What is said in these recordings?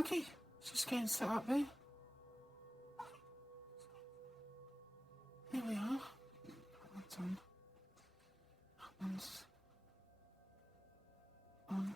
Okay, just getting set up here. Here we are. That's on. That one's on.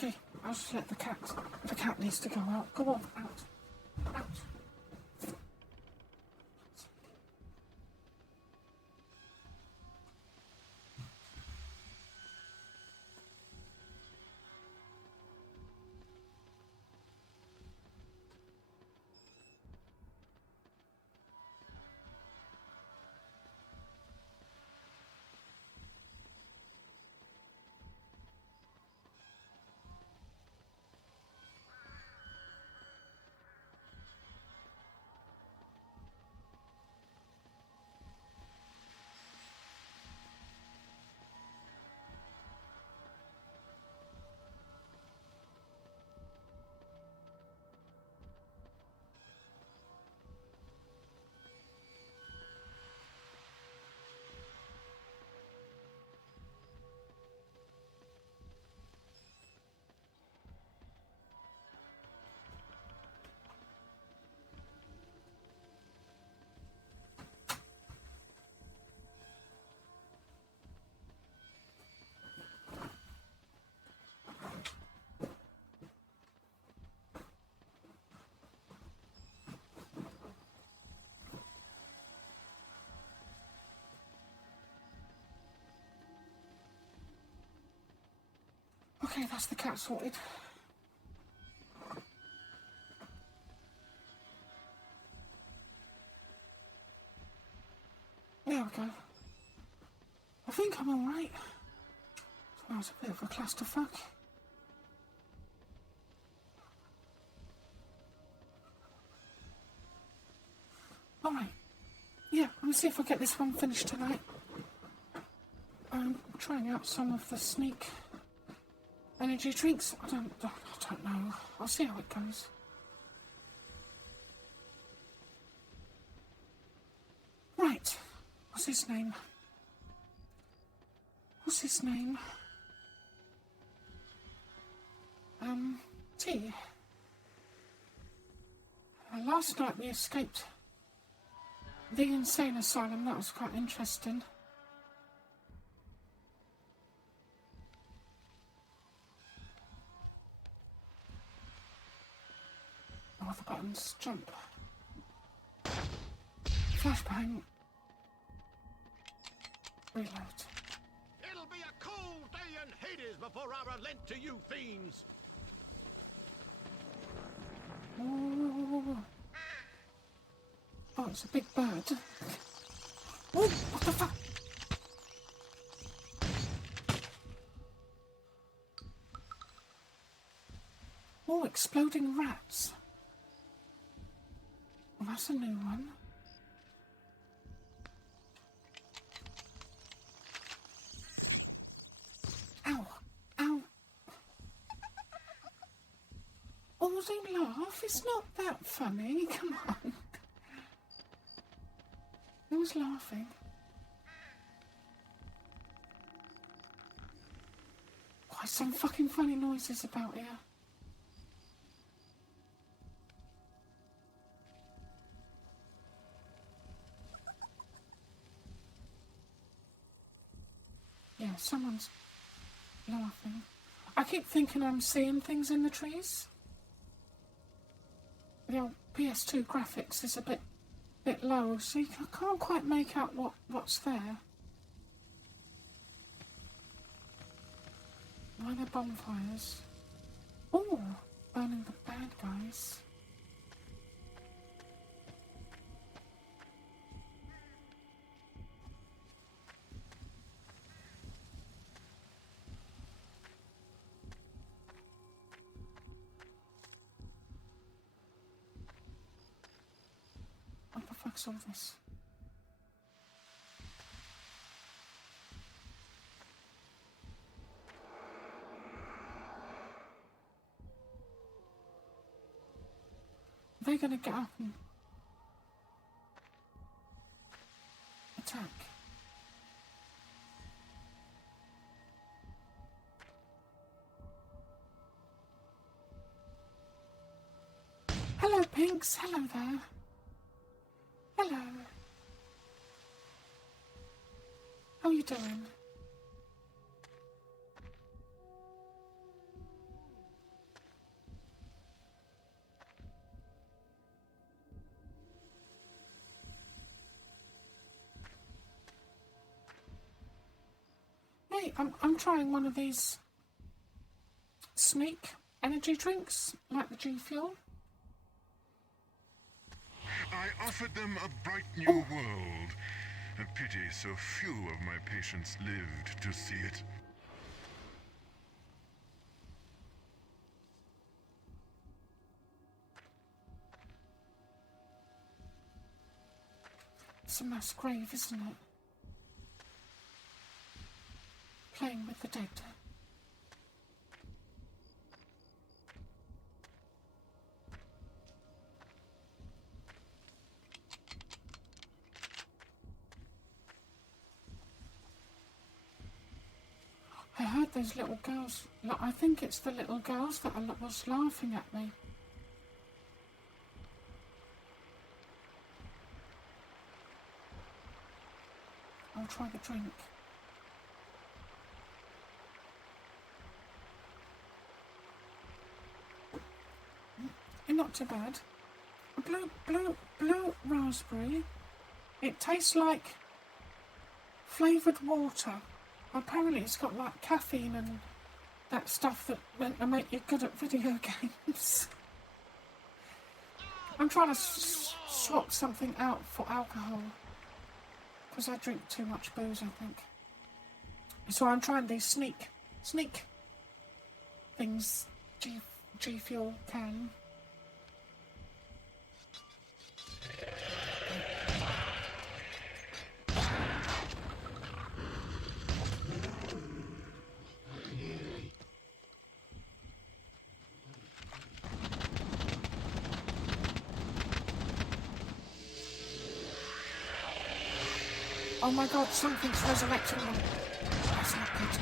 Okay, I'll just let the cat. The cat needs to go out. Go on, out. Out. Okay, that's the cat sorted. There we go. I think I'm alright. So that was a bit of a clusterfuck. me see if I get this one finished tonight. I'm trying out some of the sneak energy drinks. I don't know. I'll see how it goes. Right. What's his name? T. Last night we escaped the insane asylum. That was quite interesting. Oh, the buttons. Jump. Flashbang. Reload. It'll be a cold day in Hades before I relent to you fiends. Oh, it's a big bird. Oh, what the fuck? Oh, exploding rats. Well, that's a new one. Ow. Ow. Oh, don't laugh. It's not that funny. Come on. Who's laughing? Why, some fucking funny noises about here. Yeah, someone's laughing. I keep thinking I'm seeing things in the trees. The old PS2 graphics is a bit low, so I can't quite make out what's there. Why are there bonfires? Oh, burning the bad guys. What the fuck's all this? They're gonna get up and attack. Hello, Pinks. Hello there. Hello. How are you doing? Hey, I'm trying one of these sneak energy drinks, like the G Fuel. I offered them a bright new world. A pity so few of my patients lived to see it. It's a mass grave, isn't it? Playing with the dead. I heard those little girls. Look, I think it's the little girls that was laughing at me. I'll try the drink. Not too bad. Blue raspberry. It tastes like flavoured water. Apparently it's got like caffeine and that stuff that meant to make you good at video games. I'm trying to swap something out for alcohol because I drink too much booze, I think. So I'm trying these sneak things. G Fuel can. Oh my god, something's resurrecting them. That's not good.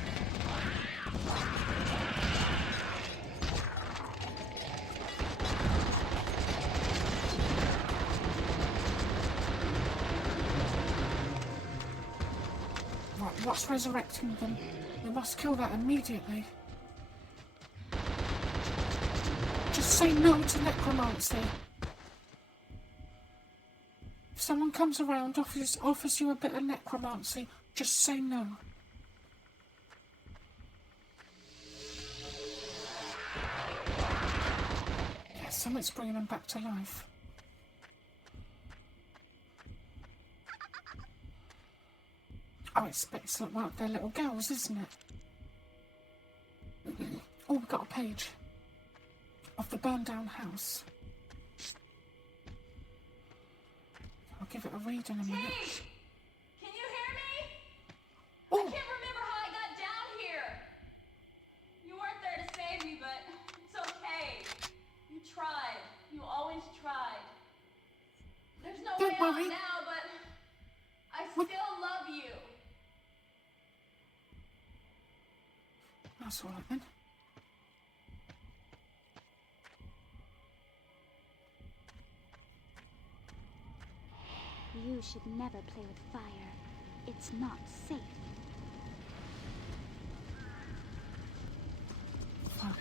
Right, what's resurrecting them? We must kill that immediately. Just say no to necromancy. If someone comes around, offers you a bit of necromancy, just say no. Yeah, something's bringing them back to life. Oh, it's like one of their little girls, isn't it? Oh, we've got a page of the burned down house. I'll give it a read in a minute. Hey! Can you hear me? Oh. I can't remember how I got down here. You weren't there to save me, but it's okay. You tried. You always tried. There's no Don't way worry. out now, but I What? still love you. That's all right then. You should never play with fire. It's not safe. Fuck.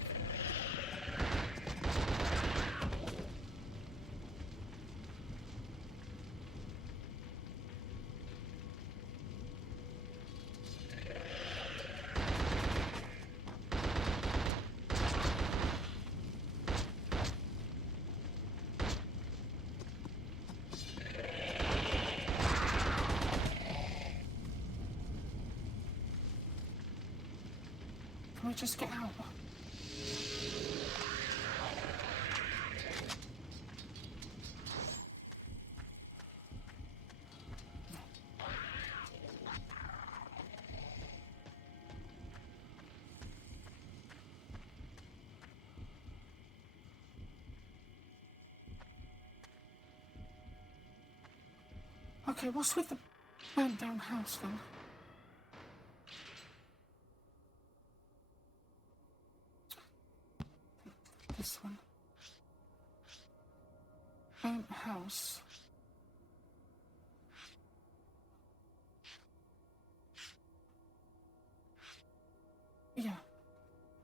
Can we just get out? Okay, what's with the burnt down house then? This one. Burnt house. Yeah.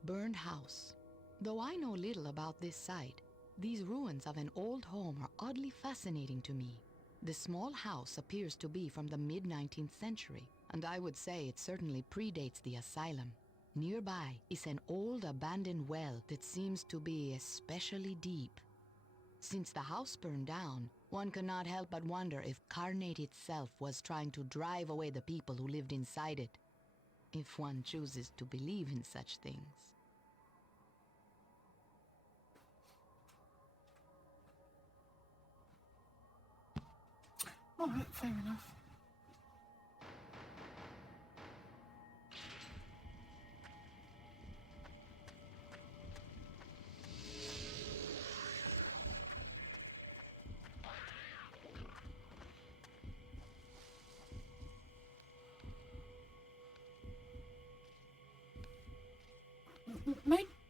Burned house. Though I know little about this site, these ruins of an old home are oddly fascinating to me. The small house appears to be from the mid-19th century, and I would say it certainly predates the asylum. Nearby is an old abandoned well that seems to be especially deep. Since the house burned down, one cannot help but wonder if Carnate itself was trying to drive away the people who lived inside it, if one chooses to believe in such things. Alright, fair enough.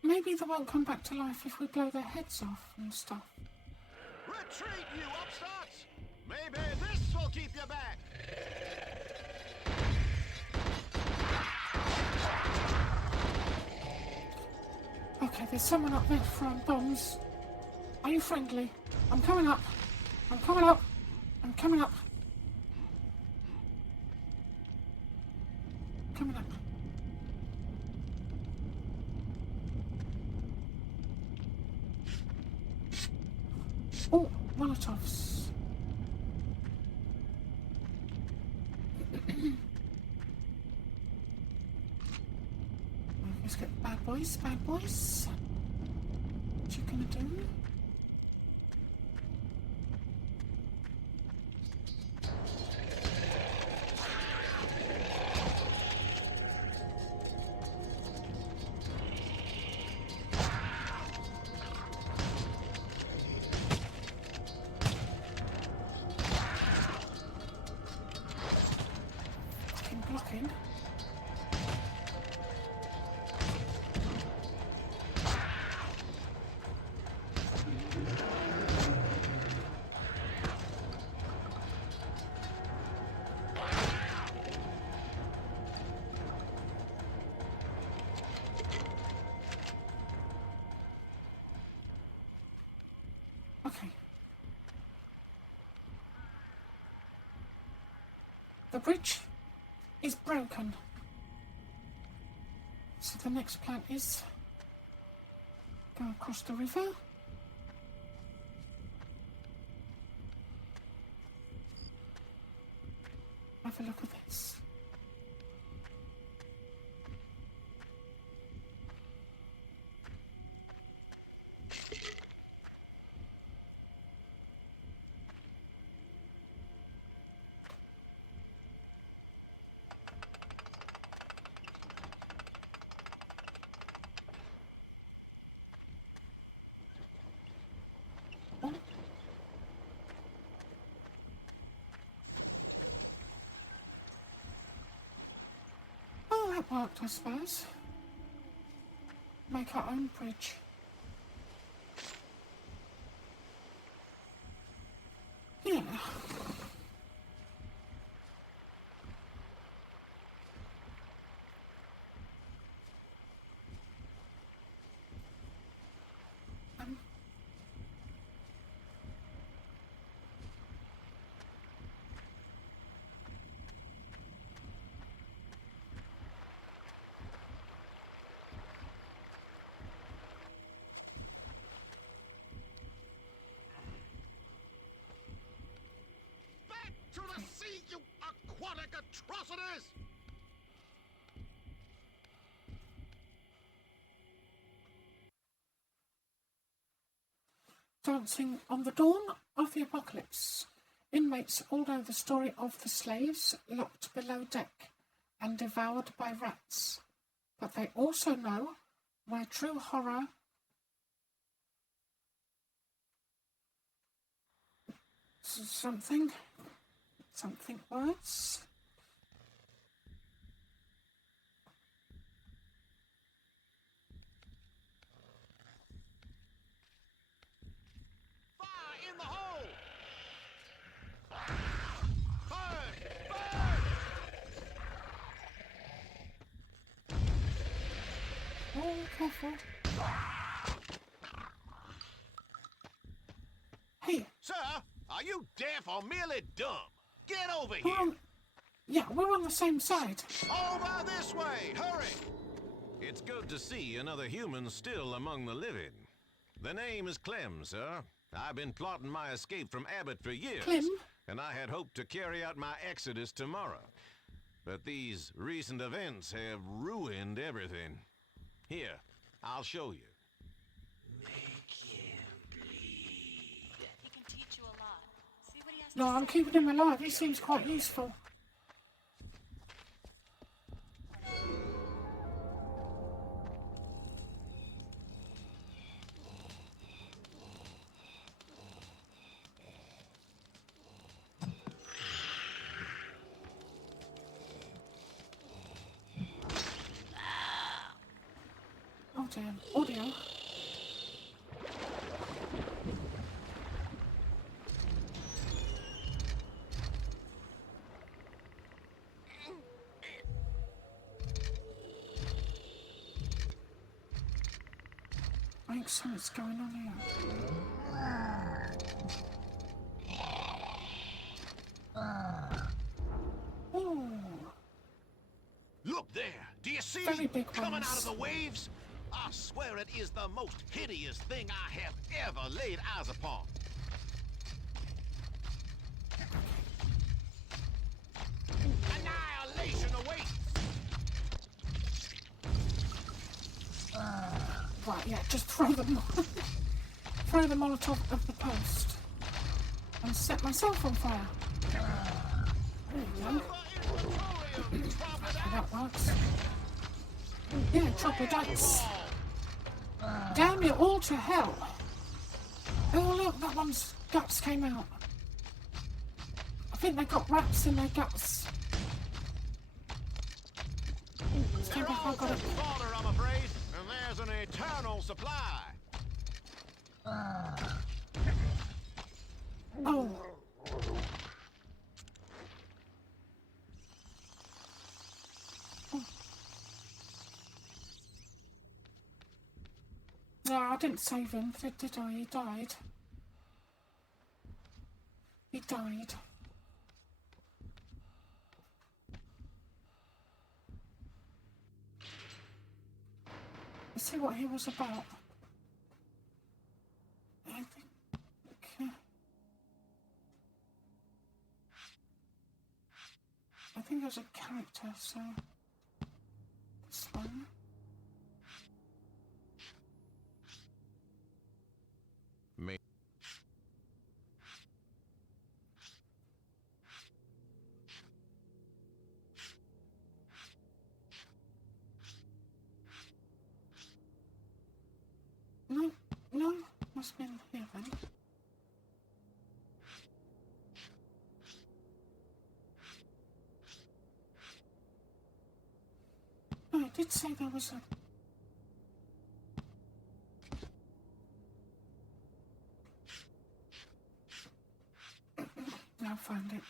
Maybe they won't come back to life if we blow their heads off and stuff. Retreat, you upstarts! Maybe this will keep you back! Okay, there's someone up there throwing bombs. Are you friendly? I'm coming up. I'm coming up. I'm coming up. Coming up. Oh, Molotovs. Let's get bad boys, bad boys. What you gonna do? blocking. Okay. The bridge is broken. So the next plan is go across the river. Have a look at this. Oh, that worked, I suppose. Make our own bridge. Yeah. Back to the sea, you aquatic atrocities! Dancing on the dawn of the apocalypse. Inmates all know the story of the slaves locked below deck and devoured by rats. But they also know where true horror something words. Fire in the hole! Burn! Burn! Oh, careful. Hey, Sir, are you deaf or merely dumb? Get over we're here! on... Yeah, we're on the same side. Over this way! Hurry! It's good to see another human still among the living. The name is Clem, sir. I've been plotting my escape from Abbott for years. Clem? And I had hoped to carry out my exodus tomorrow. But these recent events have ruined everything. Here, I'll show you. He can teach you a lot. See what he has No, to I'm say. keeping him alive. He seems quite useful. Oh damn, audio. I think something's going on here. Oh, Look there! Do you see? Very big Coming ones. out of the waves? I swear it is the most hideous thing I have ever laid eyes upon. Annihilation awaits! right, yeah, just throw them throw the Molotov of the post and set myself on fire. There you go. Okay, that works. Yeah, troglodytes. Damn you all to hell. Oh look, that one's guts came out. I think they got rats in their guts. I got it. Water, I'm afraid, and there's an eternal supply. Oh. No, I didn't save him, did I? He died. He died. Let's see what he was about. I think... I think there's a character, so... This one. Me. No, must be in here then. Oh, it did say there was a... Now I found it.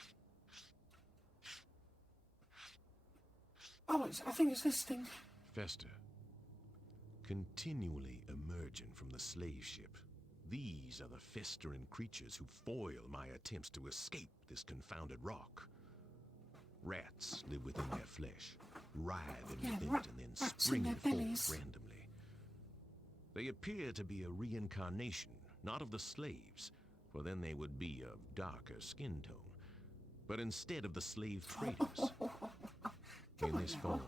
Oh, I think it's this thing. Fester. Continually emerging from the slave ship, these are the festering creatures who foil my attempts to escape this confounded rock. Rats live within their flesh, writhing within it and then springing forth randomly. They appear to be a reincarnation, not of the slaves, for then they would be of darker skin tone, but instead of the slave traders. In this form,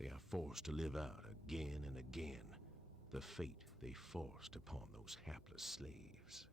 they are forced to live out again and again the fate they forced upon those hapless slaves.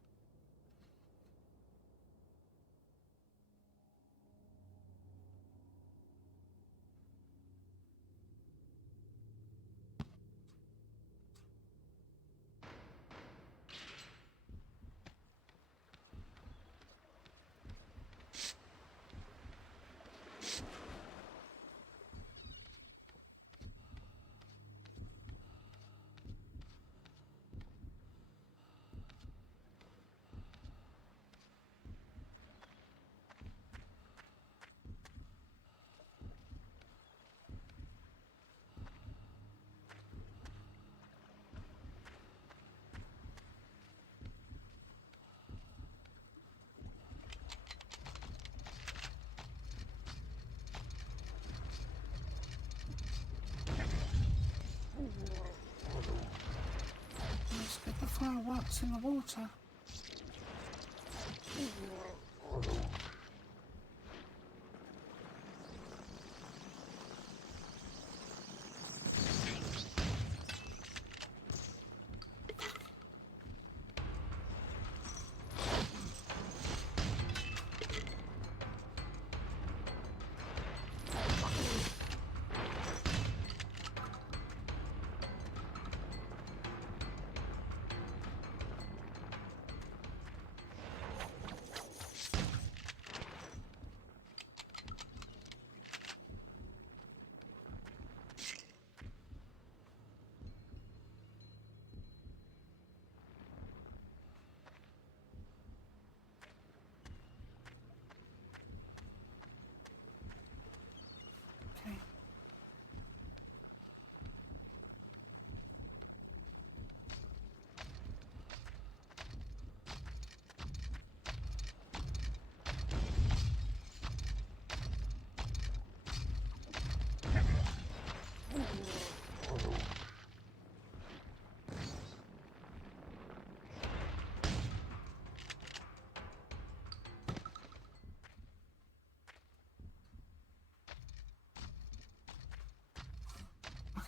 Let's get the fireworks in the water.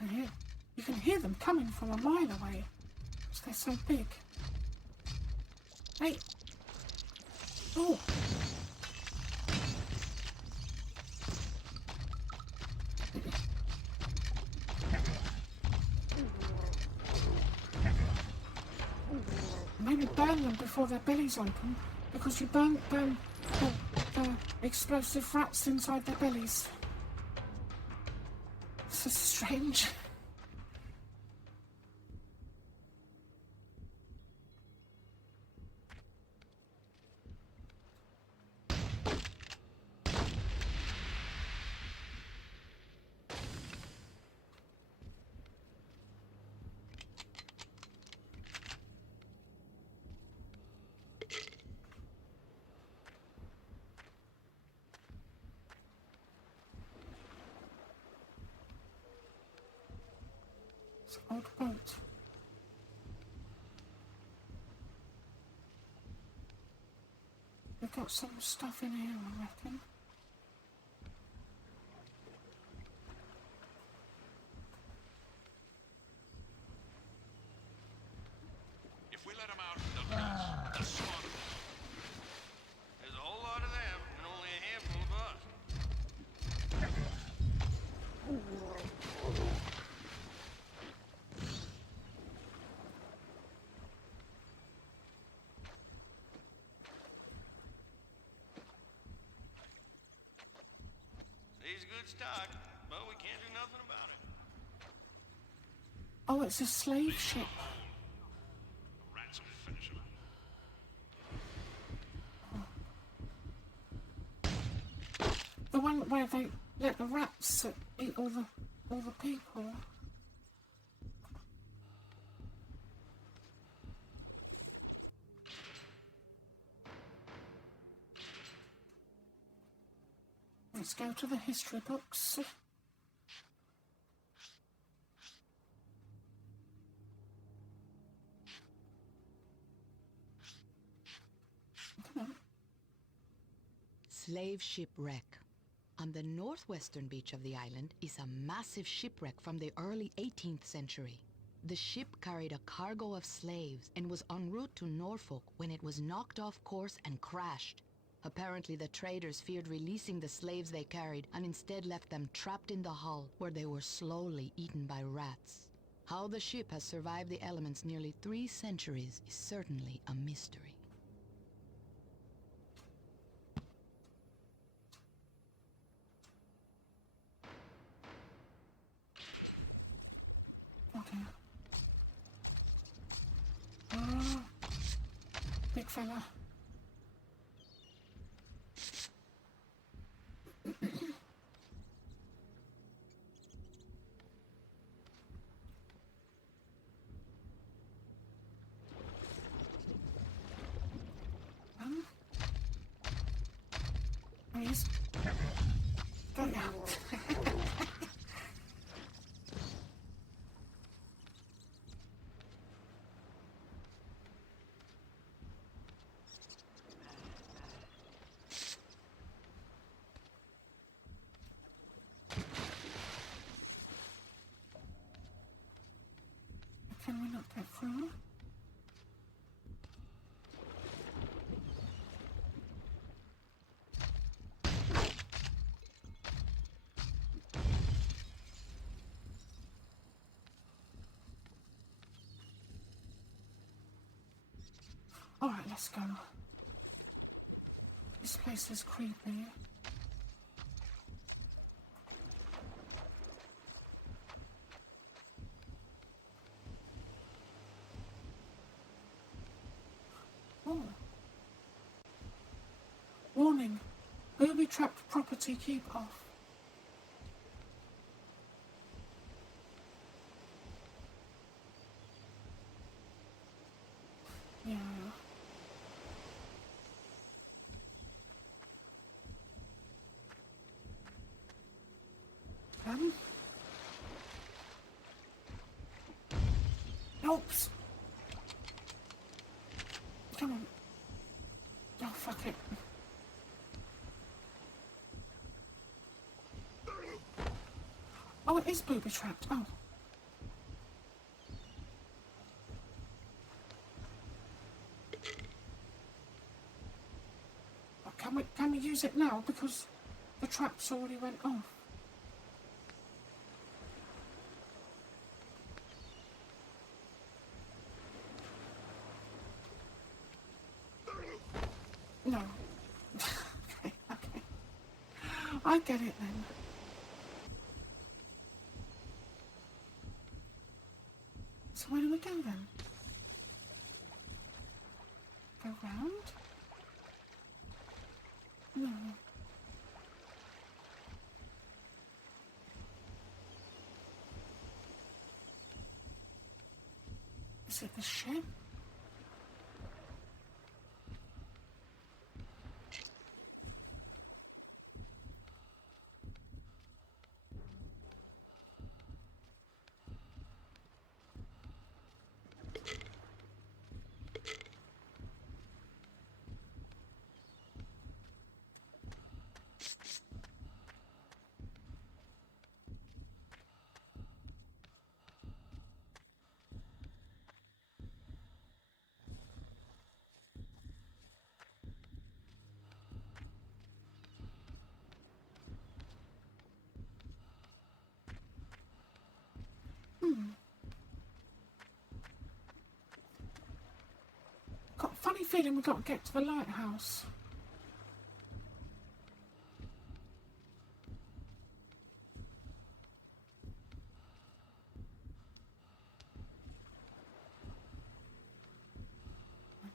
Okay. You can hear them coming from a mile away, because they're so big. Hey! Oh! Maybe burn them before their bellies open, because you burn the explosive rats inside their bellies. this is strange. It's an old boat. We've got some stuff in here, I reckon. If we let them out, they'll kill us. They'll slaughter us. There's a whole lot of them, and only a handful of us. He's good stock, but we can't do nothing about it. Oh, it's a slave ship. The rats will finish him. The one where they let the rats eat all the people. Let's go to the history books. Come on. Slave shipwreck. On the northwestern beach of the island is a massive shipwreck from the early 18th century. The ship carried a cargo of slaves and was en route to Norfolk when it was knocked off course and crashed. Apparently, the traders feared releasing the slaves they carried and instead left them trapped in the hull, where they were slowly eaten by rats. How the ship has survived the elements nearly 3 centuries is certainly a mystery. Okay. Oh, big fella. Please. Go down. Can we not get through? Alright, let's go. This place is creepy. Oh. Warning. Booby-trapped property, keep off. Yeah. Oops. Come on. Oh, fuck it. Oh, it is booby-trapped. Oh. Can we use it now? Because the traps already went off. No. Okay. I get it then. Is it the ship? Got a funny feeling we've got to get to the lighthouse.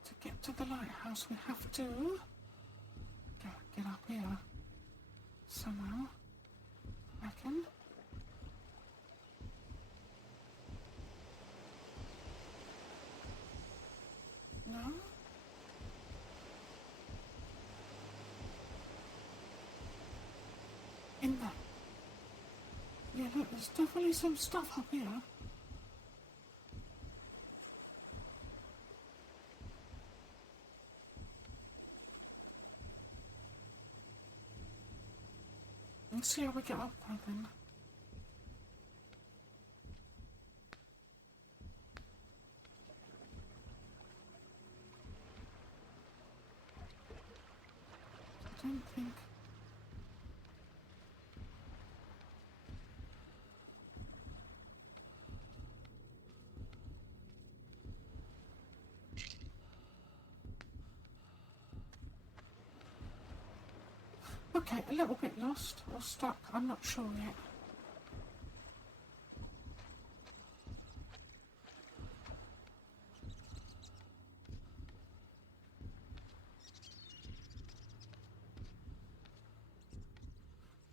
To get to the lighthouse, we have to get up here somehow. I reckon. No? In there. Yeah, look, there's definitely some stuff up here. Let's see how we get up there then. I don't think... Okay, a little bit lost or stuck, I'm not sure yet.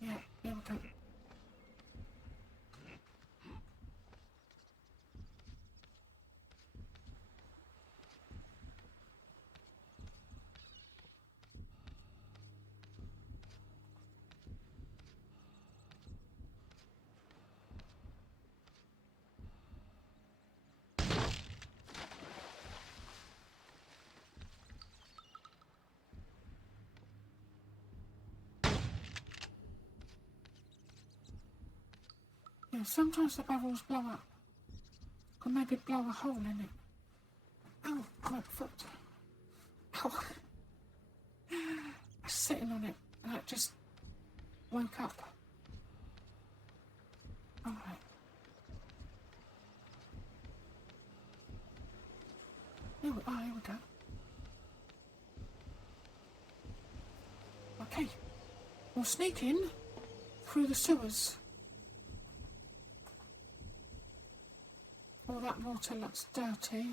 Yeah, here we go. Yeah, sometimes the bubbles blow up. Could maybe blow a hole in it. Ow, my foot. Ow. I was sitting on it and it just woke up. Alright. Here we are, here we go. Okay. We'll sneak in through the sewers. All that water looks dirty.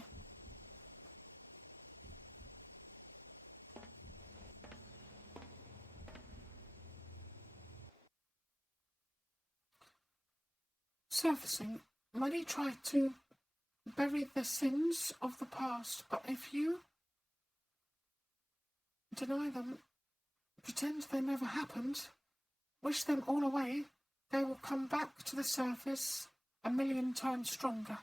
Surfacing. Many try to bury the sins of the past, but if you deny them, pretend they never happened, wish them all away, they will come back to the surface 1,000,000 times stronger.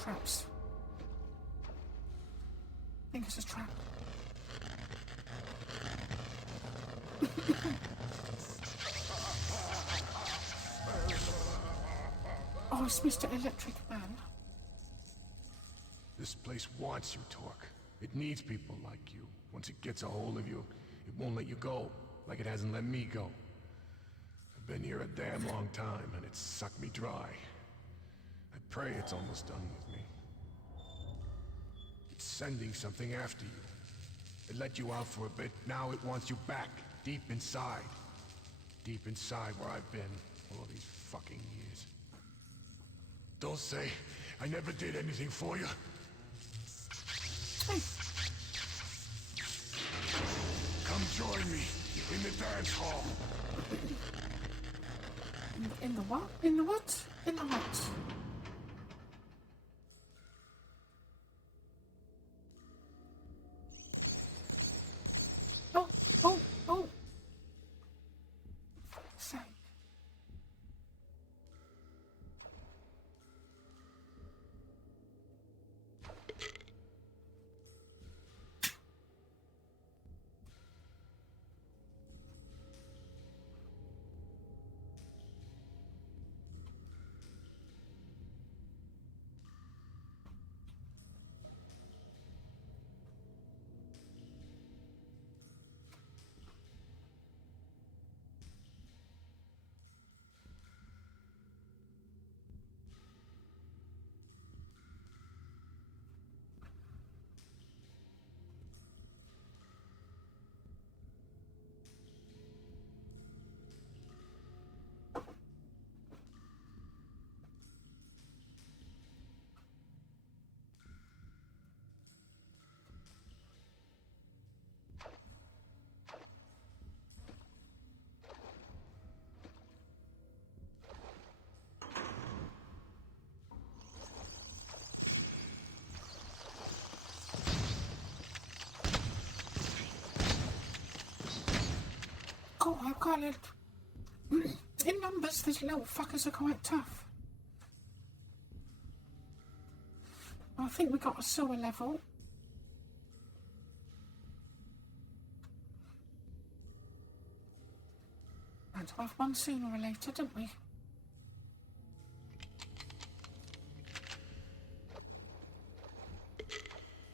Traps. I think it's a trap. Oh, it's Mr. Electric Man. This place wants you, Torque. It needs people like you. Once it gets a hold of you, it won't let you go, like it hasn't let me go. I've been here a damn long time, and it's sucked me dry. I pray it's almost done with me. It's sending something after you. It let you out for a bit, now it wants you back, deep inside. Deep inside where I've been all these fucking years. Don't say I never did anything for you. Come join me. In the dance hall. In the what? In the what? In the what? Oh! For fuck's sake. Oh, I can't let... In numbers, these little fuckers are quite tough. I think we got a sewer level. Had to have one sooner or later, didn't we?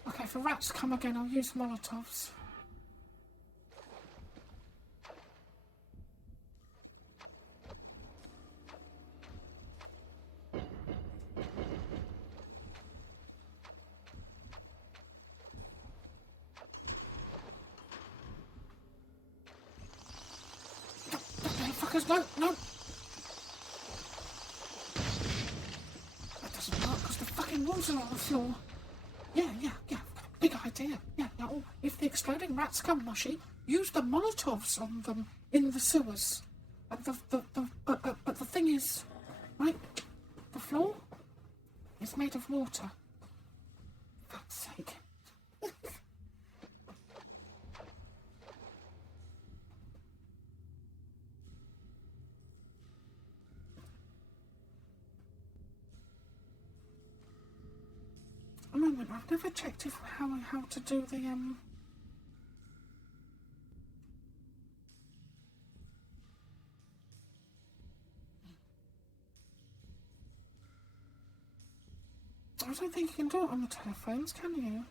Okay, if the rats come again, I'll use Molotovs. No. That doesn't work because the fucking walls are on the floor. Yeah. Big idea. Yeah. Now, if the exploding rats come, Mushy, use the Molotovs on them in the sewers. And but the thing is, right? The floor is made of water. For fuck's sake. A moment, I've never checked if how to do the I don't think you can do it on the telephones, can you?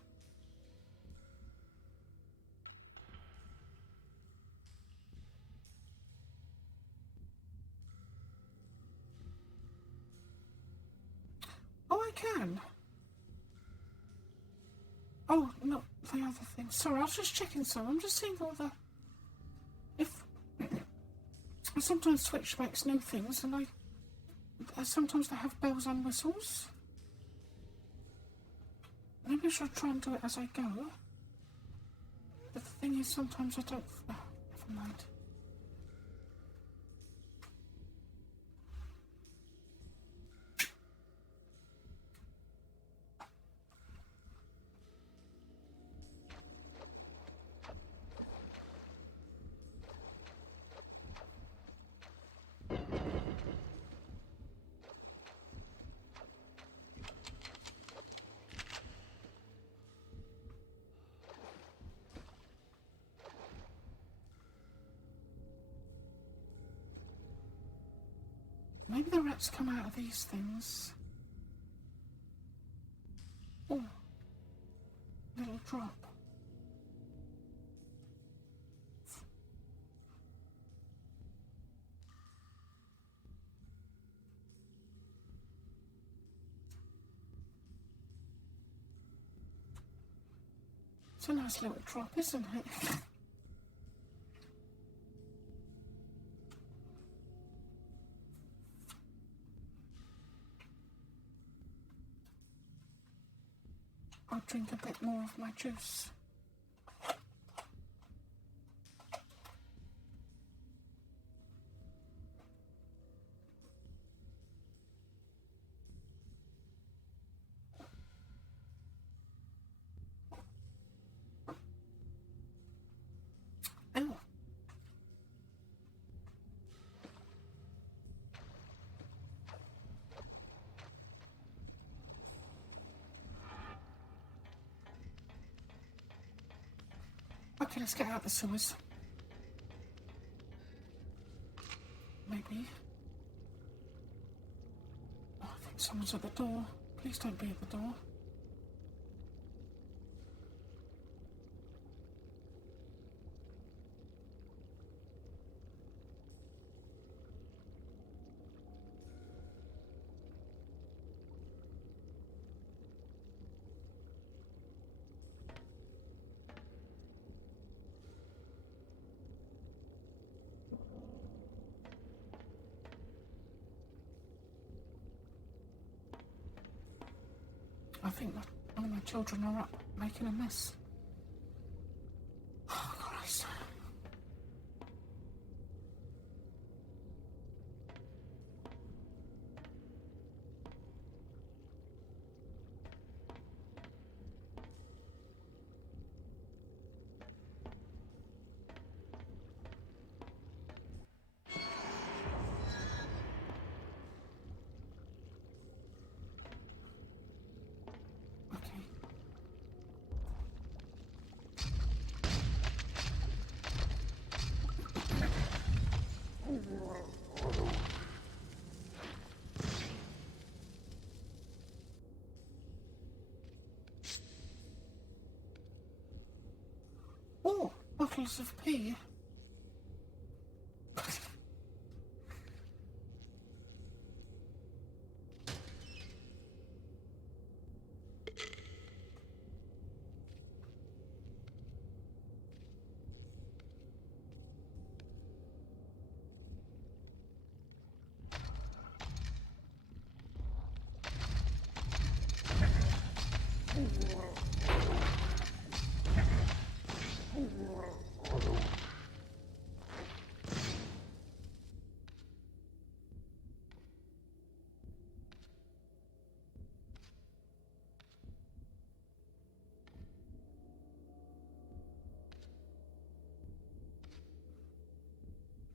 Oh, I can. Oh, no, the other thing. Sorry, I was just checking some. I'm just seeing all the... If... I sometimes Switch makes new things, and sometimes they have bells and whistles. Maybe I should try and do it as I go. But the thing is, sometimes I don't... Oh, never mind. Maybe the rats come out of these things. Oh, little drop. It's a nice little drop, isn't it? I'll drink a bit more of my juice. Okay, let's get out the sewers. Maybe. Oh, I think someone's at the door. Please don't be at the door. I think one of my children are up making a mess. Oh, Christ. Okay. Oh, bottles of pee.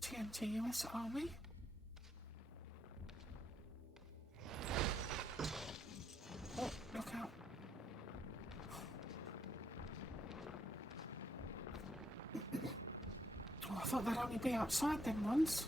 TNT US Army. Oh, look out. Oh, I thought they'd only be outside them ones.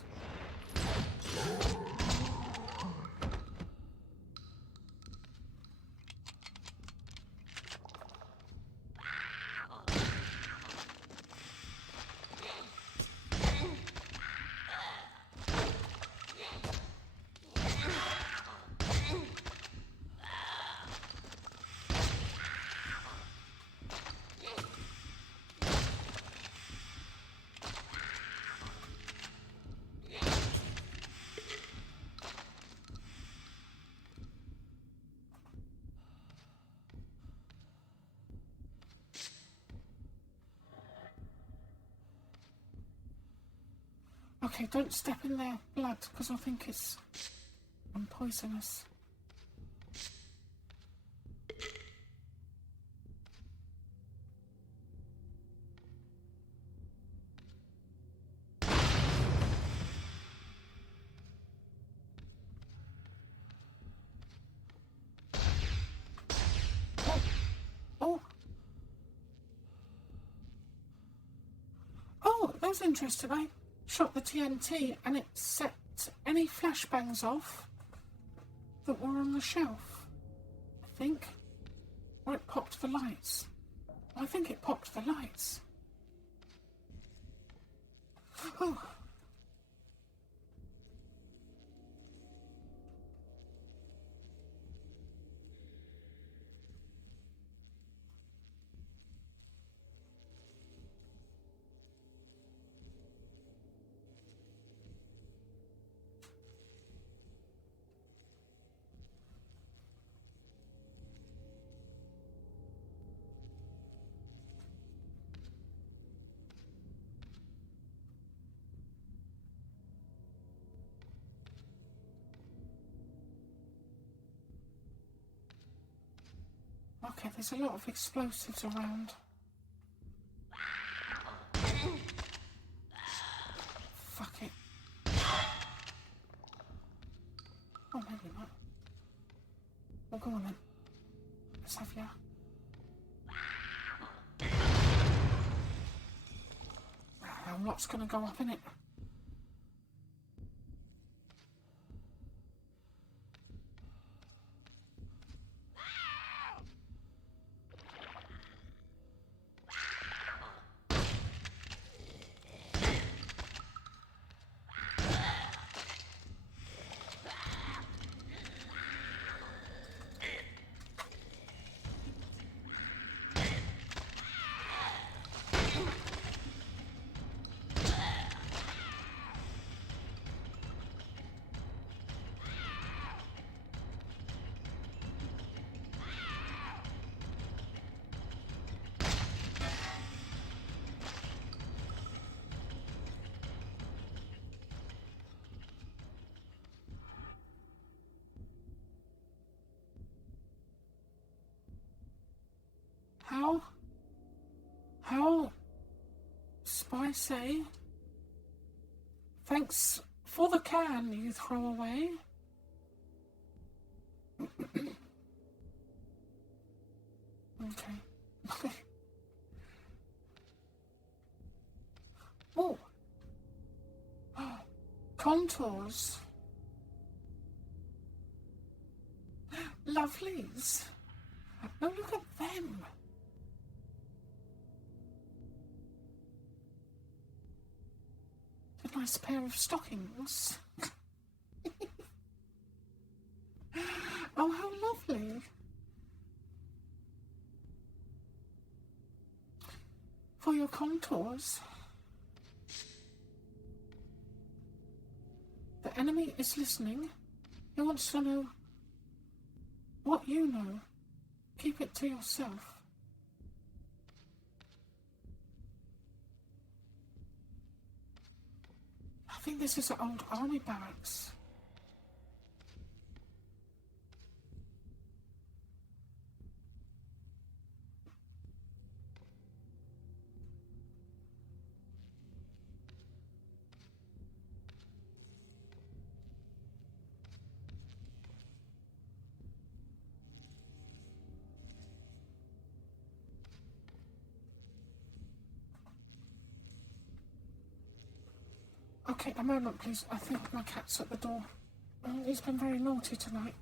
Okay, don't step in their blood, because I think it's poisonous. Oh! Oh, that's interesting. I shot the TNT and it set any flashbangs off that were on the shelf, I think. Or it popped the lights. I think it popped the lights. Oh. Okay, there's a lot of explosives around. Fuck it. Oh, maybe not. Well, go on then. Let's have ya. A lot's gonna go up in it. How spicy. Thanks for the can you throw away. Okay. Oh. Contours. Lovelies. Oh, look at them. A nice pair of stockings. Oh, how lovely. For your contours. The enemy is listening. He wants to know what you know. Keep it to yourself. I think this is an old army barracks. Okay, a moment, please. I think my cat's at the door. He's been very naughty tonight.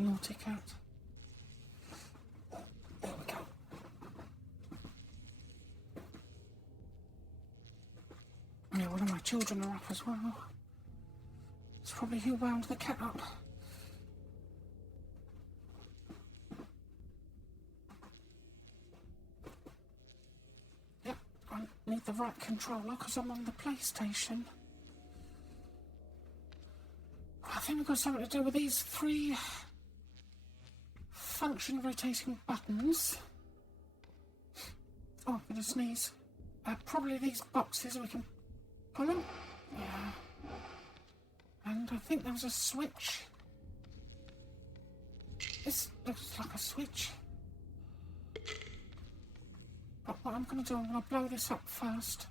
Naughty cat. There we go. Yeah, one of my children are up as well. It's probably who wound the cat up. Yep, I need the right controller because I'm on the PlayStation. I think we've got something to do with these 3 function rotating buttons. Oh, I'm going to sneeze. Probably these boxes we can pull them. Yeah. And And I think there was a switch. This looks like a switch. But what I'm going to do, I'm going to blow this up first.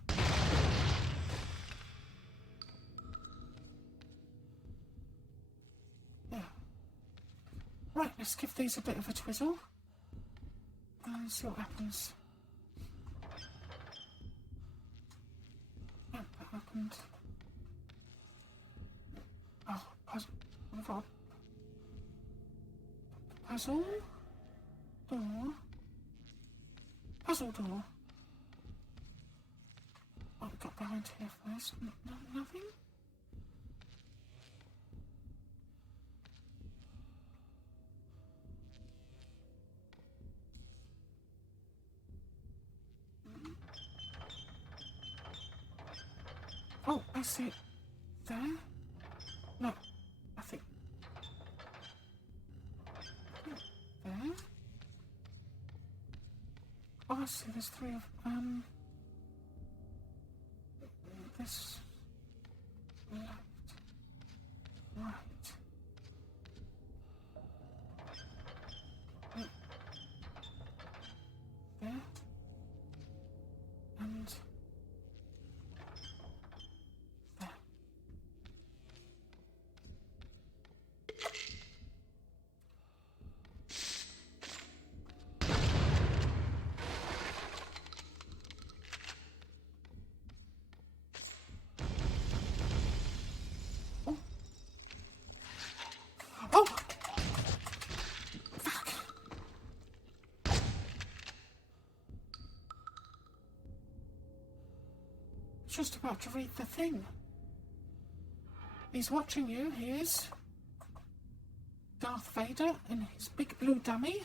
Yeah. Right, let's give these a bit of a twizzle. And see what happens. Yep, that happened. Oh, puzzle. I've got a puzzle door. Puzzle door. What have we got behind here first? Nothing? Oh, I see it. There? No, I think... There? Oh, I see, there's three of... This... Left... Right... There... And... There. Oh! Fuck! Just about to read the thing. He's watching you, he is. Darth Vader and his big blue dummy.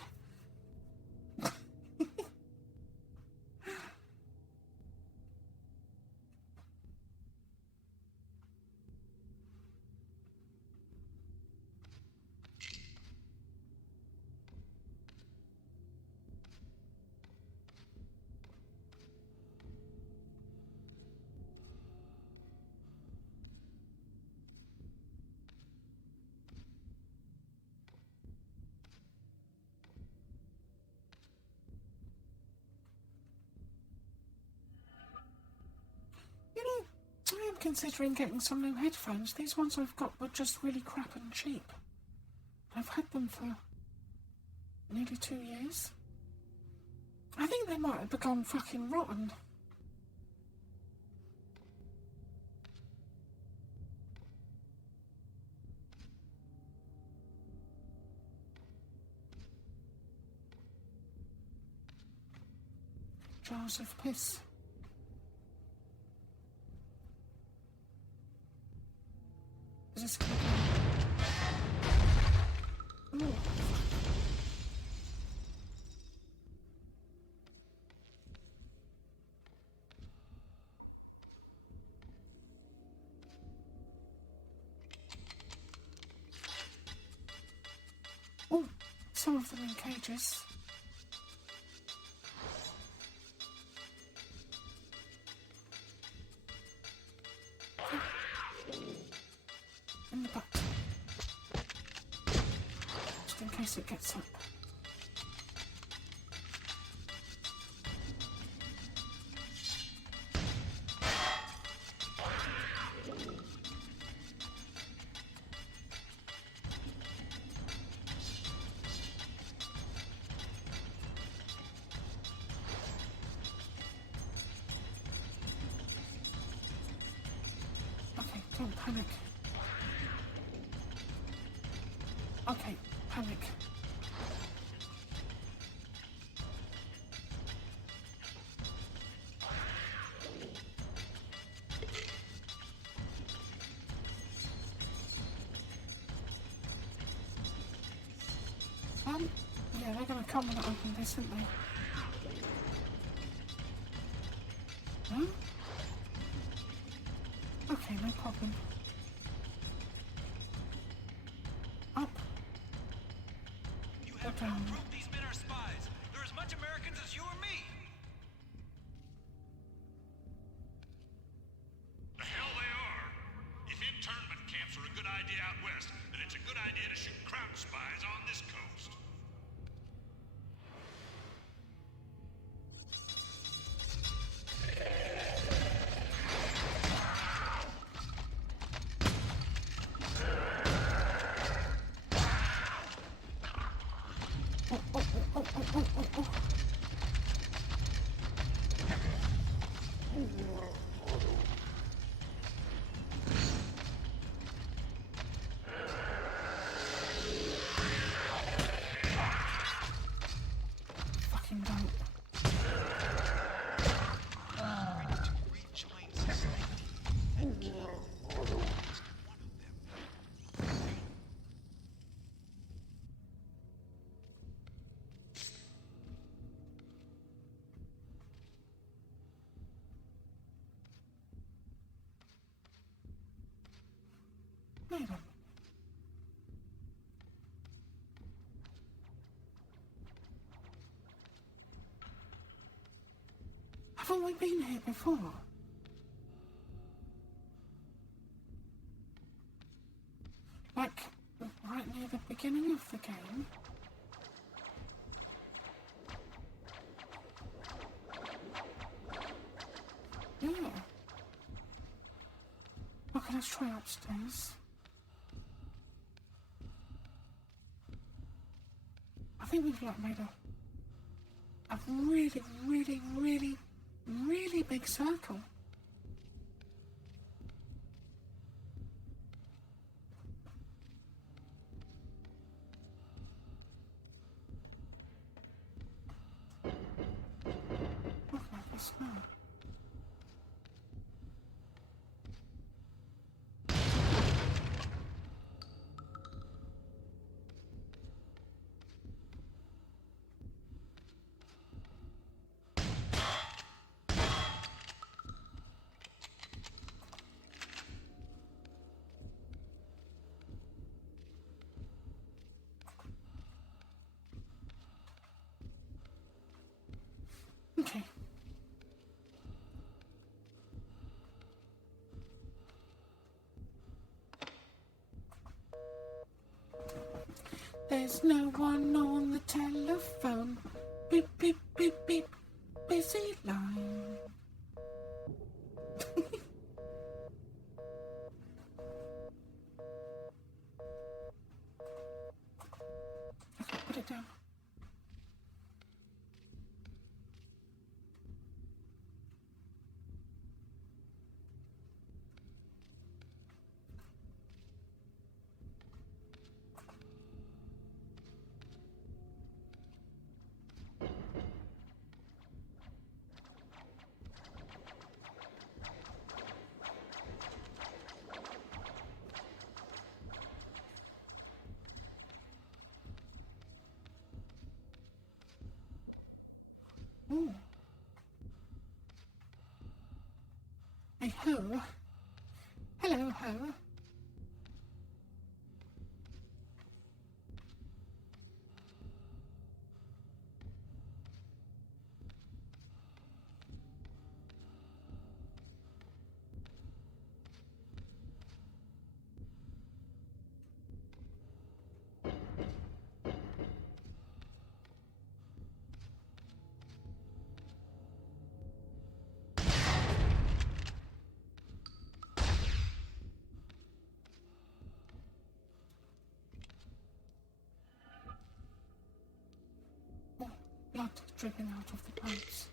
You know, I am considering getting some new headphones. These ones I've got were just really crap and cheap. I've had them for nearly 2 years. I think they might have become fucking rotten. Jars of piss. Is this gonna go? Ooh. Oh, some of them in cages. In the butt. Just in case it gets up. Okay, don't panic. Okay, panic. Yeah, they're gonna come when I open this, aren't they? No? Okay, no problem. Up. You have now proved these men are spies. They're as much Americans as you or me. The hell they are. If internment camps are a good idea, Wait a minute. Haven't we been here before? Like, right near the beginning of the game? Yeah. Okay, let's try upstairs. I think we've like made a really, really, really, really big circle. Look like this now. Okay. There's no one on the telephone. Beep, beep, beep, beep. Busy line. Okay, put it down. Ooh. Hey ho. Hello ho. Blood dripping out of the pipes.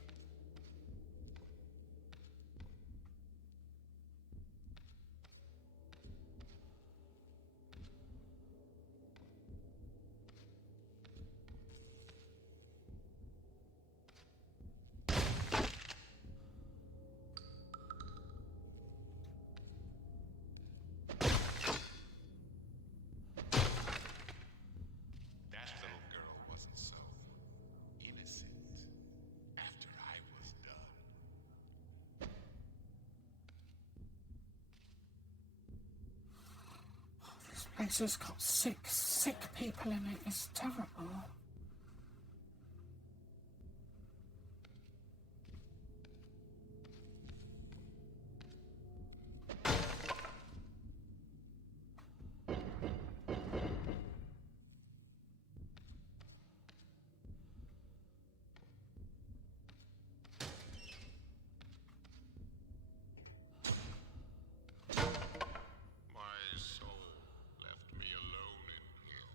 That little girl wasn't so innocent after I was done. This place has got sick people in it. It's terrible. My soul left me alone in here.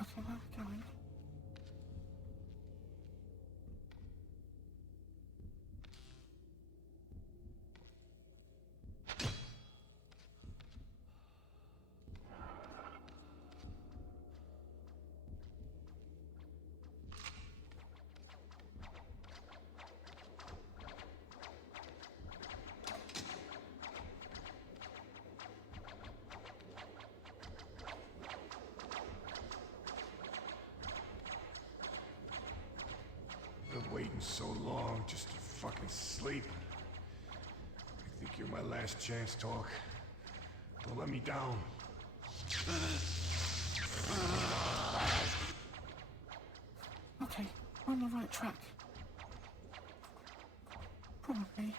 Okay, where are we going? so long just to fucking sleep. I think you're my last chance, Talk. Don't let me down. Okay, we're on the right track. Probably.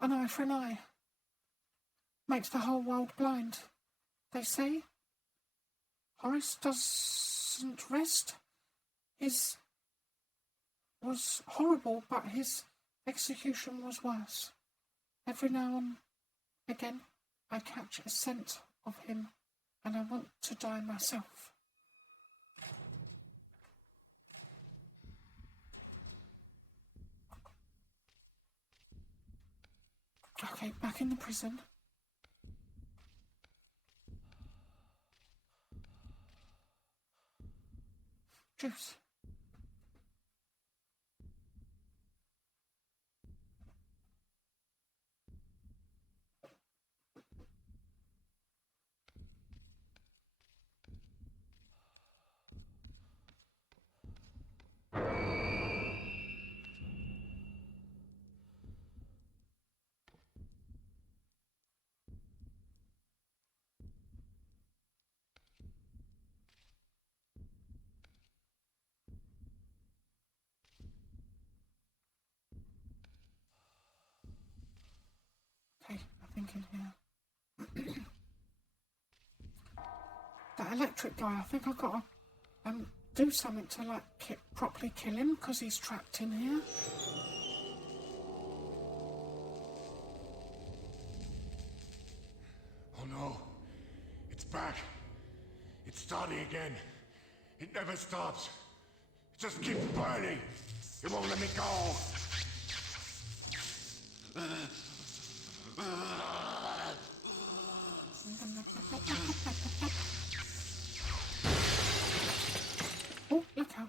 An eye for an eye makes the whole world blind. They say Horace doesn't rest. His was horrible, but his execution was worse. Every now and again, I catch a scent of him, and I want to die myself. Okay, back in the prison. Juice. Okay, I think in here. That electric guy, I think I've got to do something to like properly kill him because he's trapped in here. Oh no. It's back. It's starting again. It never stops. It just keeps burning. It won't let me go. Oh, look out.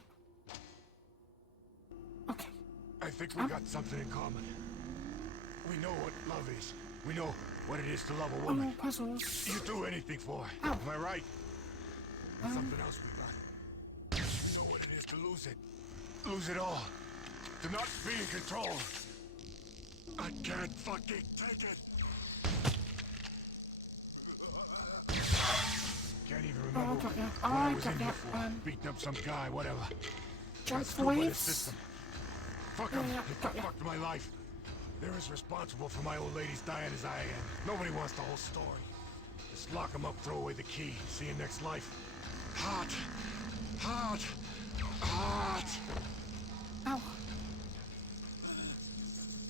Okay. I think we got something in common. We know what love is. We know what it is to love a woman. Oh, puzzles. You do anything for her. Ow. Am I right? And something else we got. You know what it is to lose it. Lose it all. To not be in control. I can't fucking take it. Can't even remember I got ya. what I I was got in ya. here for. Beating up some guy, whatever. Jump Got screwed by the waves. system. Fuck Yeah, him. yeah, It got ya. fucked my life. They're as responsible for my old lady's dying as I am. Nobody wants the whole story. Just lock him up, throw away the key. See you next life. Hot. Hot. Hot. Ow.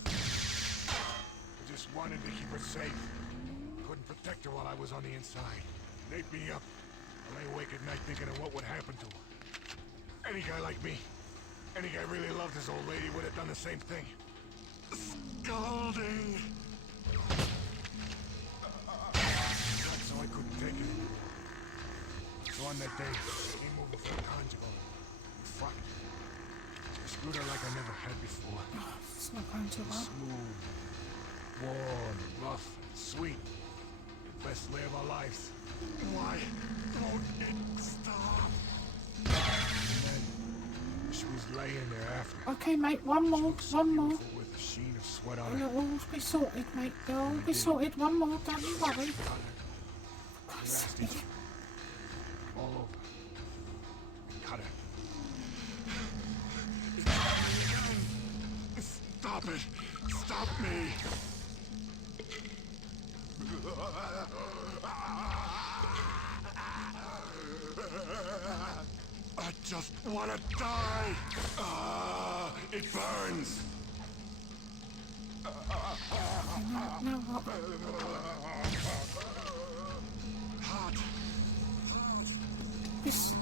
I just wanted to keep her safe. Couldn't protect her while I was on the inside. They'd me up. I lay awake at night thinking of what would happen to her. Any guy like me, any guy really loved his old lady would have done the same thing. Scalding! So I couldn't take it. So on that day, came over from Conjugal. Fuck. I screwed her like I never had before. Oh, it's not going too well. Smooth, warm, rough, sweet. The best lay of our lives. Why don't it stop? And then she was laying there after. Okay, mate, one more, one more. With a sheen of sweat on And her. it'll all be sorted, mate. They'll all be sorted. One more, don't you worry. Nasty. All over. Cut her. Stop it! Stop me! I just want to die! It burns! No, what? Hot! This...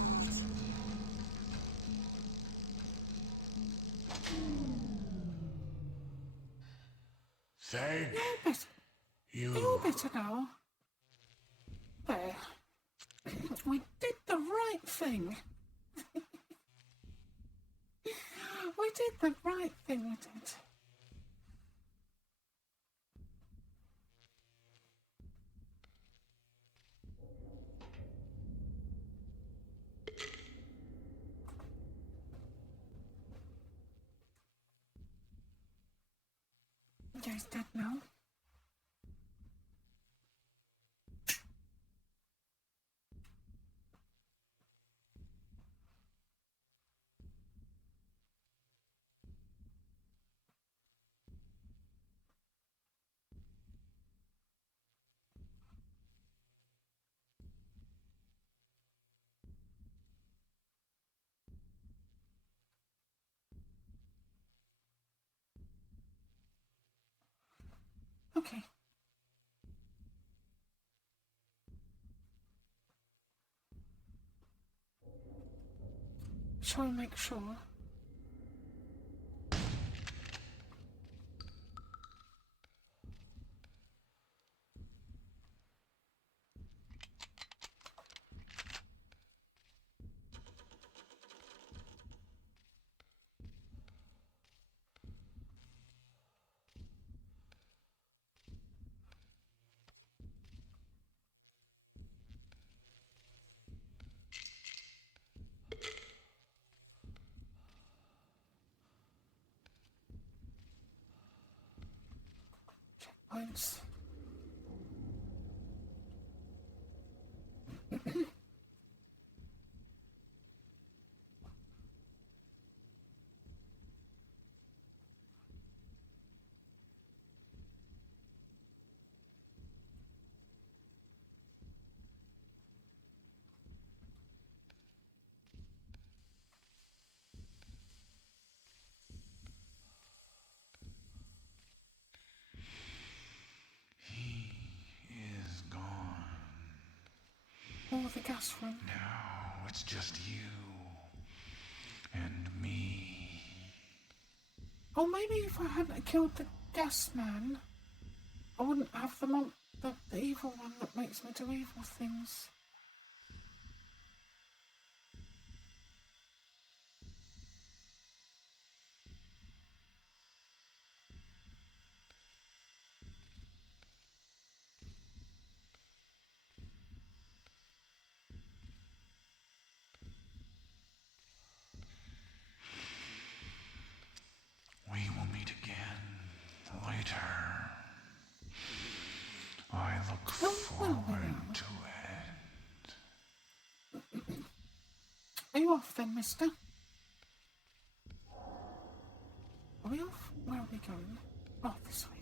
Thank You're you. better now. There. We did the right thing. We did the right thing, we did. Yeah, he's dead now. Okay. Shall we make sure? Checkpoints. Is gone. Or the gas room. Now it's just you and me. Or maybe if I hadn't killed the gas man, I wouldn't have the evil one that makes me do evil things. We will meet again later. I look forward to it. Are you off then, mister? Are we off? Where are we going? Oh, this way.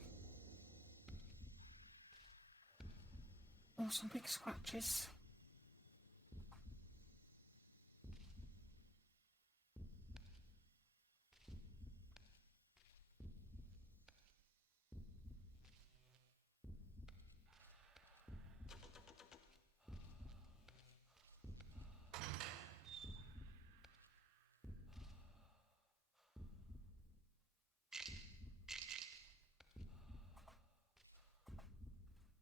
Oh, some big scratches.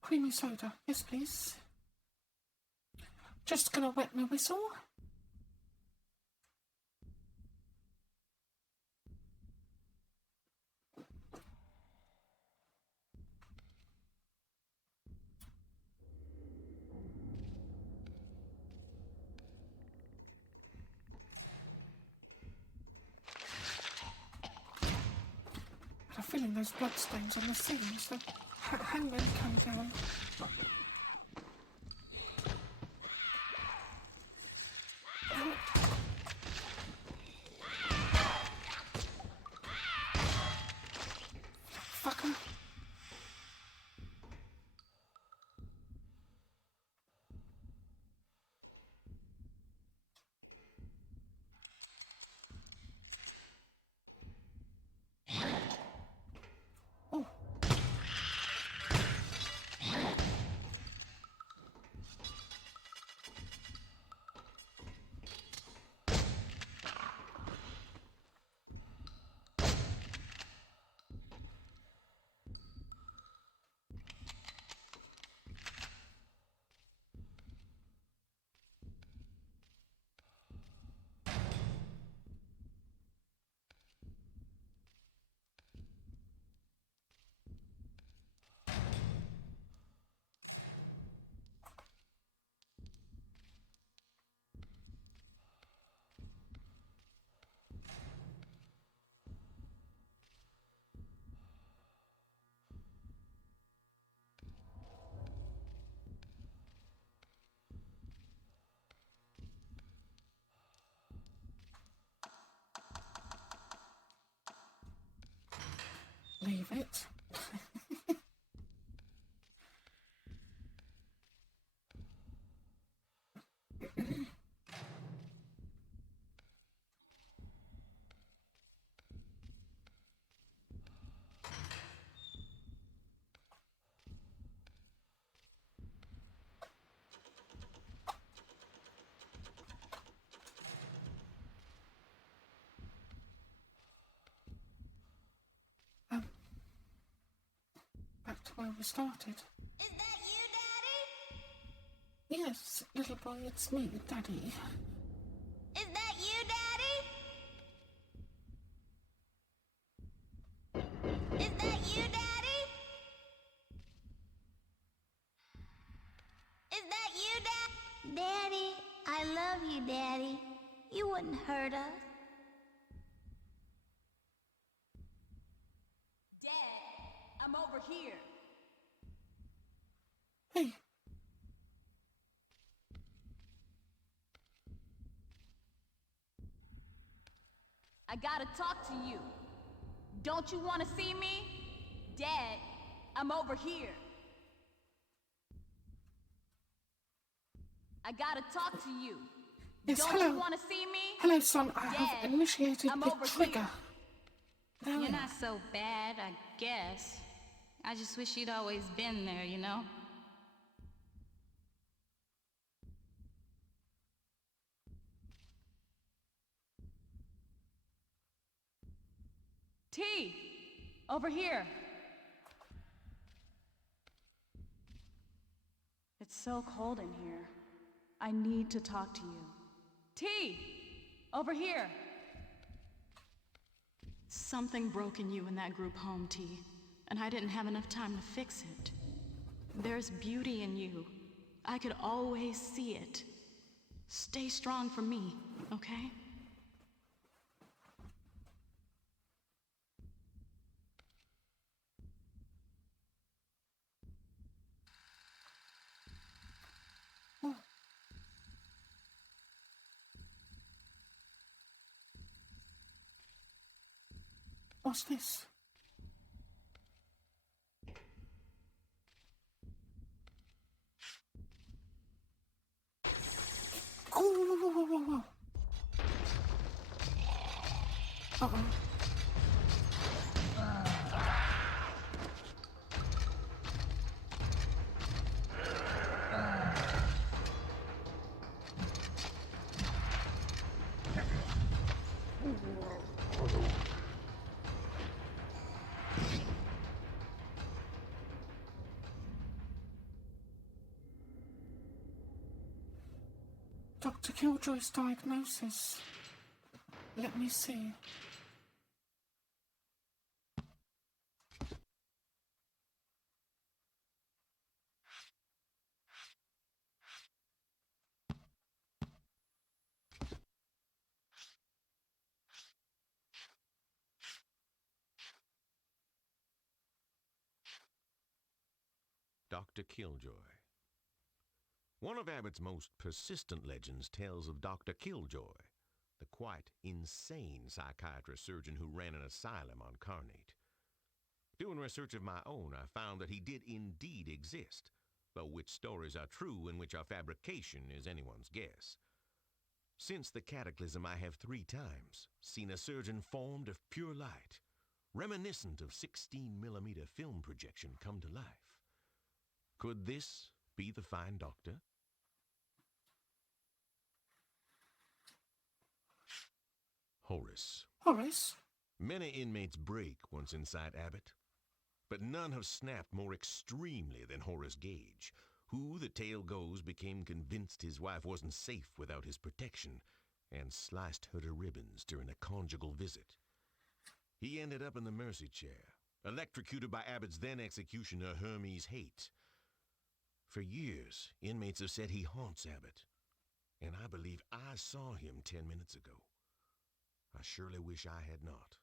Creamy soda. Yes, please. Just gonna wet my whistle. I have a feeling those bloodstains on the ceiling, so hangman comes down. Fucker. of it. Back to where we started. Is that you, Daddy? Yes, little boy, it's me, Daddy. Is that you, Daddy? Is that you, Daddy? Is that you, Dad? Daddy, I love you, Daddy. You wouldn't hurt us. Dad, I'm over here. Hey, I gotta talk to you. Don't you want to see me? Dad, I'm over here. I gotta talk to you. yes, Don't hello. you want to see me? Hello, son, I Dad, have initiated I'm the over trigger. here. There we You're are. not so bad, I guess. I just wish you'd always been there, you know? T, over here. It's so cold in here. I need to talk to you. T, over here. Something broke in you in that group home, T, and I didn't have enough time to fix it. There's beauty in you. I could always see it. Stay strong for me, okay? What's this? Oh, whoa, whoa, whoa, whoa, whoa. Uh-oh. Dr. Killjoy's diagnosis. Let me see. Dr. Killjoy. One of Abbott's most persistent legends tells of Dr. Killjoy, the quite insane psychiatrist surgeon who ran an asylum on Carnate. Doing research of my own, I found that he did indeed exist, though which stories are true and which are fabrication is anyone's guess. Since the cataclysm, I have 3 times seen a surgeon formed of pure light, reminiscent of 16mm film projection come to life. Could this be the fine doctor? Horace. Horace? Many inmates break once inside Abbott, but none have snapped more extremely than Horace Gage, who, the tale goes, became convinced his wife wasn't safe without his protection and sliced her to ribbons during a conjugal visit. He ended up in the mercy chair, electrocuted by Abbott's then executioner Hermes Haight. For years, inmates have said he haunts Abbott, and I believe I saw him 10 minutes ago. I surely wish I had not.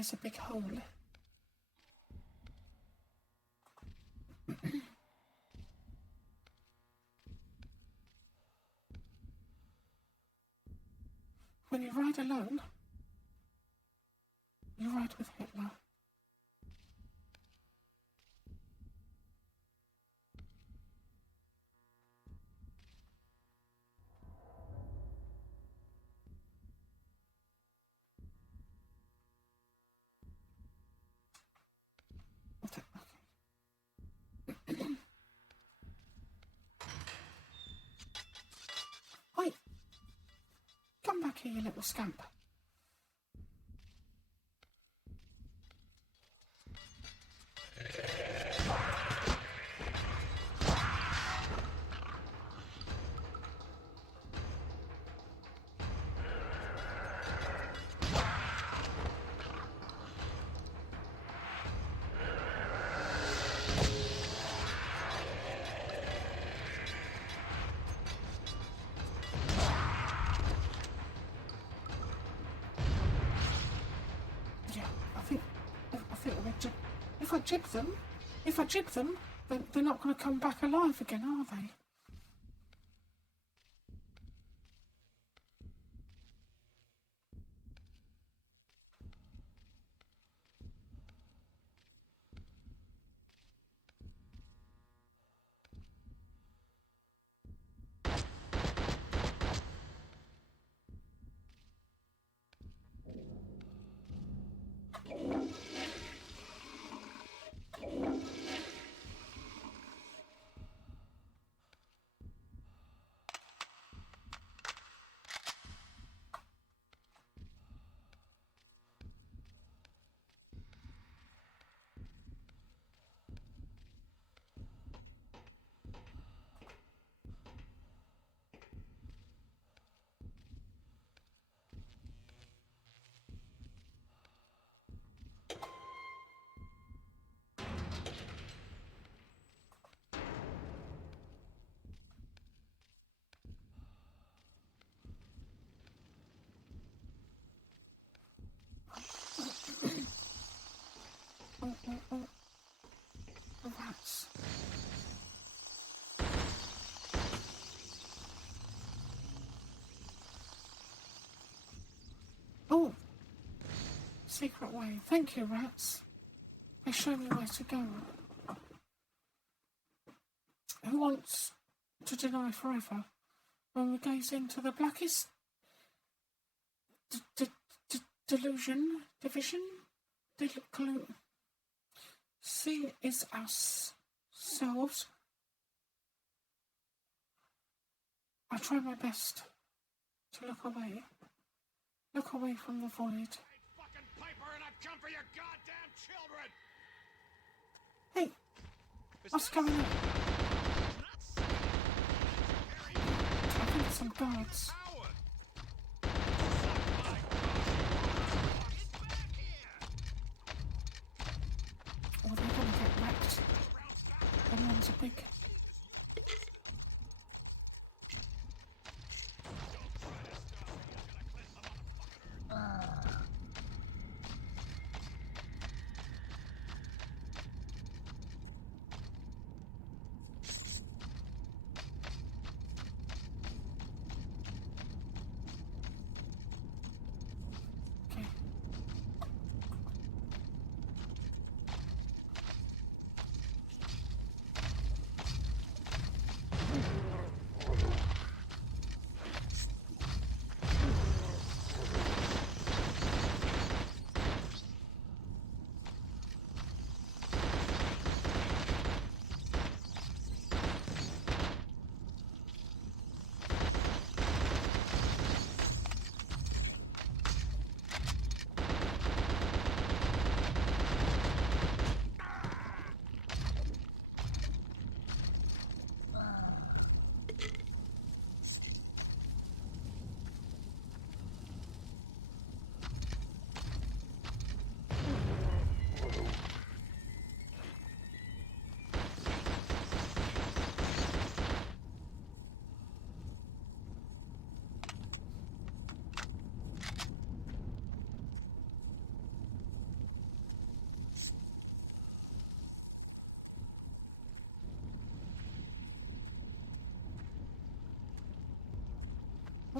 there's a big hole. When you ride alone, you ride with Hitler. Wait! Come back here, you little scamp. If I jib them, then they're not going to come back alive again, are they? Rats. Oh! Secret way. Thank you, rats. They show me where to go. Who wants to deny forever when we gaze into the blackest division? See is ourselves. I try my best to look away from the void. Hey, fucking Piper, and I've come for your goddamn children! Hey, what's going on? I think it's some guards. Oh, they're gonna get wrecked. Everyone's a big...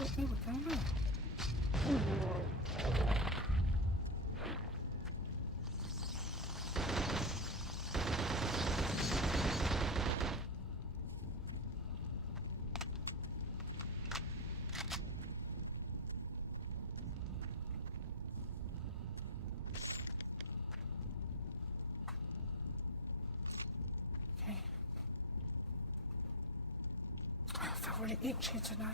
Oh, there we go now. I feel really itchy today.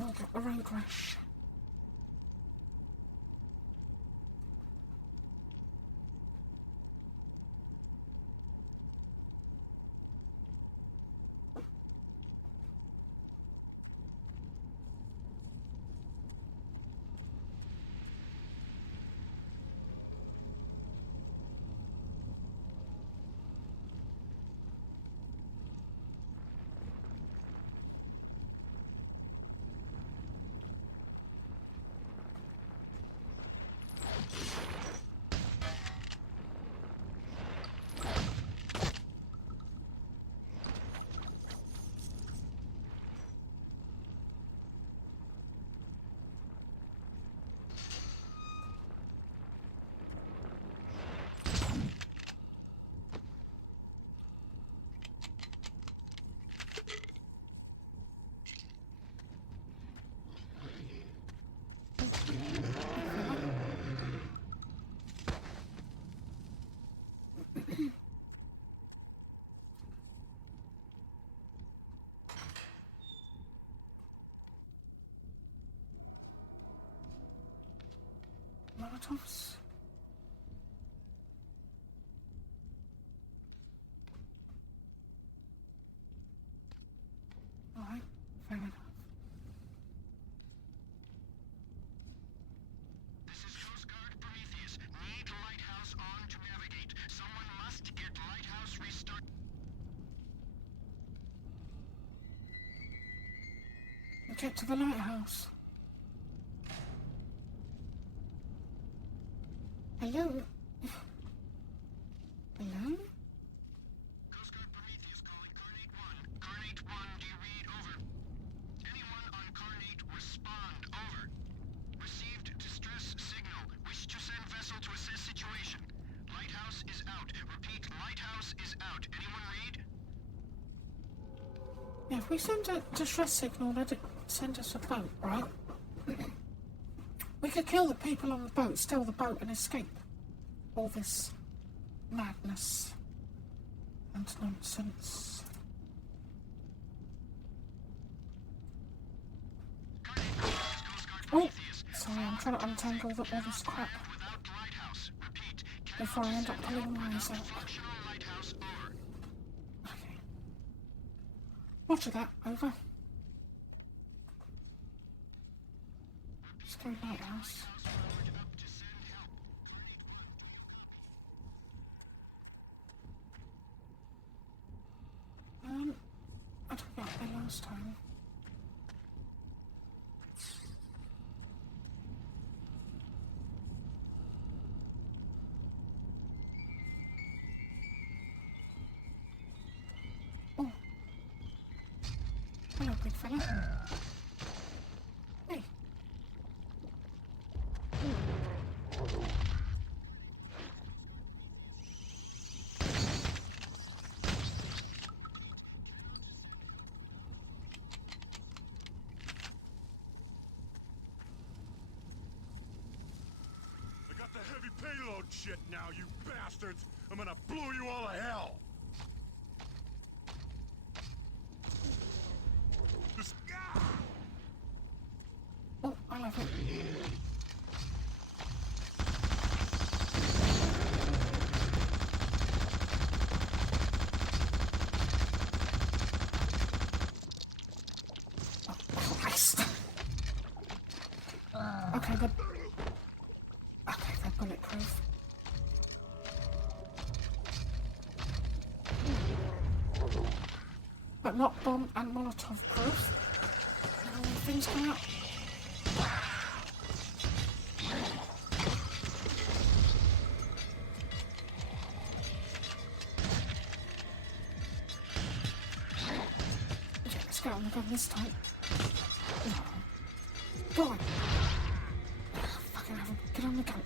I'll get the road rash. Molotovs. Alright, fair enough. This is Coast Guard Prometheus. Need lighthouse on to navigate. Someone must get lighthouse restart. Get to the lighthouse. Hello? Hello? Coast Guard Prometheus calling Carnate 1. Carnate 1, do you read? Over. Anyone on Carnate, respond. Over. Received distress signal. Wish to send vessel to assess situation. Lighthouse is out. Repeat, lighthouse is out. Anyone read? Yeah, if we send a distress signal, let it send us a boat, right? We could kill the people on the boat, steal the boat and escape all this madness and nonsense. Oh, sorry, I'm trying to untangle all this crap before I end up pulling wires out. Okay. Roger that, over. Let's go lighthouse. I don't get there last time. Oh. Hello, big fella. Hey. The heavy payload shit now, you bastards! I'm gonna blow you all to hell! This... Oh, I love it. Oh, Christ. Okay, they're bulletproof. But not bomb and Molotov proof. And all the things come out. Let's get on the gun this time. Go on. Fucking have him. Get on the gun.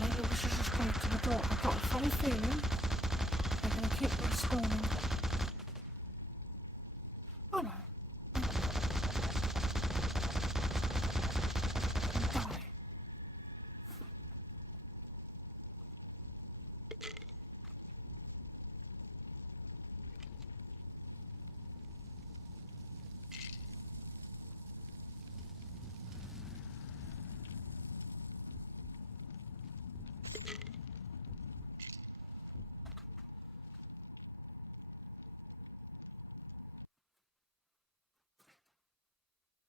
Maybe we should just go to the door. I've got a funny feeling they're going to keep respawning. Oh no. Die.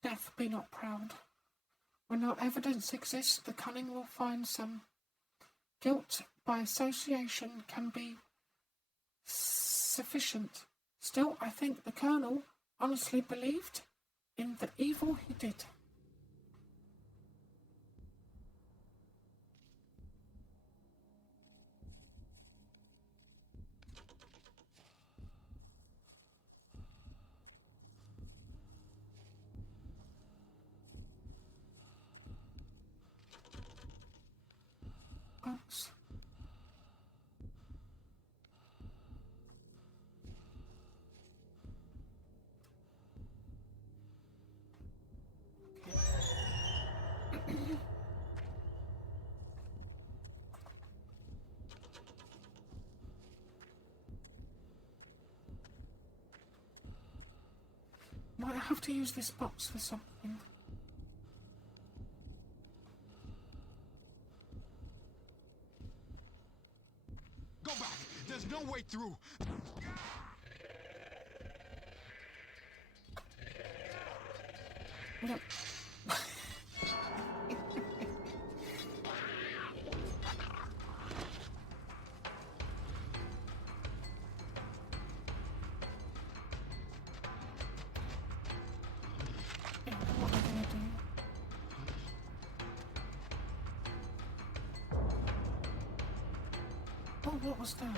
Death be not proud. When no evidence exists, the cunning will find some. Guilt by association can be sufficient. Still, I think the Colonel honestly believed in the evil he did. Oops. Might have to use this box for something. Go back! There's no way through! No. What am I gonna do? Oh, what was that?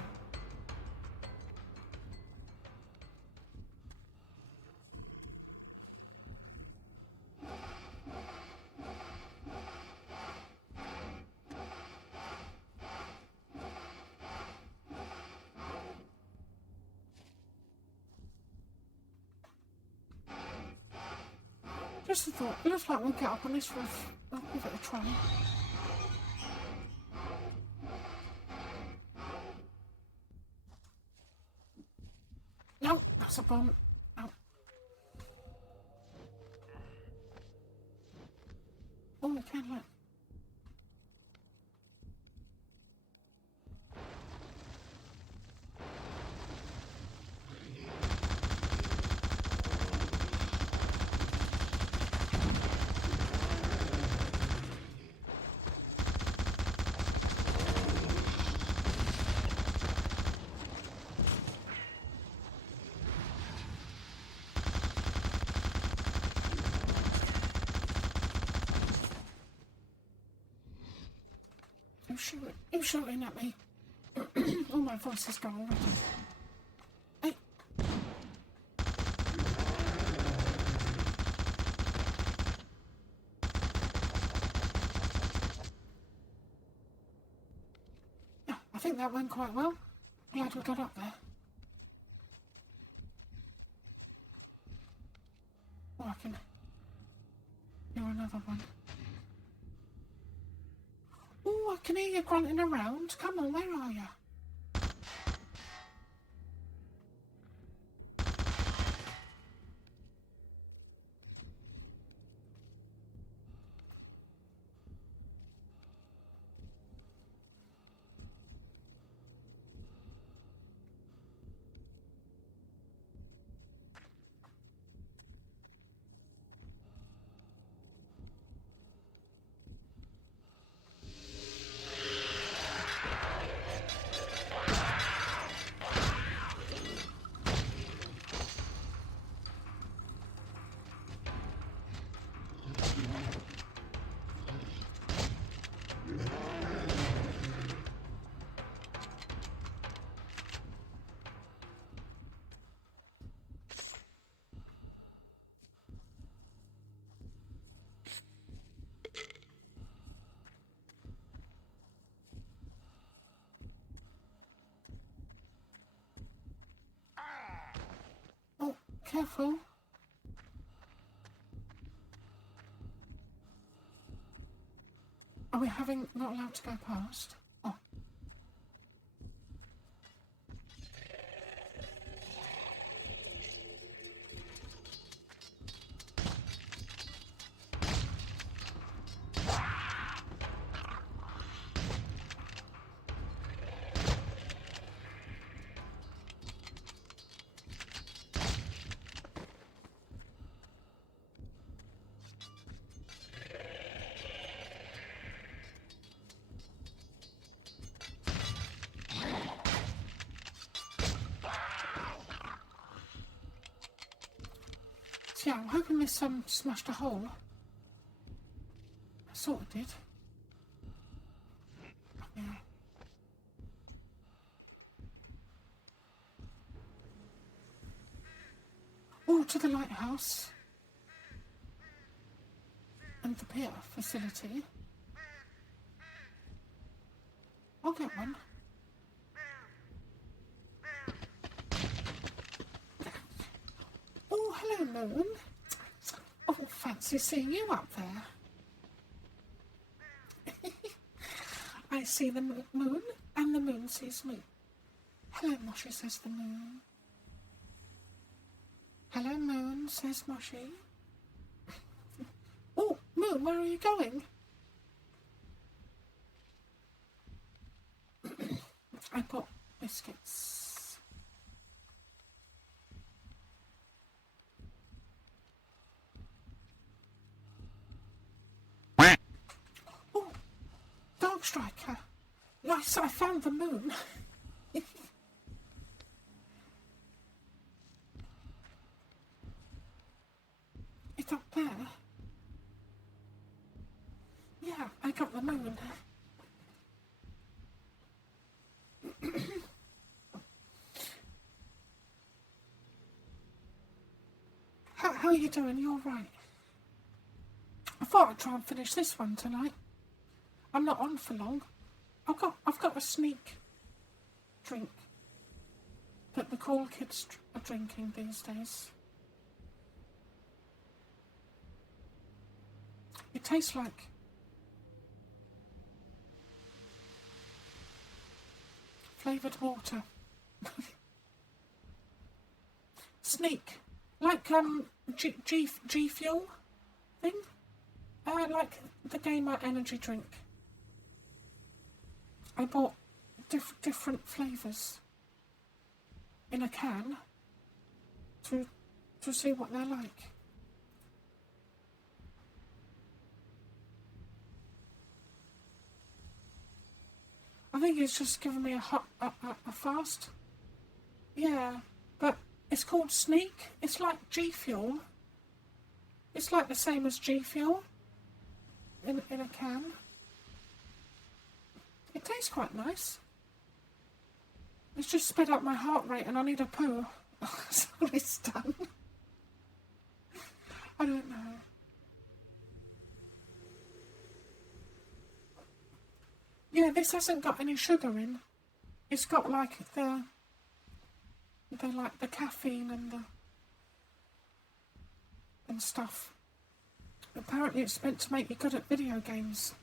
Just a thought. It looks like we'll get up on this roof. I'll give it a try. No, that's a bomb. Oh. Oh, we can look. Who's shouting at me? Oh, my voice is gone already. Hey. Yeah, I think that went quite well. Glad we got up there. Oh, I can hear another one. Oh, I can hear you grunting around. Come on, where are you? careful. Are we not allowed to go past? Oh. Yeah, I'm hoping this smashed a hole. I sort of did. Yeah. Oh, to the lighthouse. And the pier facility. I'll get one. Oh, hello, Moon. Oh, fancy seeing you up there. I see the moon, and the moon sees me. Hello, Moshi, says the moon. Hello, Moon, says Moshi. Oh, Moon, where are you going? I got biscuits. Oh, Dog Striker. Nice, I found the moon. It's up there. Yeah, I got the moon. How are you doing? You all right? I thought I'd try and finish this one tonight. I'm not on for long. I've got a sneak drink that the cool kids are drinking these days. It tastes like flavoured water. Sneak. Like G Fuel thing. Like the gamer energy drink. I bought different flavours in a can to see what they're like. I think it's just giving me a fast. Yeah, but it's called Sneak. It's like G Fuel. It's like the same as G Fuel in a can. It tastes quite nice. It's just sped up my heart rate and I need a poo. That's all it's done. I don't know. Yeah, this hasn't got any sugar in. It's got like the caffeine and stuff. Apparently it's meant to make you good at video games.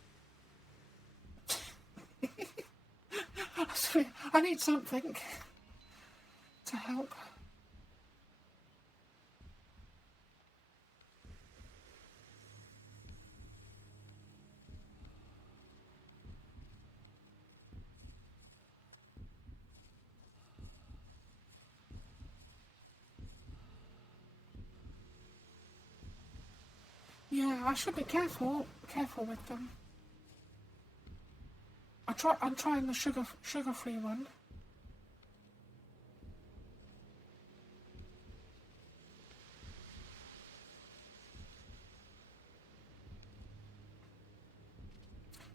I need something to help. Yeah, I should be careful with them. I'm trying the sugar-free one.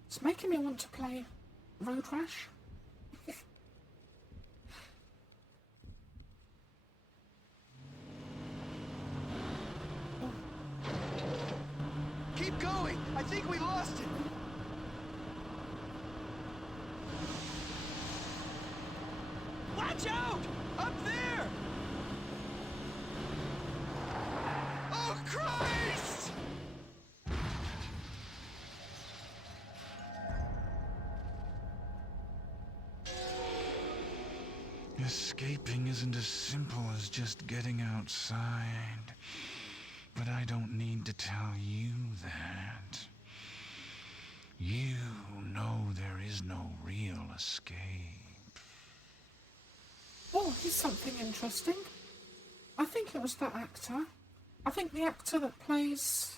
It's making me want to play Road Rash. Keep going! I think we lost it! Watch out! Up there! Escaping isn't as simple as just getting outside. But I don't need to tell you that. You know there is no real escape. Oh, here's something interesting. I think it was that actor. I think the actor that plays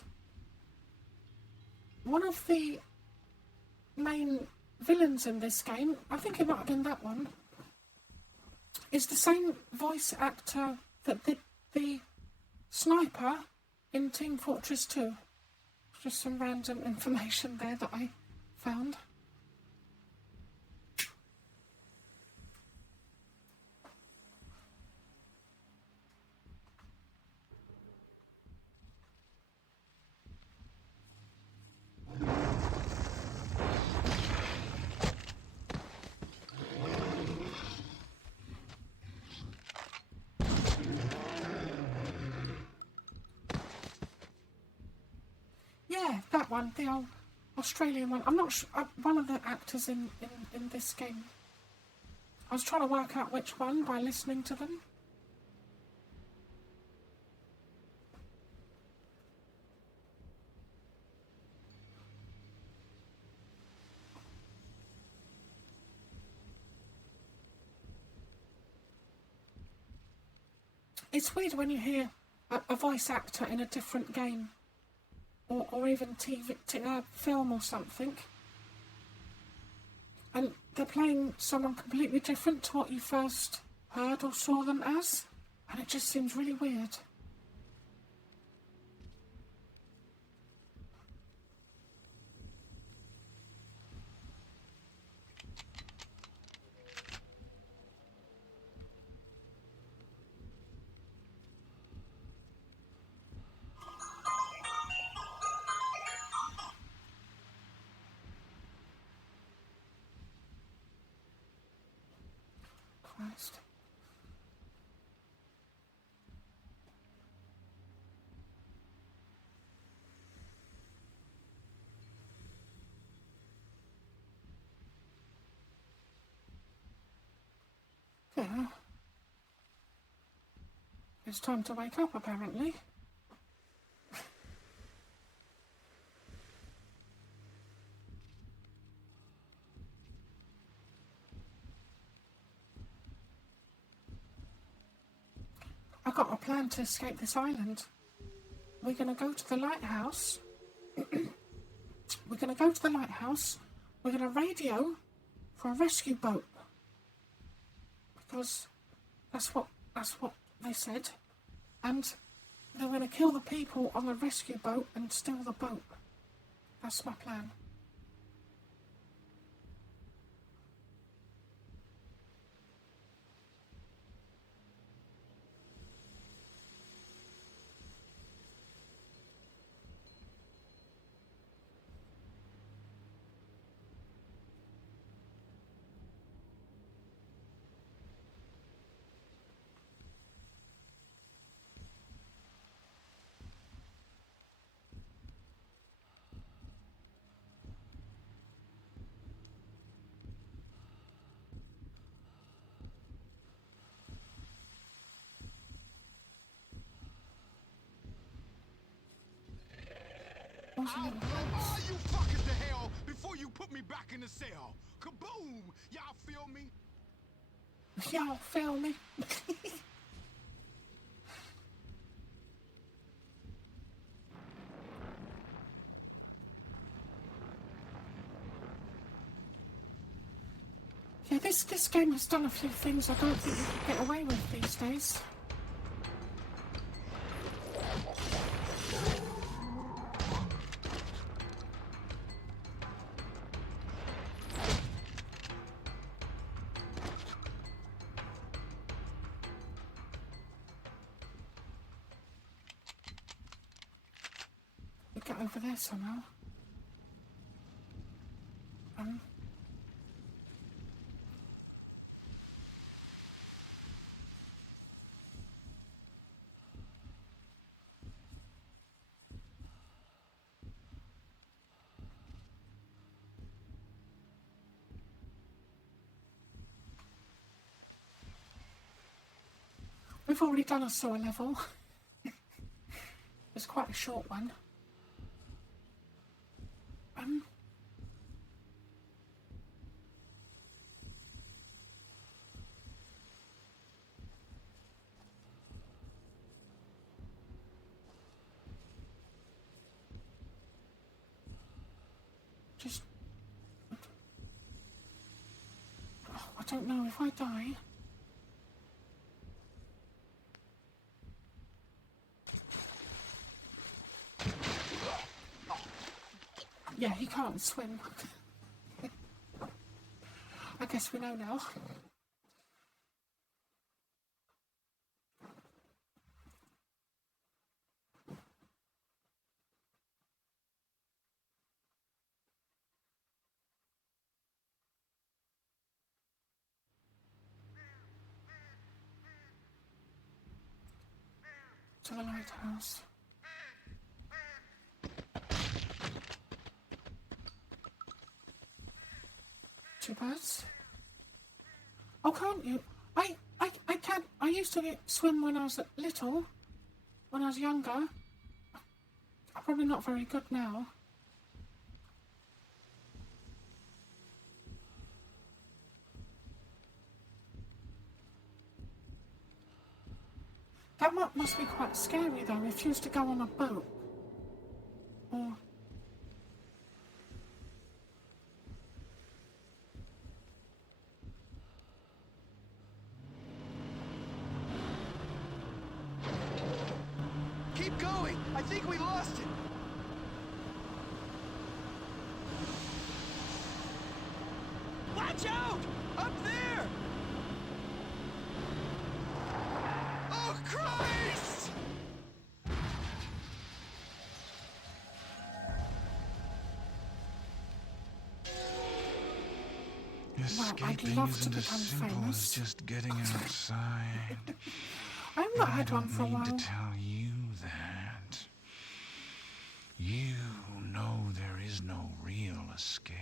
one of the main villains in this game, I think it might have been that one, is the same voice actor that did the sniper in Team Fortress 2. Just some random information there that I found. Yeah, that one, the old Australian one. I'm not sure, one of the actors in this game. I was trying to work out which one by listening to them. It's weird when you hear a voice actor in a different game. Or even TV, film or something. And they're playing someone completely different to what you first heard or saw them as. And it just seems really weird. Christ. Yeah. It's time to wake up, apparently. I've got a plan to escape this island. We're going to go to the lighthouse. We're going to go to the lighthouse. We're going to radio for a rescue boat. Because that's what they said. And they're going to kill the people on the rescue boat and steal the boat. That's my plan. I'll you fuckers to hell before you put me back in the cell. Kaboom! Y'all feel me? Y'all feel me? Yeah, this game has done a few things I don't think you can get away with these days. We get over there somehow. we've already done a sewer level. It's quite a short one. Just... Oh, I don't know if I die. Yeah, he can't swim. I guess we know now. To the lighthouse. Two birds. Oh, can't you? I can't. I used to swim when I was little. When I was younger. I'm probably not very good now. That must be quite scary though, if you used to go on a boat. Or... Keep going! I think we lost it! Watch out! Up there! Oh, Christ! Escaping isn't as simple as just getting outside. I've not had one for a while. I don't need to tell you that. You know there is no real escape.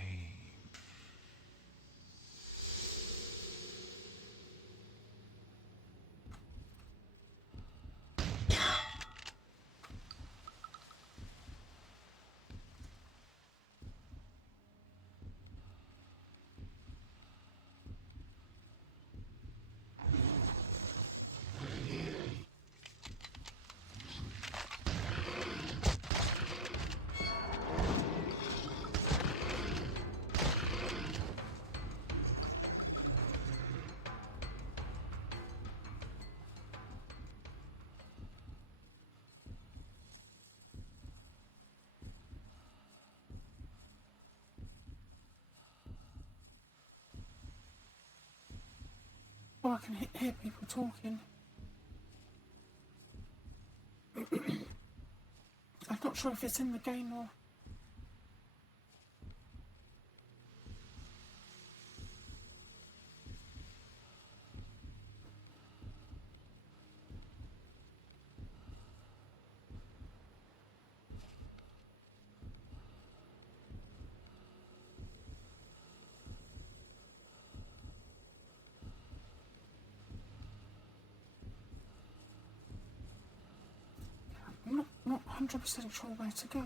Or I can hear people talking. I'm not sure if it's in the game or... I'm not 100% sure where to go.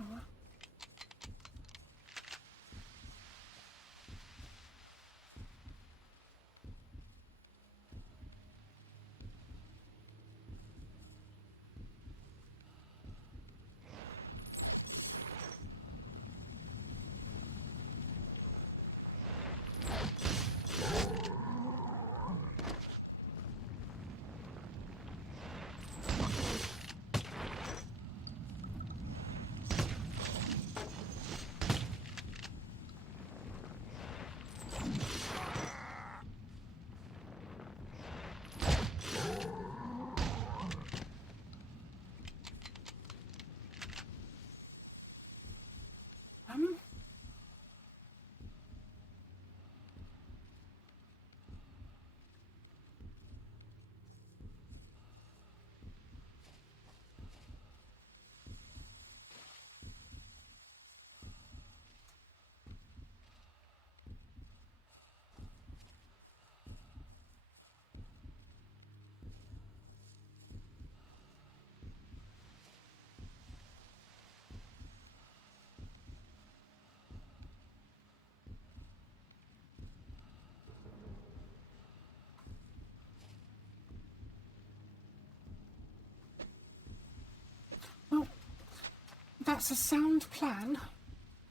that's a sound plan.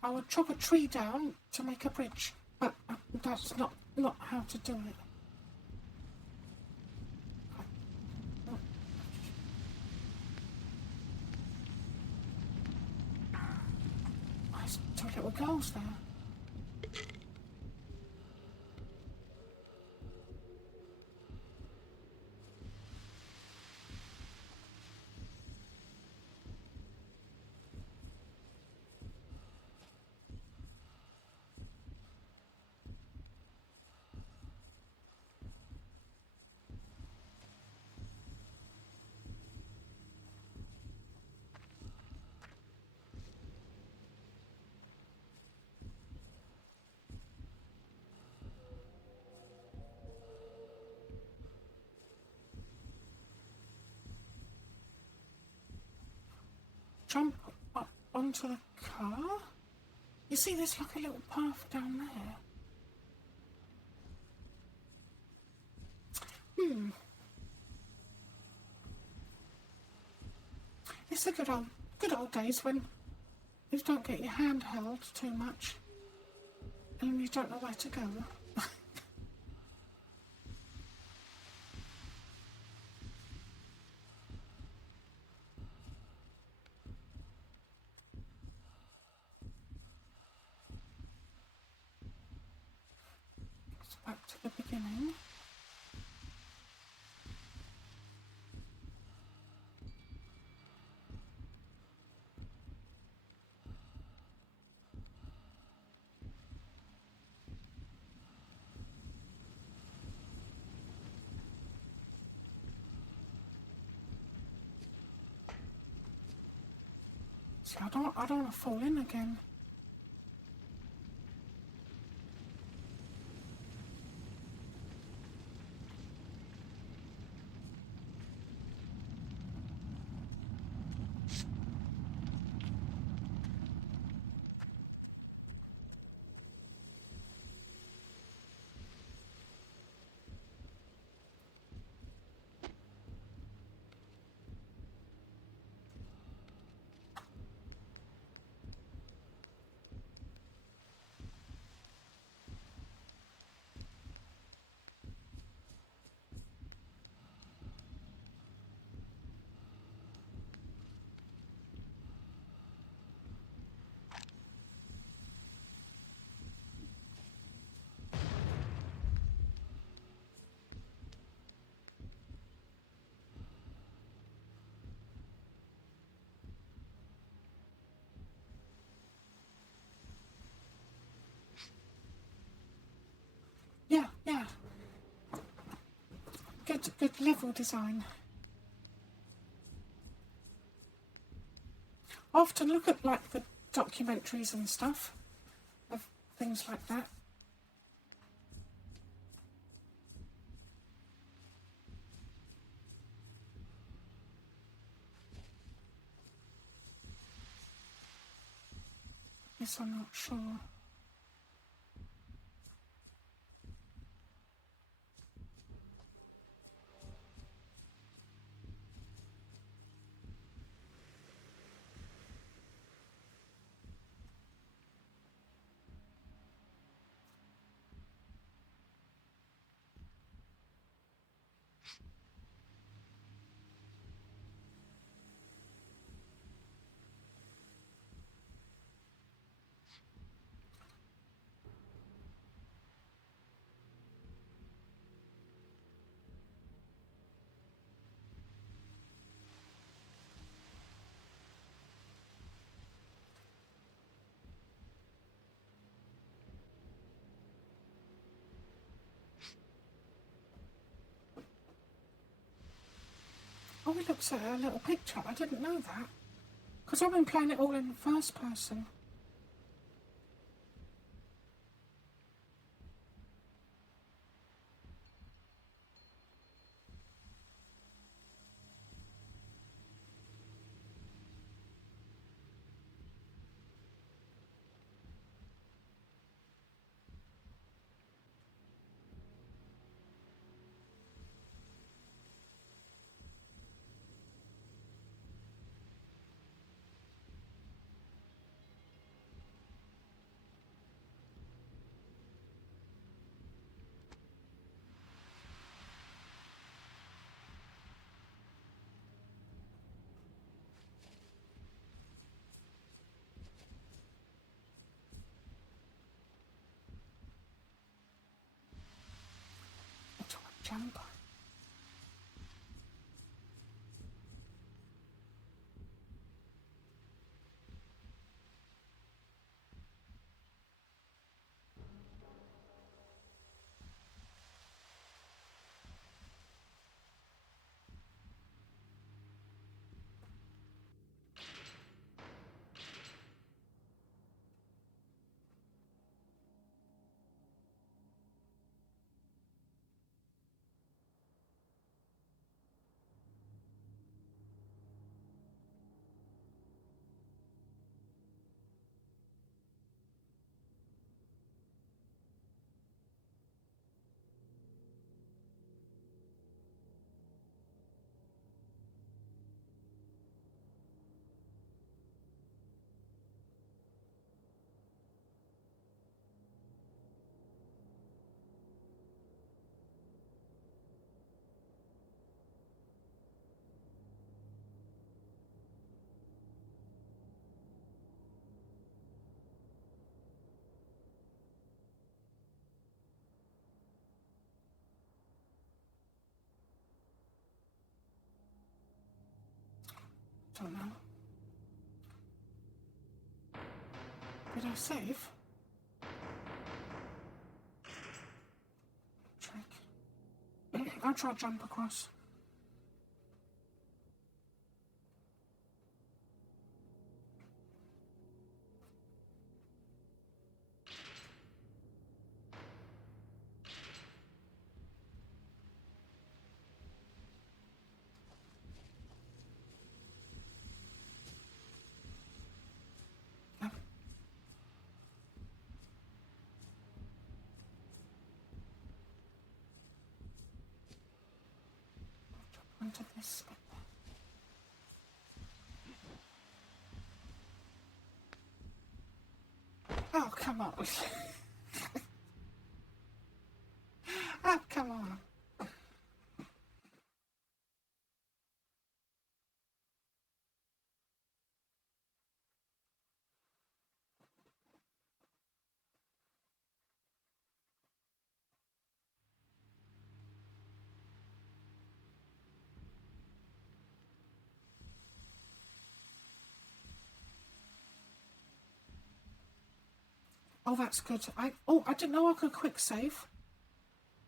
I would chop a tree down to make a bridge, but that's not how to do it. There's two little girls there. Jump up onto the car. You see, there's like a little path down there. It's the good old days when you don't get your hand held too much and you don't know where to go. It's back to the beginning. See, I don't want to fall in again. Yeah. Good level design. I often look at like the documentaries and stuff of things like that. Yes, I'm not sure. Oh, it looks at a little picture. I didn't know that. Because I've been playing it all in first person. jump. Don't know. Did I save? Check. I'll try to jump across. Onto this bit. Oh, come on. Oh, come on. Oh, that's good. I didn't know I could quick save.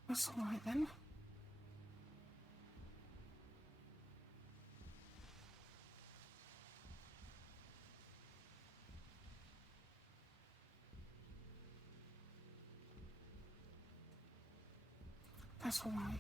That's all right then. That's all right.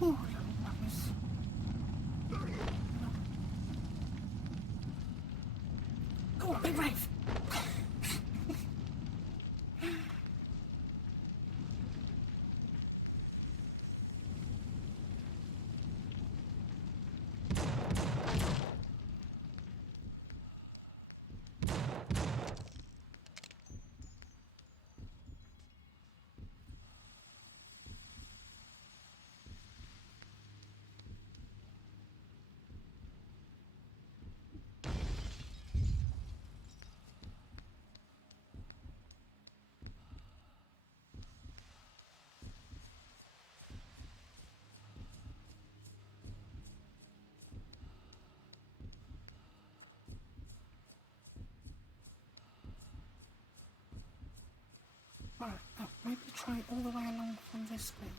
Oh, little buggers. Go on, be brave. Right, maybe try all the way along from this bit.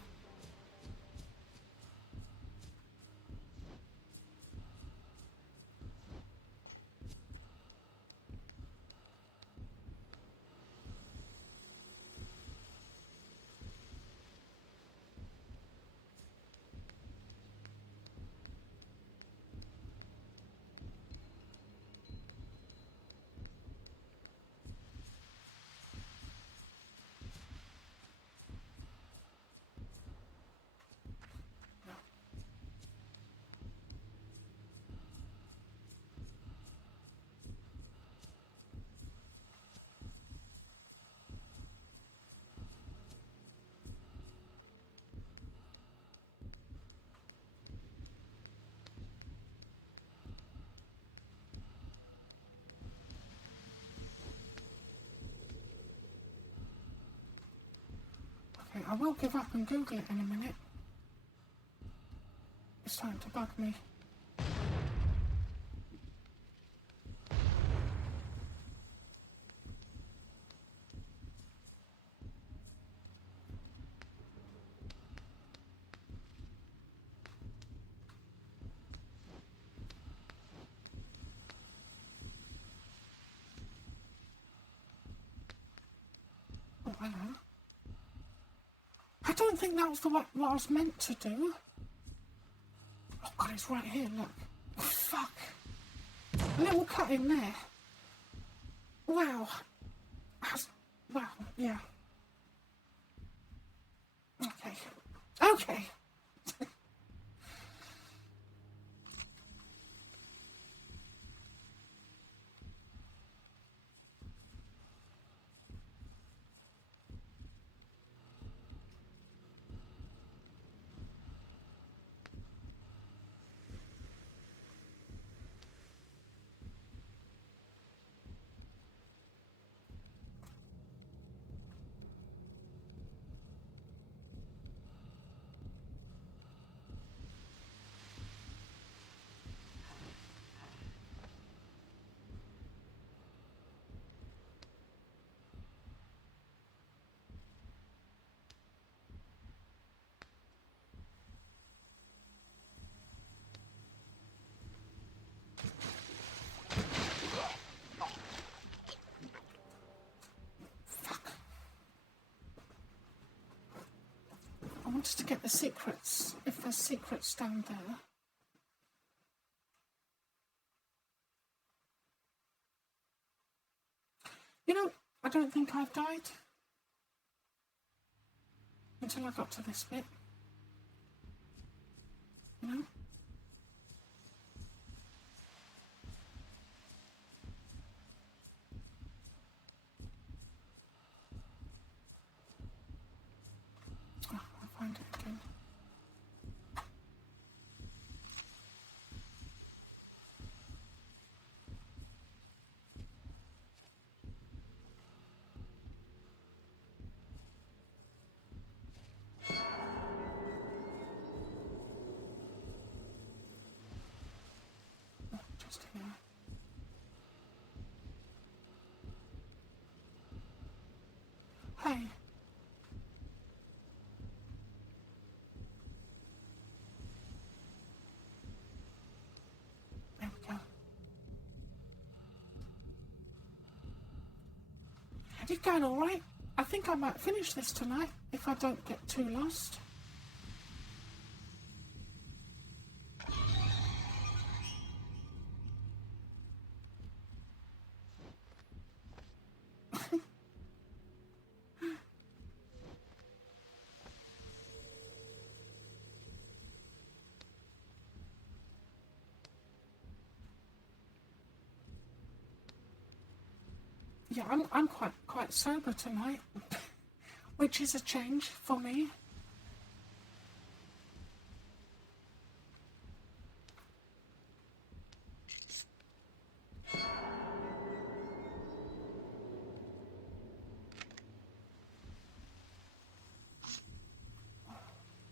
Okay, I will give up and Google it in a minute. It's starting to bug me. Oh, hello. I don't think that was what I was meant to do. Oh god, it's right here, look. Oh, fuck. A little cut in there. Wow. Wow, yeah. Okay. Okay. I wanted to get the secrets, if there's secrets down there. You know, I don't think I've died until I got to this bit. You know? Oh, I'll find it again. Just here. Hey. There we go. It's going alright. I think I might finish this tonight if I don't get too lost. Yeah, I'm quite sober tonight, which is a change for me.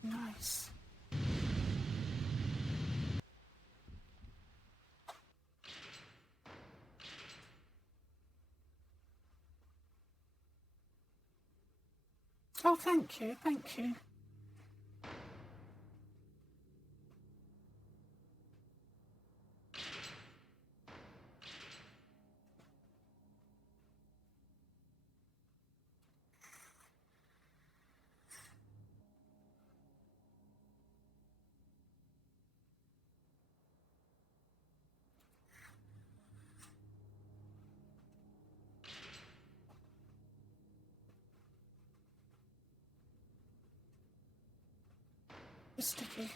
Nice. Oh, thank you, thank you. It's sticky.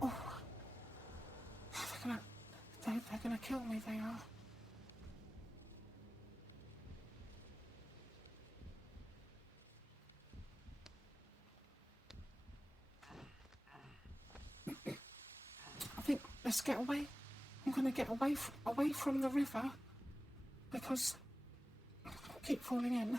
Oh, they're gonna kill me. They are. let's get away. I'm going to get away from the river because I keep falling in.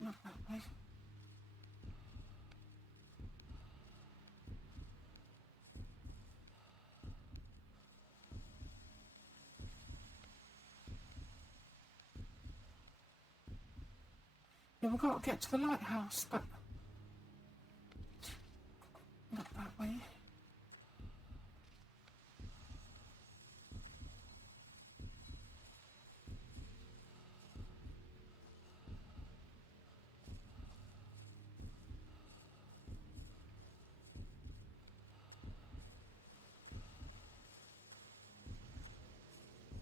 Not that way. Yeah, we've got to get to the lighthouse, but not that way.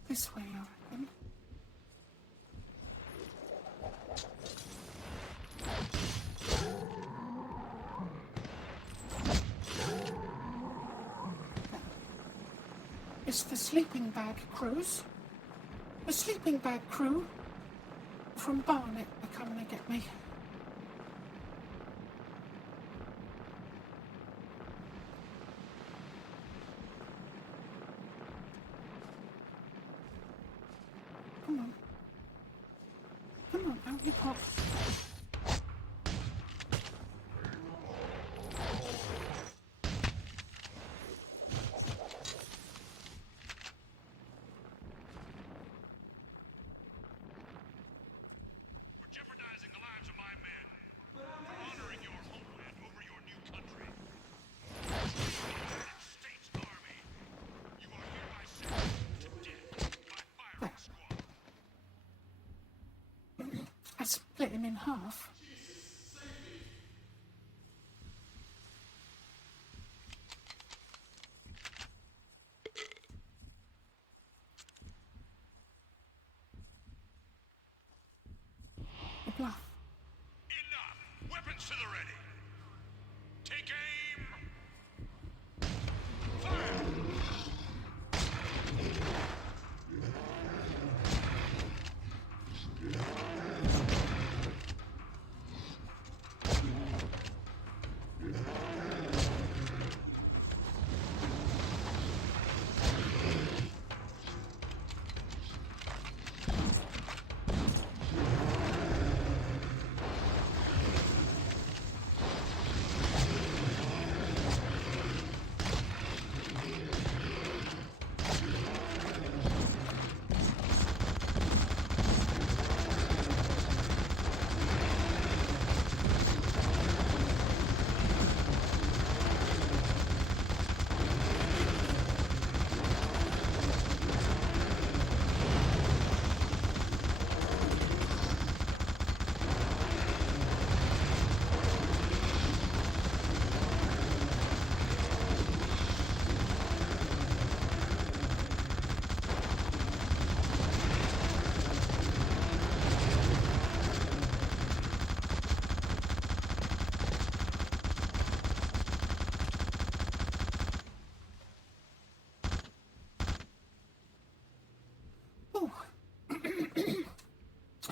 This way, I reckon. It's the sleeping bag cruise. The sleeping bag crew from Barnet are coming to get me. Come on. Come on, out you pop. Jeopardizing the lives of my men. For honoring your homeland over your new country. United States Army. You are hereby sentenced to death by firing squad. I split him in half. The bluff. Enough! Weapons to the ready! Take aim! Fire!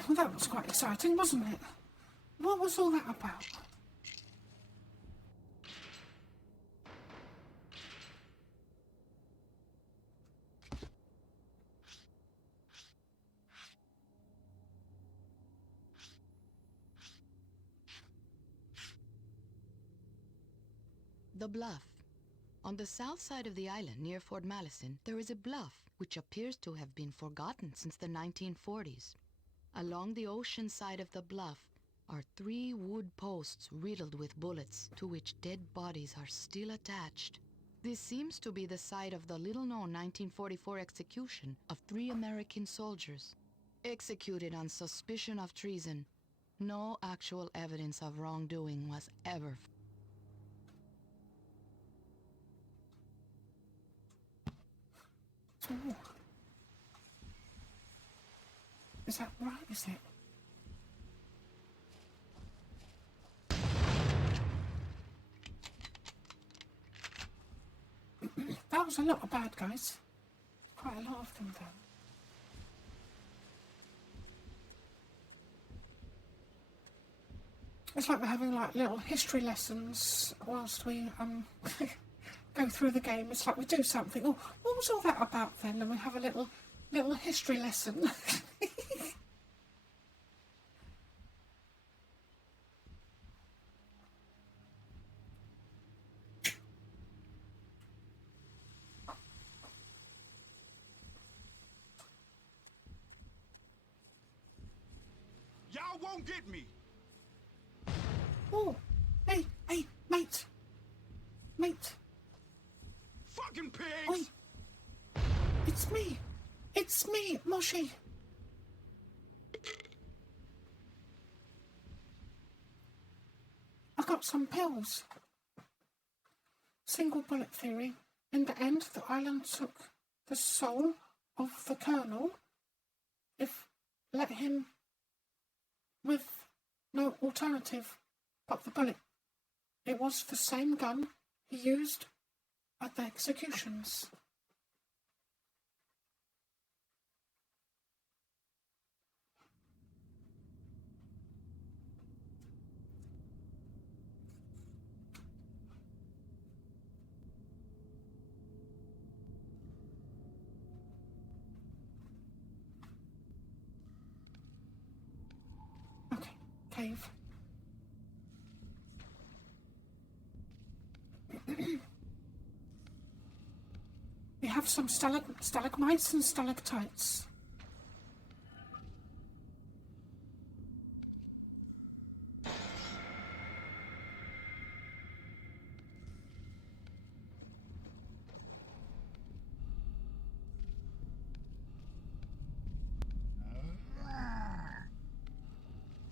Well, that was quite exciting, wasn't it? What was all that about? The bluff. On the south side of the island near Fort Malison, there is a bluff which appears to have been forgotten since the 1940s. Along the ocean side of the bluff are 3 wood posts riddled with bullets to which dead bodies are still attached. This seems to be the site of the little-known 1944 execution of 3 American soldiers, executed on suspicion of treason. No actual evidence of wrongdoing was ever Ooh. Is that right, is it? That was a lot of bad guys. Quite a lot of them, though. It's like we're having like little history lessons whilst we go through the game. It's like we do something. Oh, what was all that about then? And we have a little history lesson. Y'all won't get me. Oh, hey, mate. Mate. Fucking pigs! Oi. It's me, Moshi. I got some pills. Single bullet theory. In the end, the island took the soul of the colonel. If let him with no alternative but the bullet. It was the same gun he used at the executions. Okay, cave. We have some stalagmites and stalactites.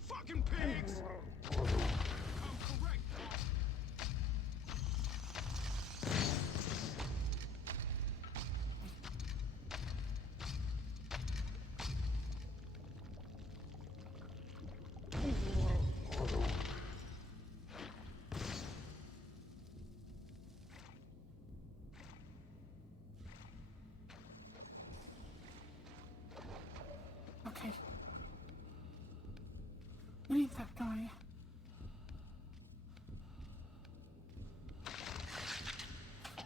Fucking pigs! I'm correct. Okay. We need that guy.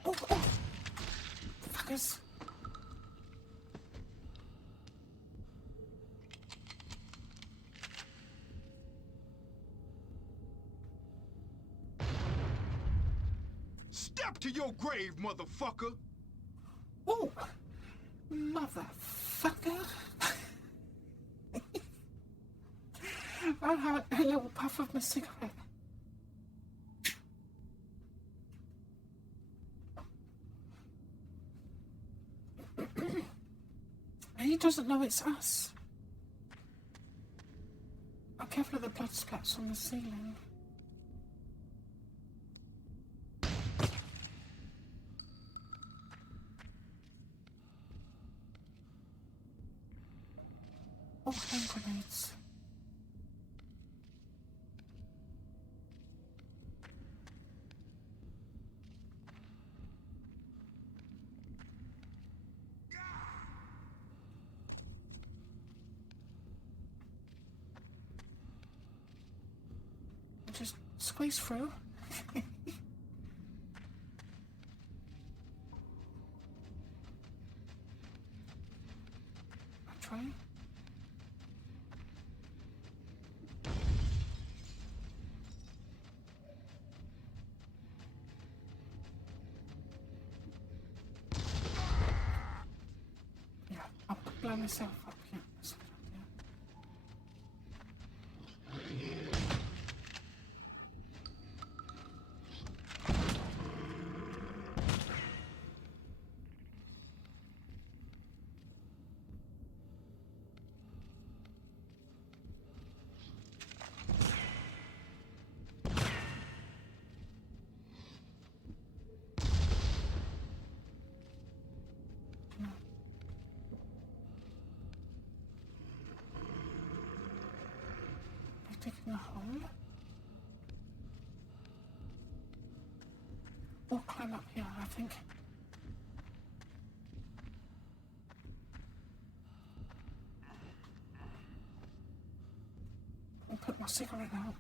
Oh! Fuckers. Step to your grave, motherfucker! Oh! Motherfucker. I'll have a little puff of my cigarette. He doesn't know it's us. Be careful of the blood splats on the ceiling. Oh, hand grenades. Just squeeze through. I'll try. Yeah, I'll blow myself up. Yeah, that's a good idea. in the hole. Or climb up here, I think. And put my cigarette out.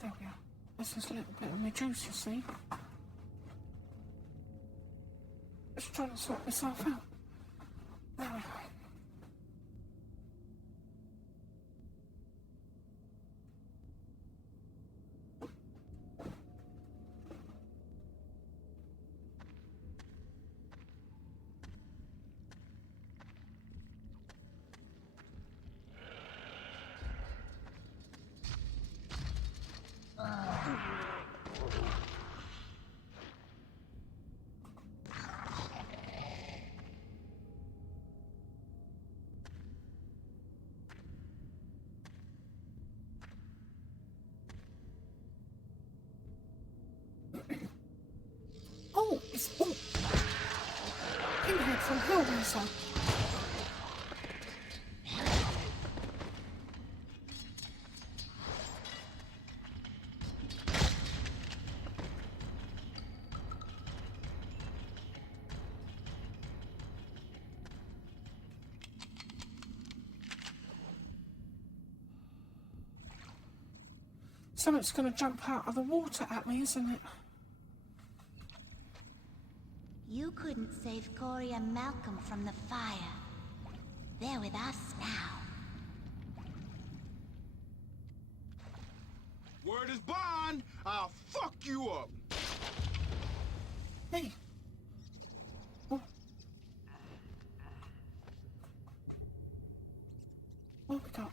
There we are. This is a little bit of my juice, you see. Just trying to sort myself out. There we go. Oh, it's Pinhead from Hellraiser. Something's going to jump out of the water at me, isn't it? You couldn't save Corey and Malcolm from the fire. They're with us now. Word is bond, I'll fuck you up. Hey. Oh. What have we got?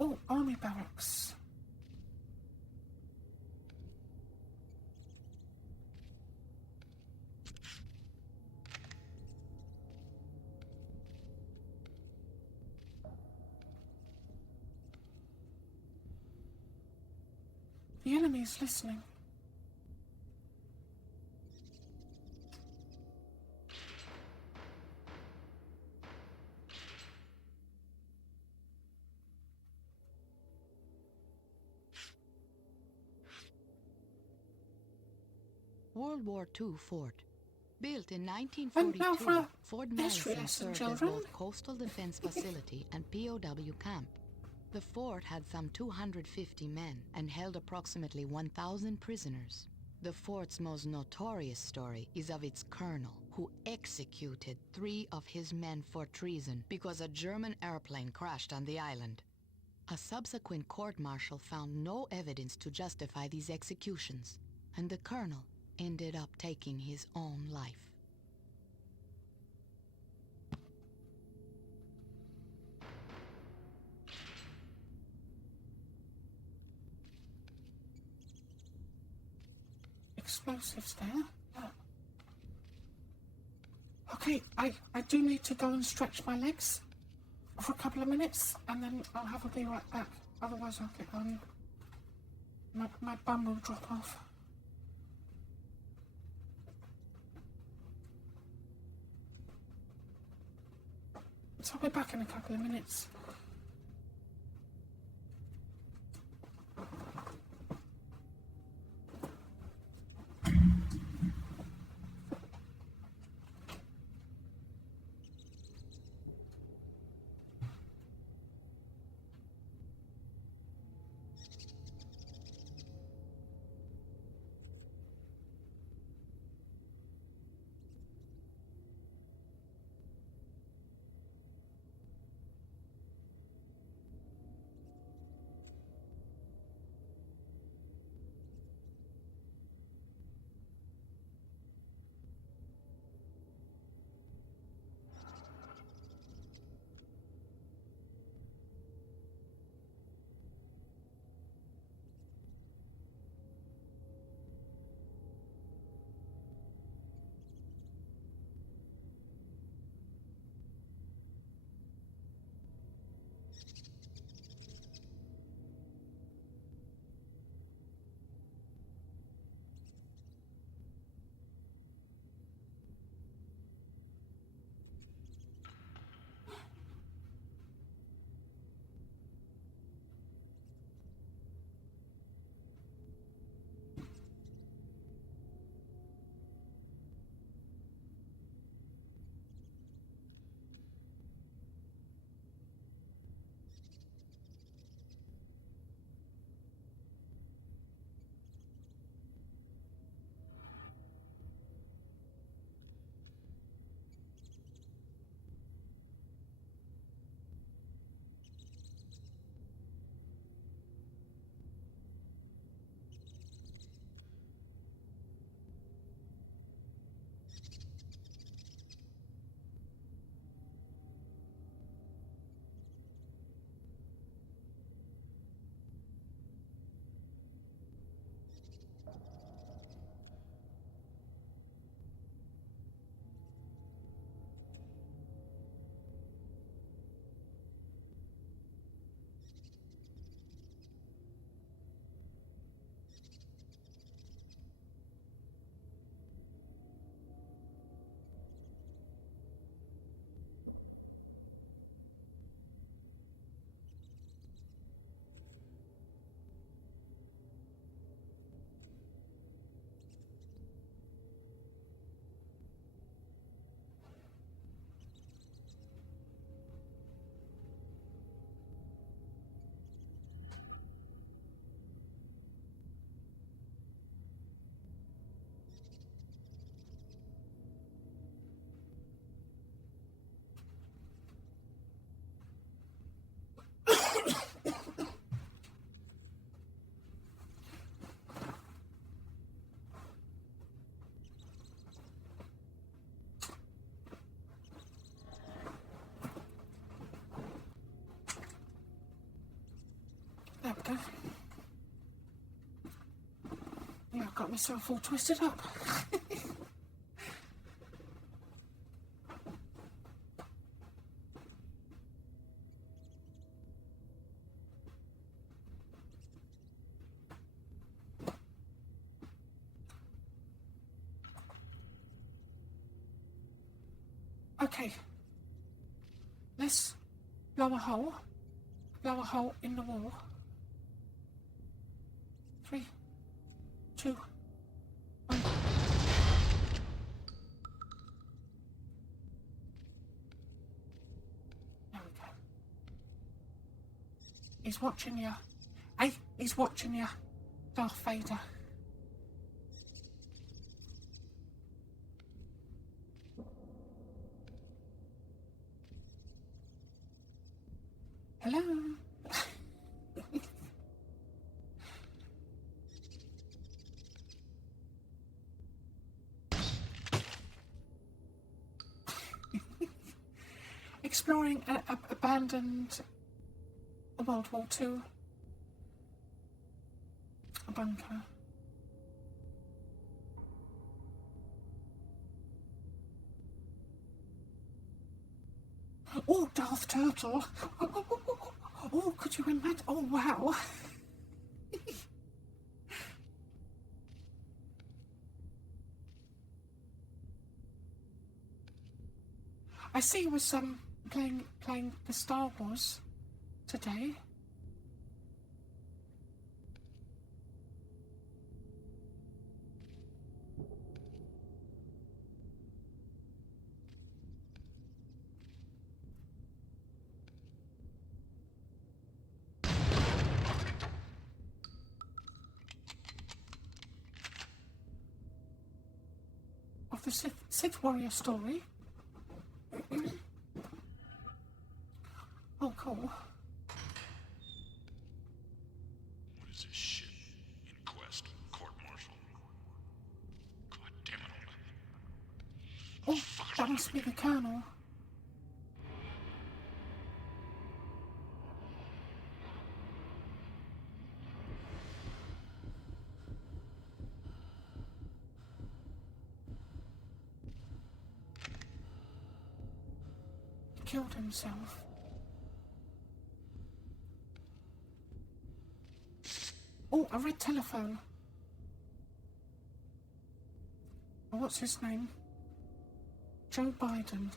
Oh, army barracks. The enemy is listening. World War II fort. Built in 1942, Fort Madison served as both coastal defense facility and POW camp. The fort had some 250 men and held approximately 1,000 prisoners. The fort's most notorious story is of its colonel, who executed 3 of his men for treason because a German airplane crashed on the island. A subsequent court-martial found no evidence to justify these executions, and the colonel ended up taking his own life. Explosives there. Oh. Okay, I do need to go and stretch my legs for a couple of minutes, and then I'll be right back. Otherwise I'll get my bum will drop off. So I'll be back in a couple of minutes. go. Yeah, I've got myself all twisted up. Okay. Let's blow a hole. Blow a hole in the wall. 3, 2, 1. There we go. He's watching you. Hey, he's watching you, Darth Vader. Hello? Exploring an abandoned World War II bunker. Oh, Darth Turtle. Oh, could you imagine? Oh, wow. I see you was playing the Star Wars today. Of the Sith warrior story. Oh, cool. What is this shit? Inquest, court-martial. God damn it. Oh, that must be the Colonel. He killed himself. Oh, a red telephone. Oh, what's his name? Joe Biden.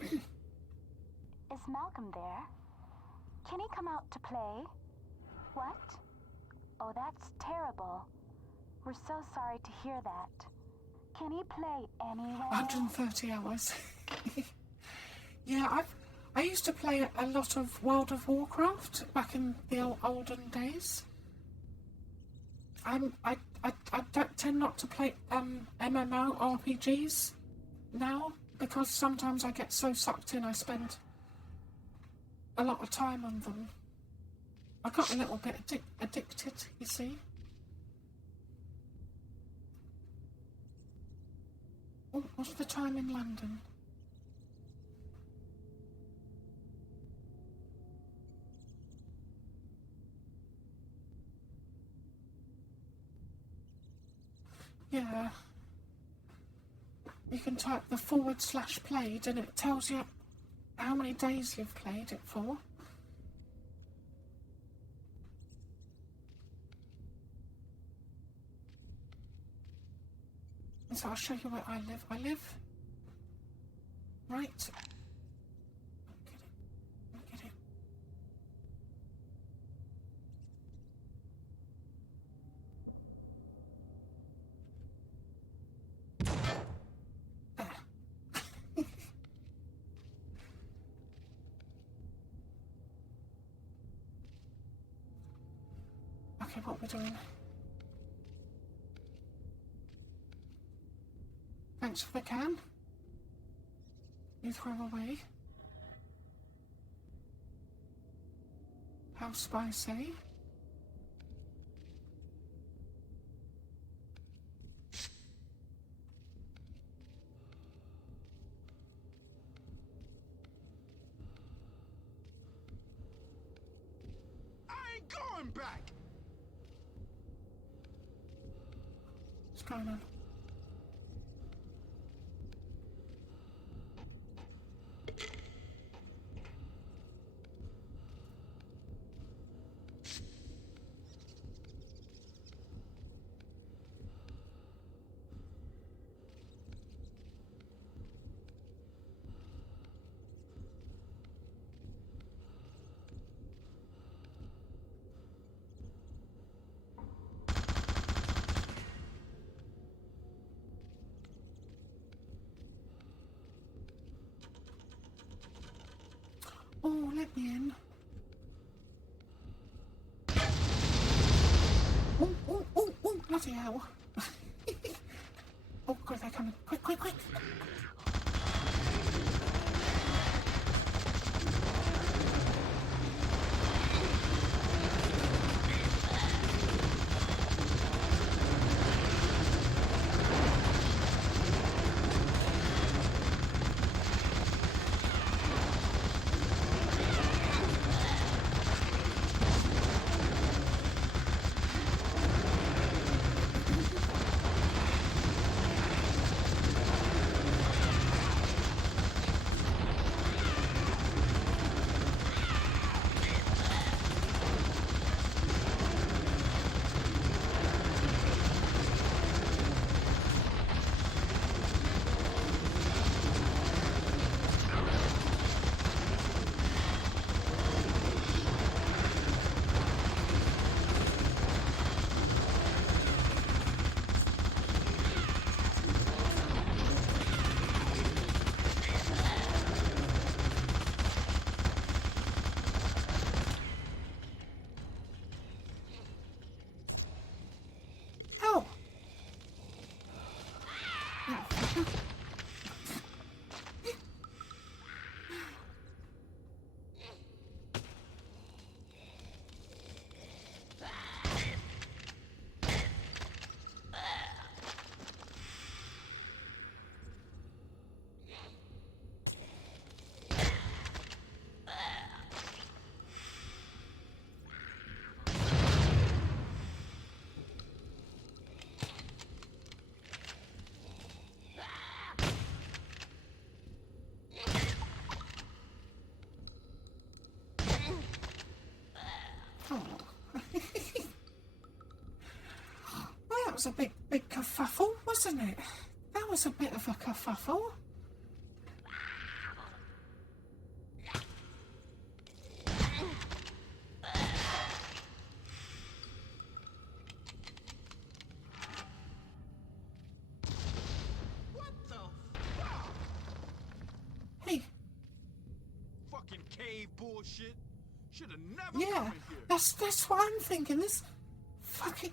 Is Malcolm there? Can he come out to play? What? Oh, that's terrible. We're so sorry to hear that. Can he play anyway? 130 hours. Yeah, I used to play a lot of World of Warcraft back in the olden days. I don't tend not to play MMO RPGs now because sometimes I get so sucked in I spend a lot of time on them. I got a little bit addicted, you see. Oh, what's the time in London? Yeah. You can type the /played and it tells you how many days you've played it for. And so I'll show you where I live. I live right. Get it. Okay, what we're doing. Thanks for the can. You throw away. How spicy. I ain't going turn back. What's going on? Oh, let me in. Oh, bloody hell. Oh, God, they're coming. Quick, quick, quick. Well, that was a big kerfuffle, wasn't it? That was a bit of a kerfuffle. What the fuck? Hey. Fucking cave bullshit. Should have never Yeah, come in here. that's what I'm thinking. This fucking...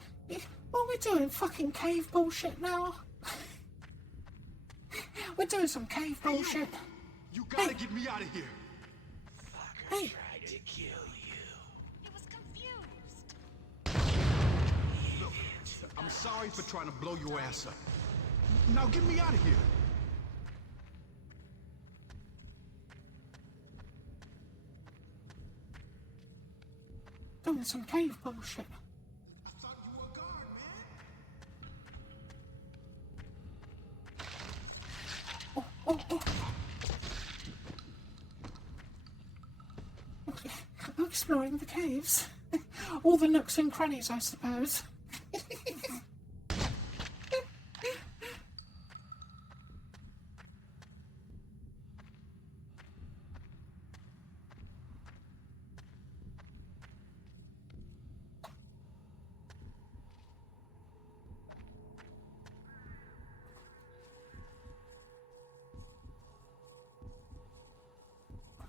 What are we doing? Fucking cave bullshit now? We're doing some cave bullshit. You gotta get me out of here. Hey. Tried to kill you. He was confused. Look, I'm sorry for trying to blow your ass up. Now get me out of here. Doing some cave bullshit. I thought you were a guard, man. Oh. I'm exploring the caves. All the nooks and crannies, I suppose.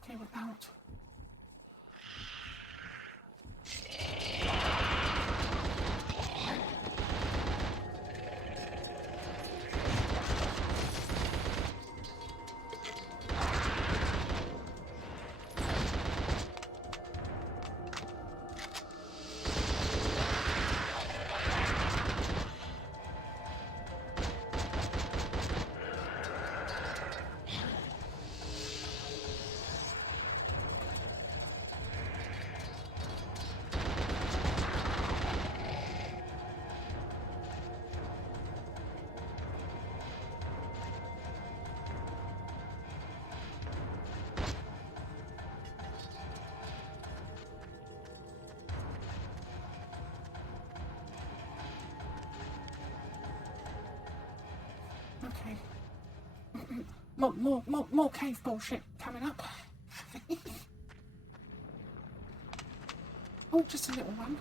Okay, we're out. more cave bullshit coming up. Oh, just a little one.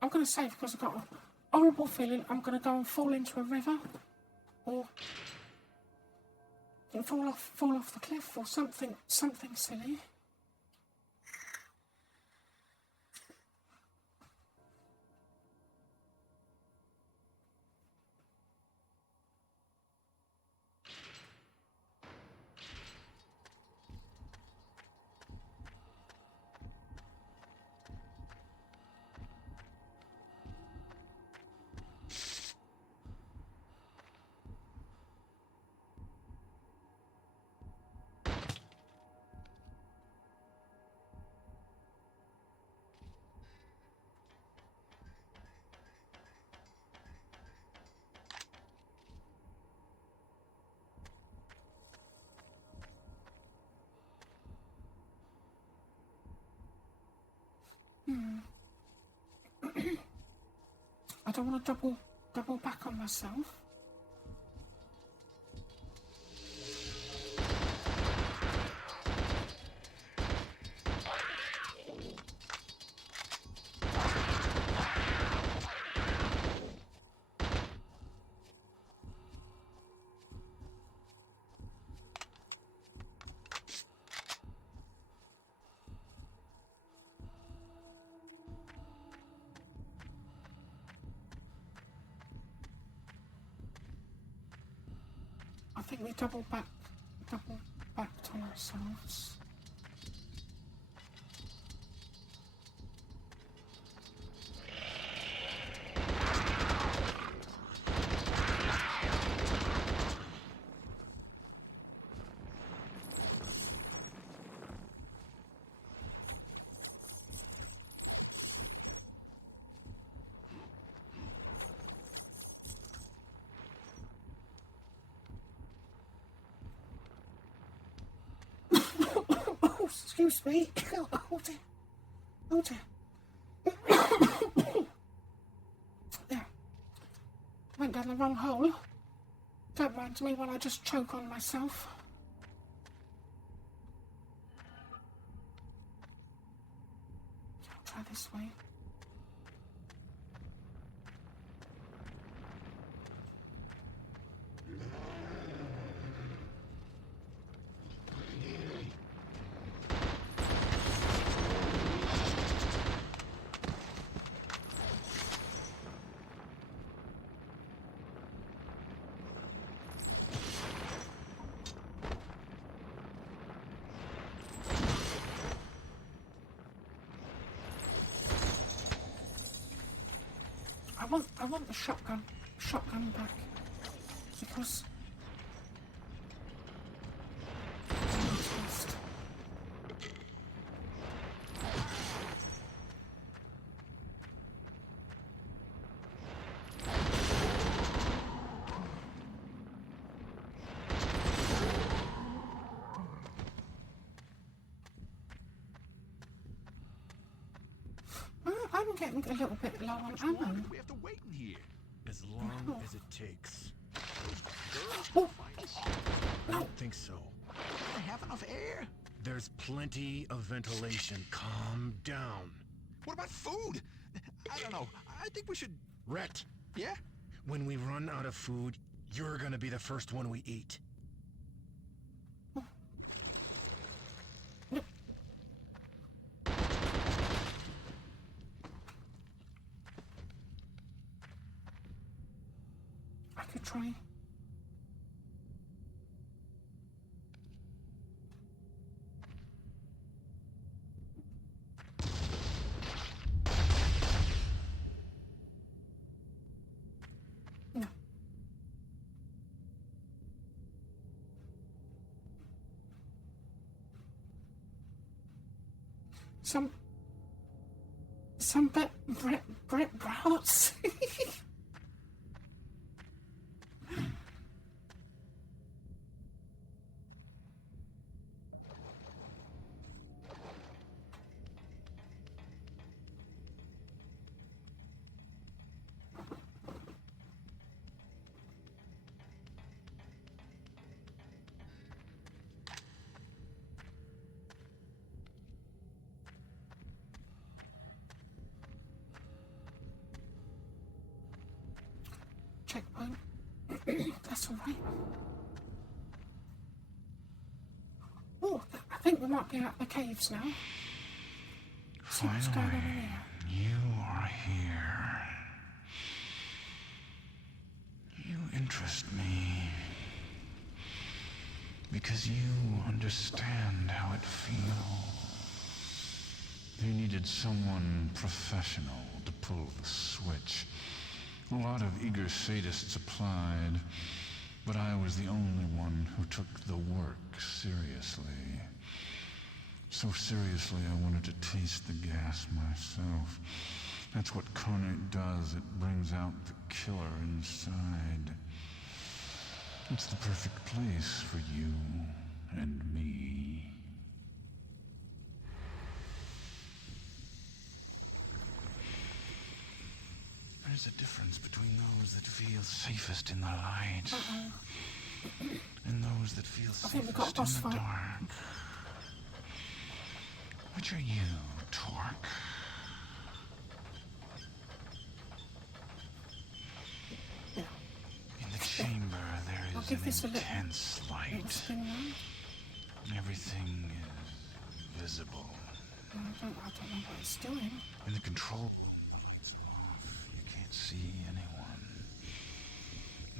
I'm going to save because I've got a horrible feeling I'm going to go and fall into a river or fall off the cliff or something silly. I don't want to double back on myself. I think we double backed on ourselves. Excuse me. Oh dear. Oh dear. There. Went down the wrong hole. Don't mind me while I just choke on myself. I'll try this way. I want the shotgun back because I'm getting a little bit low on ammo. We have to wait in here. As long as it takes. Oh. I don't think so. I have enough air. There's plenty of ventilation. Calm down. What about food? I don't know. I think we should... Rhett, Yeah? when we run out of food, you're gonna be the first one we eat. I could try. No. Some Brett Browns. Checkpoint. That's all right. Oh, I think we might be out of the caves now. See what's going on in here. You are here. You interest me. Because you understand how it feels. You needed someone professional to pull the switch. A lot of eager sadists applied, but I was the only one who took the work seriously. So seriously, I wanted to taste the gas myself. That's what carnate does. It brings out the killer inside. It's the perfect place for you and me. There's a difference between those that feel safest in the light and those that feel safest in the dark. Which are you, Torque? In the chamber there is an intense light. Everything is visible. I don't know what it's doing. In the control see anyone.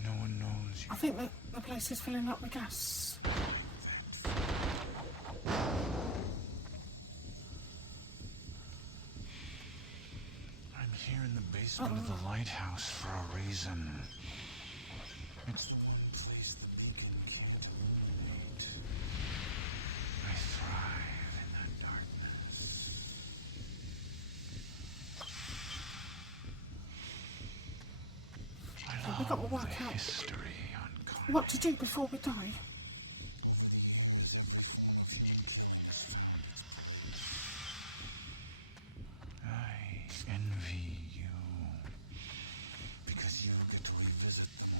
No one knows you. I think the place is filling up with gas. I'm here in the basement of the lighthouse for a reason. It's the one place the beacon can't illuminate. I thrive in that darkness. We've got to work out what to do before we die. I envy you because you get to revisit them.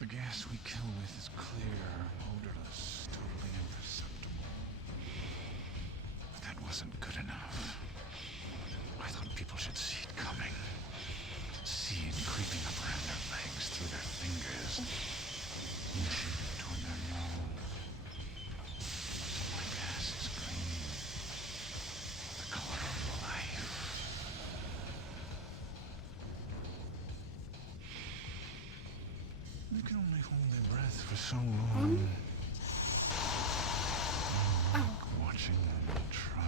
The gas we kill with is clear, odorless, totally imperceptible. But that wasn't good enough. I thought people should see it coming. See it creeping up around their legs, through their fingers, inching toward their nose. My gas is green. The color of life. You can only hold their breath for so long. Watching them try.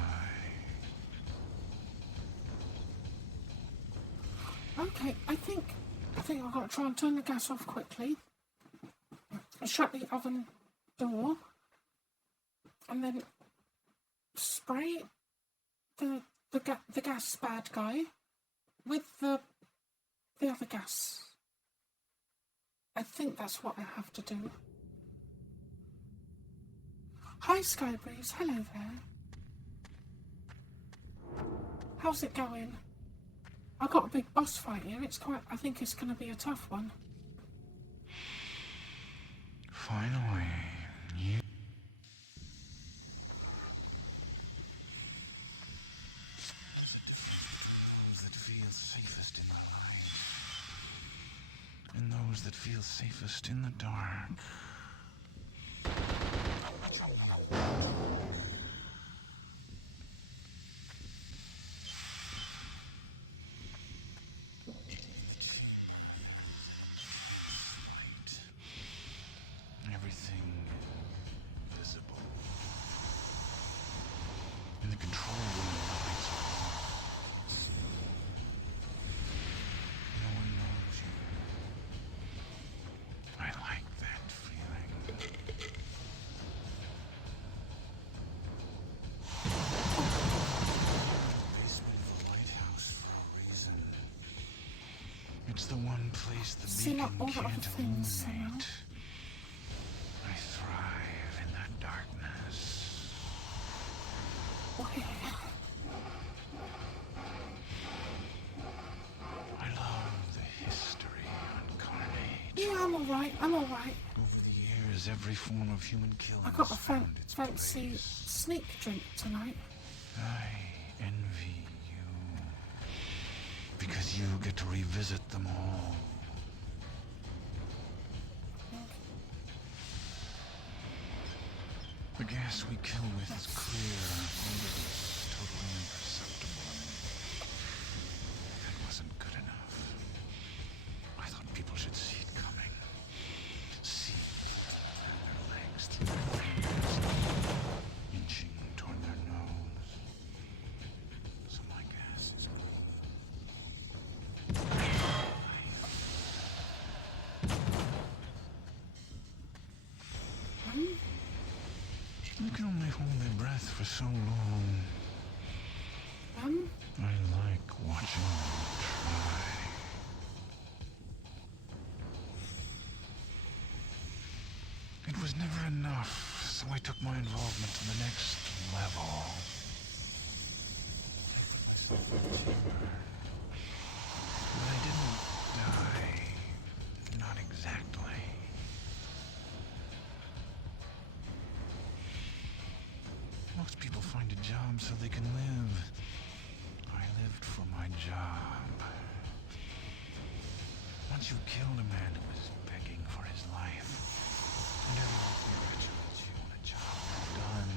Okay, I think I've got to try and turn the gas off quickly. Shut the oven door. And then spray the gas bad guy with the other gas. I think that's what I have to do. Hi Skybreeze, hello there. How's it going? I've got a big boss fight here. I think it's going to be a tough one. Finally, you... rooms that feel safest in the dark. Everything visible. In the control room, the lights are off. No one knows you. I like that feeling. Basement of a lighthouse for a reason. It's the one place the Seen beacon all the other can't things, illuminate. I thrive in that darkness. I love the history on Carnage. Yeah, I'm alright, I'm alright. Over the years, every form of human killing I got a has found its fancy place. sneak drink tonight. I envy you. Because you get to revisit them all. The gas we kill with is clear, odorless, totally imperceptible. That wasn't good enough. I thought people should see it coming. See their legs through their fingers, inching toward their nose. So my gas is You can only hold your breath for so long. I like watching you try. It was never enough, so I took my involvement to the next level. But I didn't die. Not exactly. Most people find a job so they can live. I lived for my job. Once you killed a man who was begging for his life, and everyone congratulates you on a job well done,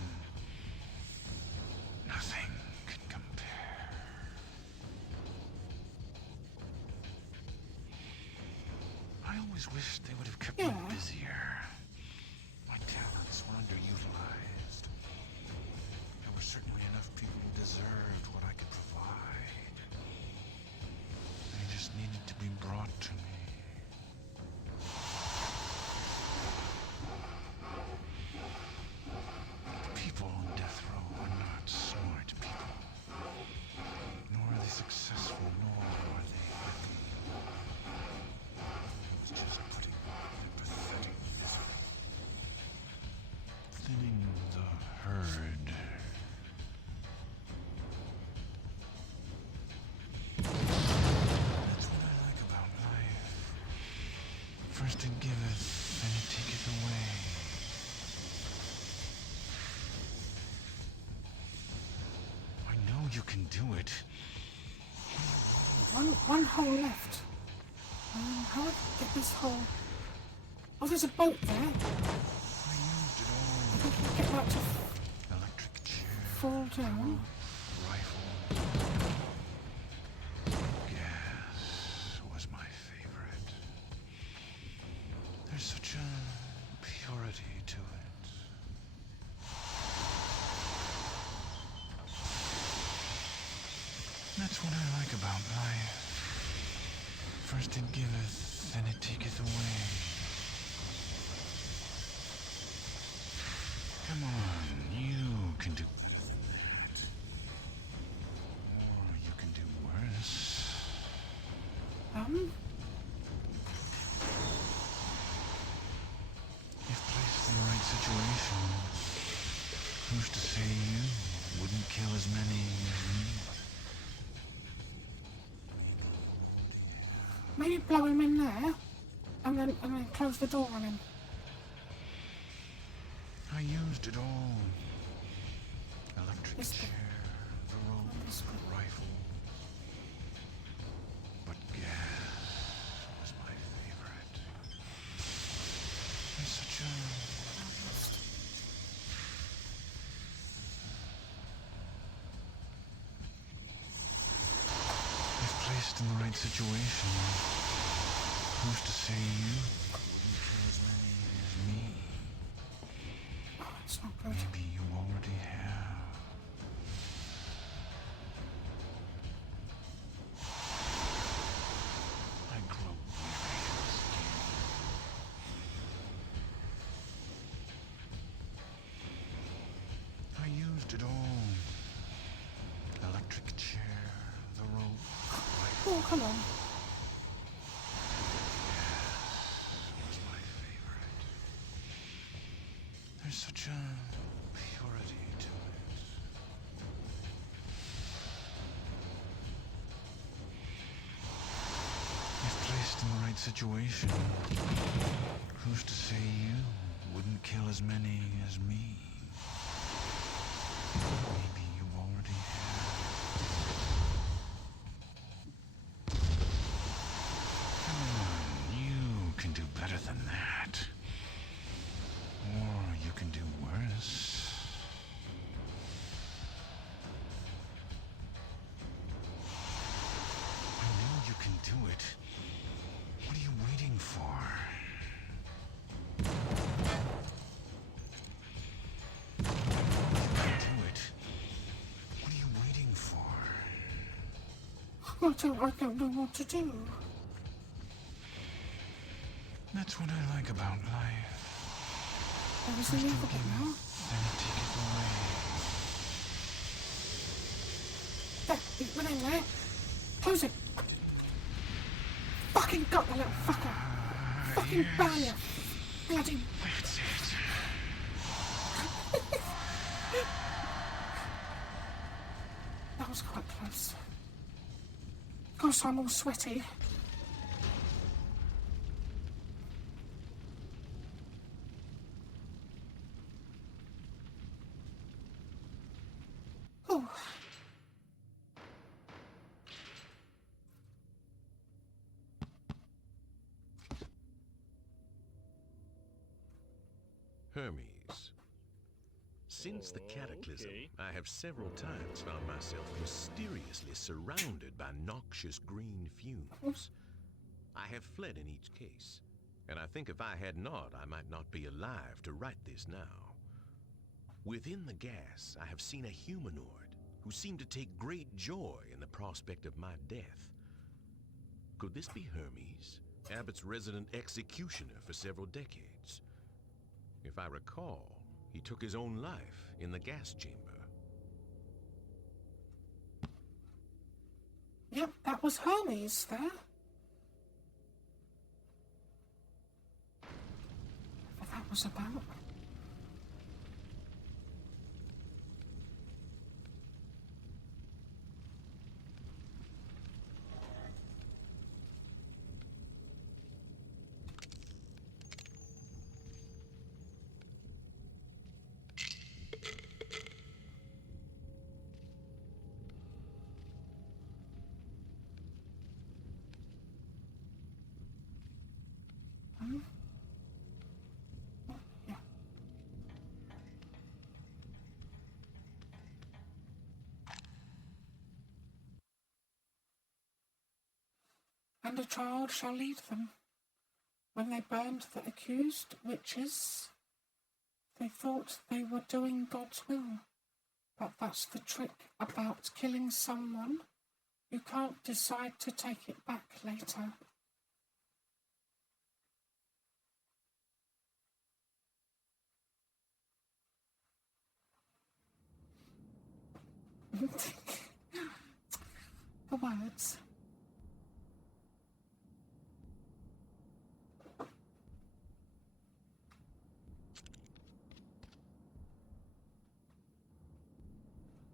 nothing could compare. I always wished they would have kept me busier. My talents were underutilized. There were certainly enough people who deserved what I could provide. They just needed to be brought to me. The people on death row are not smart people. Nor are they successful, nor are they happy. It's just putting their pathetic misery. Thinning the herd. That's what I like about life. First it giveth, then it taketh away. I know you can do it. One hole left. How do I get this hole? Oh, there's a boat there. I used it all. I think I can get that to Electric chair. fall down. Rifle. Gas was my favorite. There's such a purity to it. That's what I like about life. First it giveth, then it taketh away. Come on, you can do that. Or you can do worse. If placed in the right situation, who's to say you wouldn't kill as many as me? Maybe blow him in there, and then close the door on him. I used it all. Electric chair, the rope, the rifle. But gas was my favorite. placed in the right situation, who's to say you wouldn't kill as many as me? Oh, it's not good. Maybe you already have. I grow weary of this game. I used it all. Electric chair, the rope, Oh, come on. was my favorite. There's such a purity to it. If placed in the right situation, who's to say you wouldn't kill as many as me? Maybe you already have. Come on, you can do better than that. Or you can do worse. I know you can do it. What are you waiting for? You can do it. What are you waiting for? I don't know what to do. That's what I like about life. There is First a you lever give, now. then take it away. There, it went in there. Close it. Fucking got the little fucker. Fucking ban you. Bloody. That's it. That was quite close. Gosh, I'm all sweaty. Oh. Hermes. Since the cataclysm, I have several times found myself mysteriously surrounded by noxious green fumes. I have fled in each case, and I think if I had not, I might not be alive to write this now. Within the gas, I have seen a humanoid who seemed to take great joy in the prospect of my death. Could this be Hermes, Abbott's resident executioner for several decades? If I recall, he took his own life in the gas chamber. Yep, that was Hermes there. What that was about. Yeah. And a child shall lead them. When they burned the accused witches, they thought they were doing God's will. But that's the trick about killing someone. You can't decide to take it back later. The words.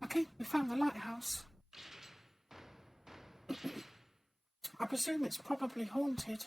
Okay, we found the lighthouse. I presume it's probably haunted.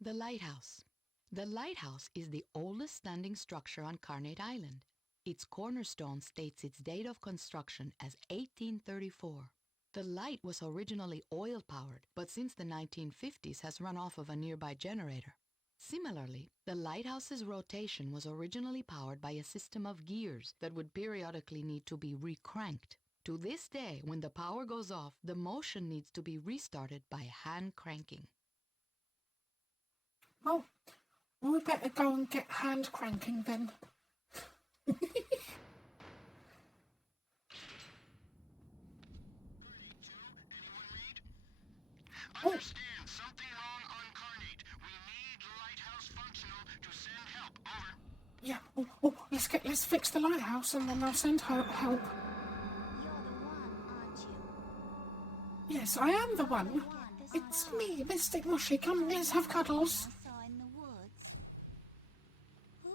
The lighthouse. The lighthouse is the oldest standing structure on Carnate Island. Its cornerstone states its date of construction as 1834. The light was originally oil-powered, but since the 1950s has run off of a nearby generator. Similarly, the lighthouse's rotation was originally powered by a system of gears that would periodically need to be recranked. To this day, when the power goes off, the motion needs to be restarted by hand cranking. Well, we better go and get hand cranking then. Understand, something wrong on Carnate. We need lighthouse functional to send help. Over. Yeah. Let's fix the lighthouse and then I'll send help. You're the one, aren't you? Yes, I am the one. It's me, Mystic Mushy. Come, let's have cuddles. I saw in the woods. Who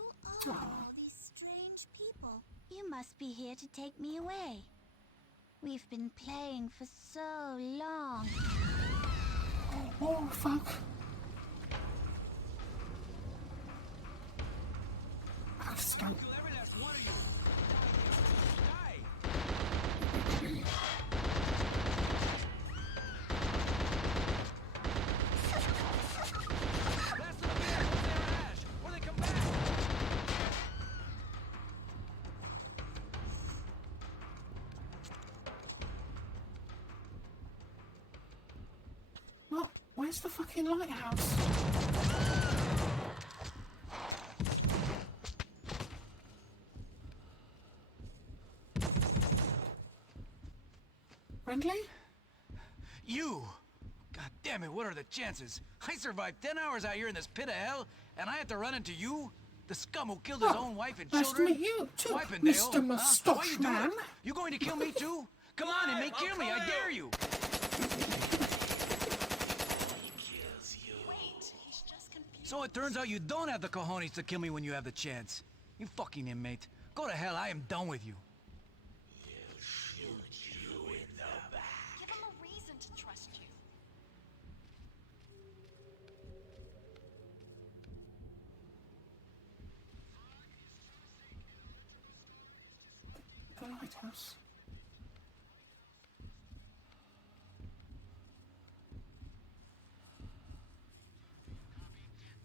are all these strange people? You must be here to take me away. We've been playing for so long. Oh, fuck. Let's go. Every last one of you. Die. Blast them again. What's their ash? Or they come back. What? Where's the fucking lighthouse? Friendly? You! God damn it, what are the chances? I survived 10 hours out here in this pit of hell, and I had to run into you? The scum who killed his own wife and Nice children? to meet you too, Wipendale, Mr. huh? Moustache Why you do Man. it? You going to kill me too? Come on and make kill me, I dare you! So it turns out you don't have the cojones to kill me when you have the chance. You fucking inmate. Go to hell, I am done with you. Give him a reason to trust you. The lighthouse.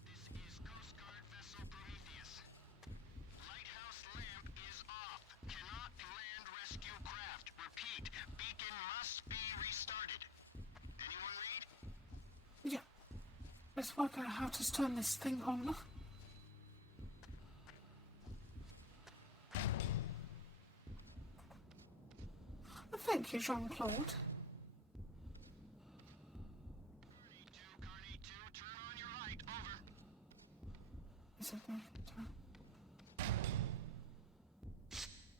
This is Coast Guard vessel Prometheus. Lighthouse lamp is off. Cannot land rescue craft. Repeat, beacon must be restarted. Anyone read? Yeah. Let's work out how to turn this thing on. Thank you, Jean-Claude. Carnate 2, turn on your light. Over. Is it there?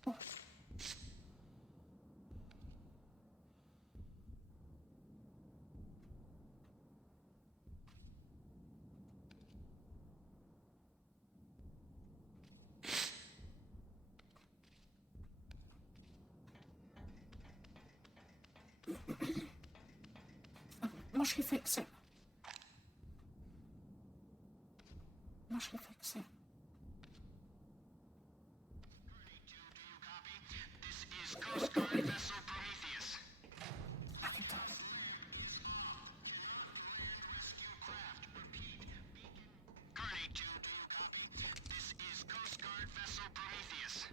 Oh. Mushy, fix it. Mushy, fix it. This is Coast Guard vessel Prometheus. I can do it. Rescue craft. Repeat, beacon. Carnate 2, do you copy? This is Coast Guard vessel Prometheus.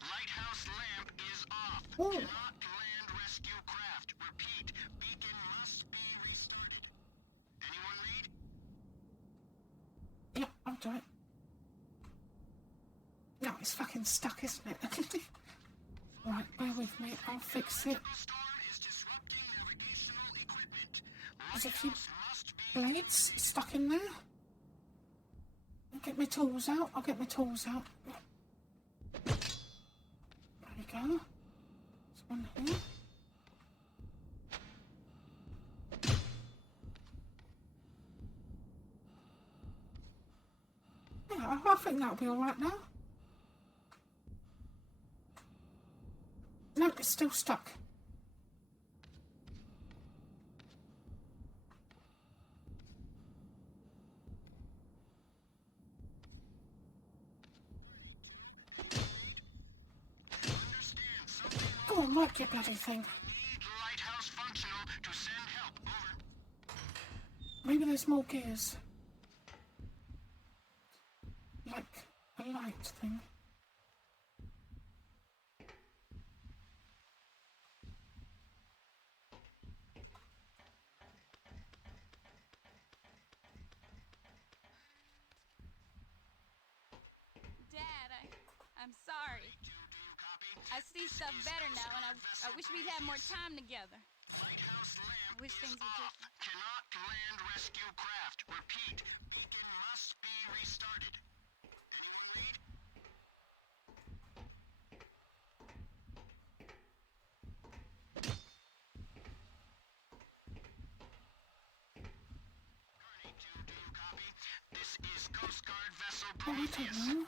Lighthouse lamp is off. Ooh. Cannot land rescue craft. Repeat, beacon must be restarted. Anyone read? Yeah, I'll do it. No, it's fucking stuck, isn't it? Right, bear with me. I'll fix it. Storm is disrupting navigational equipment. There's a few Lighthouse must be blades stuck in there. I'll get my tools out. There we go. There's one here. Yeah, I think that'll be alright now. No, it's still stuck. Go on, work your bloody thing. need lighthouse functional to send help. Over. Maybe there's more gears. light thing. Dad, I'm sorry. I see stuff better now, and I wish we'd had more time together. Lighthouse I lamp wish is things were off. different. Cannot land rescue craft. Repeat, beacon must be restarted. Anyone read? Carnate 2, do you copy? This is Coast Guard vessel Oh, I don't Prometheus. know.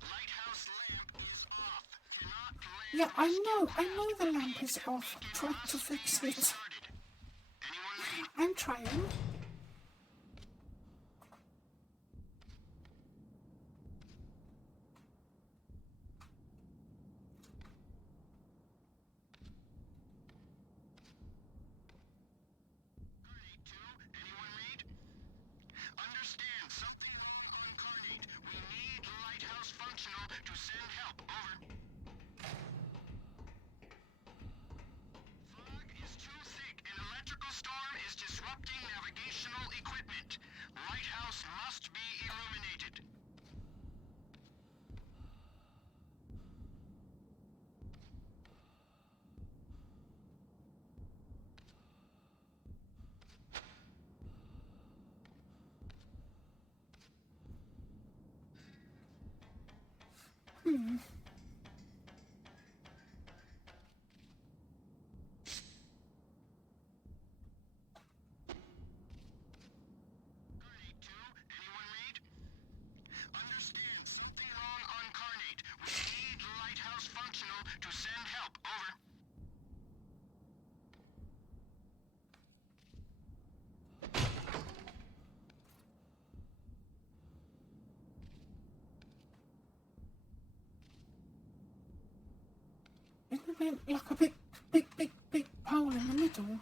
Lighthouse lamp is off. Cannot land Yeah, I know rescue the craft. lamp is off. Beacon Try to must fix be it. restarted. Anyone read? I'm trying. Carnate 2, anyone read? Understand, something wrong on Carnate. We need Lighthouse functional to send help. Over. Fog is too thick. An electrical storm is disrupting navigational equipment. Lighthouse must be illuminated. Carnate 2, anyone read? Understand, something wrong on Carnate. We need Lighthouse functional to send help. Over. Isn't it like a big hole in the middle?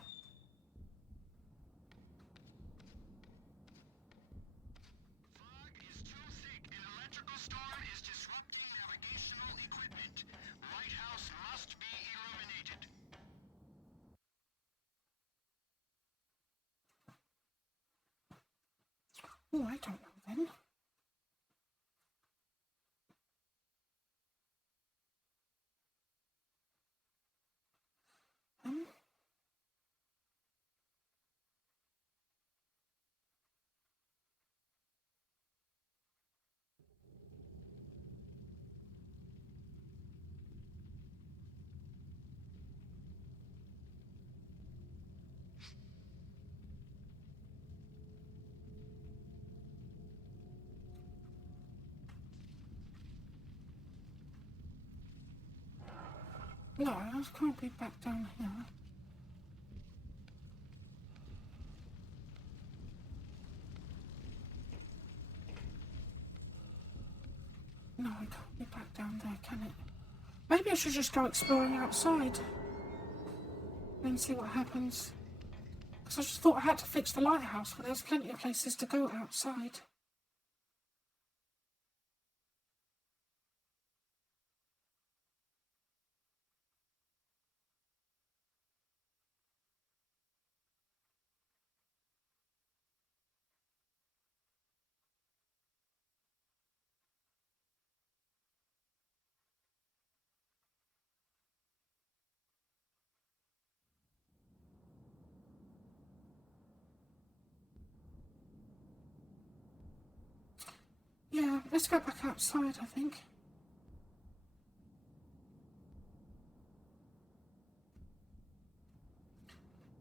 Fog is too thick. An electrical storm is disrupting navigational equipment. Lighthouse must be illuminated. Oh, I don't know then. No, I can't be back down here. No, I can't be back down there, can it? Maybe I should just go exploring outside and see what happens. Because I just thought I had to fix the lighthouse, but there's plenty of places to go outside. Yeah, let's go back outside, I think.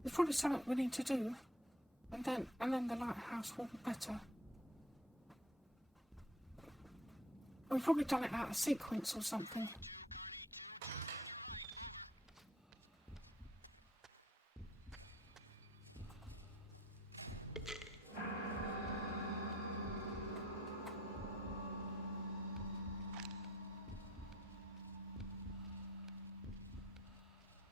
There's probably something we need to do, and then the lighthouse will be better. We've probably done it out of sequence or something.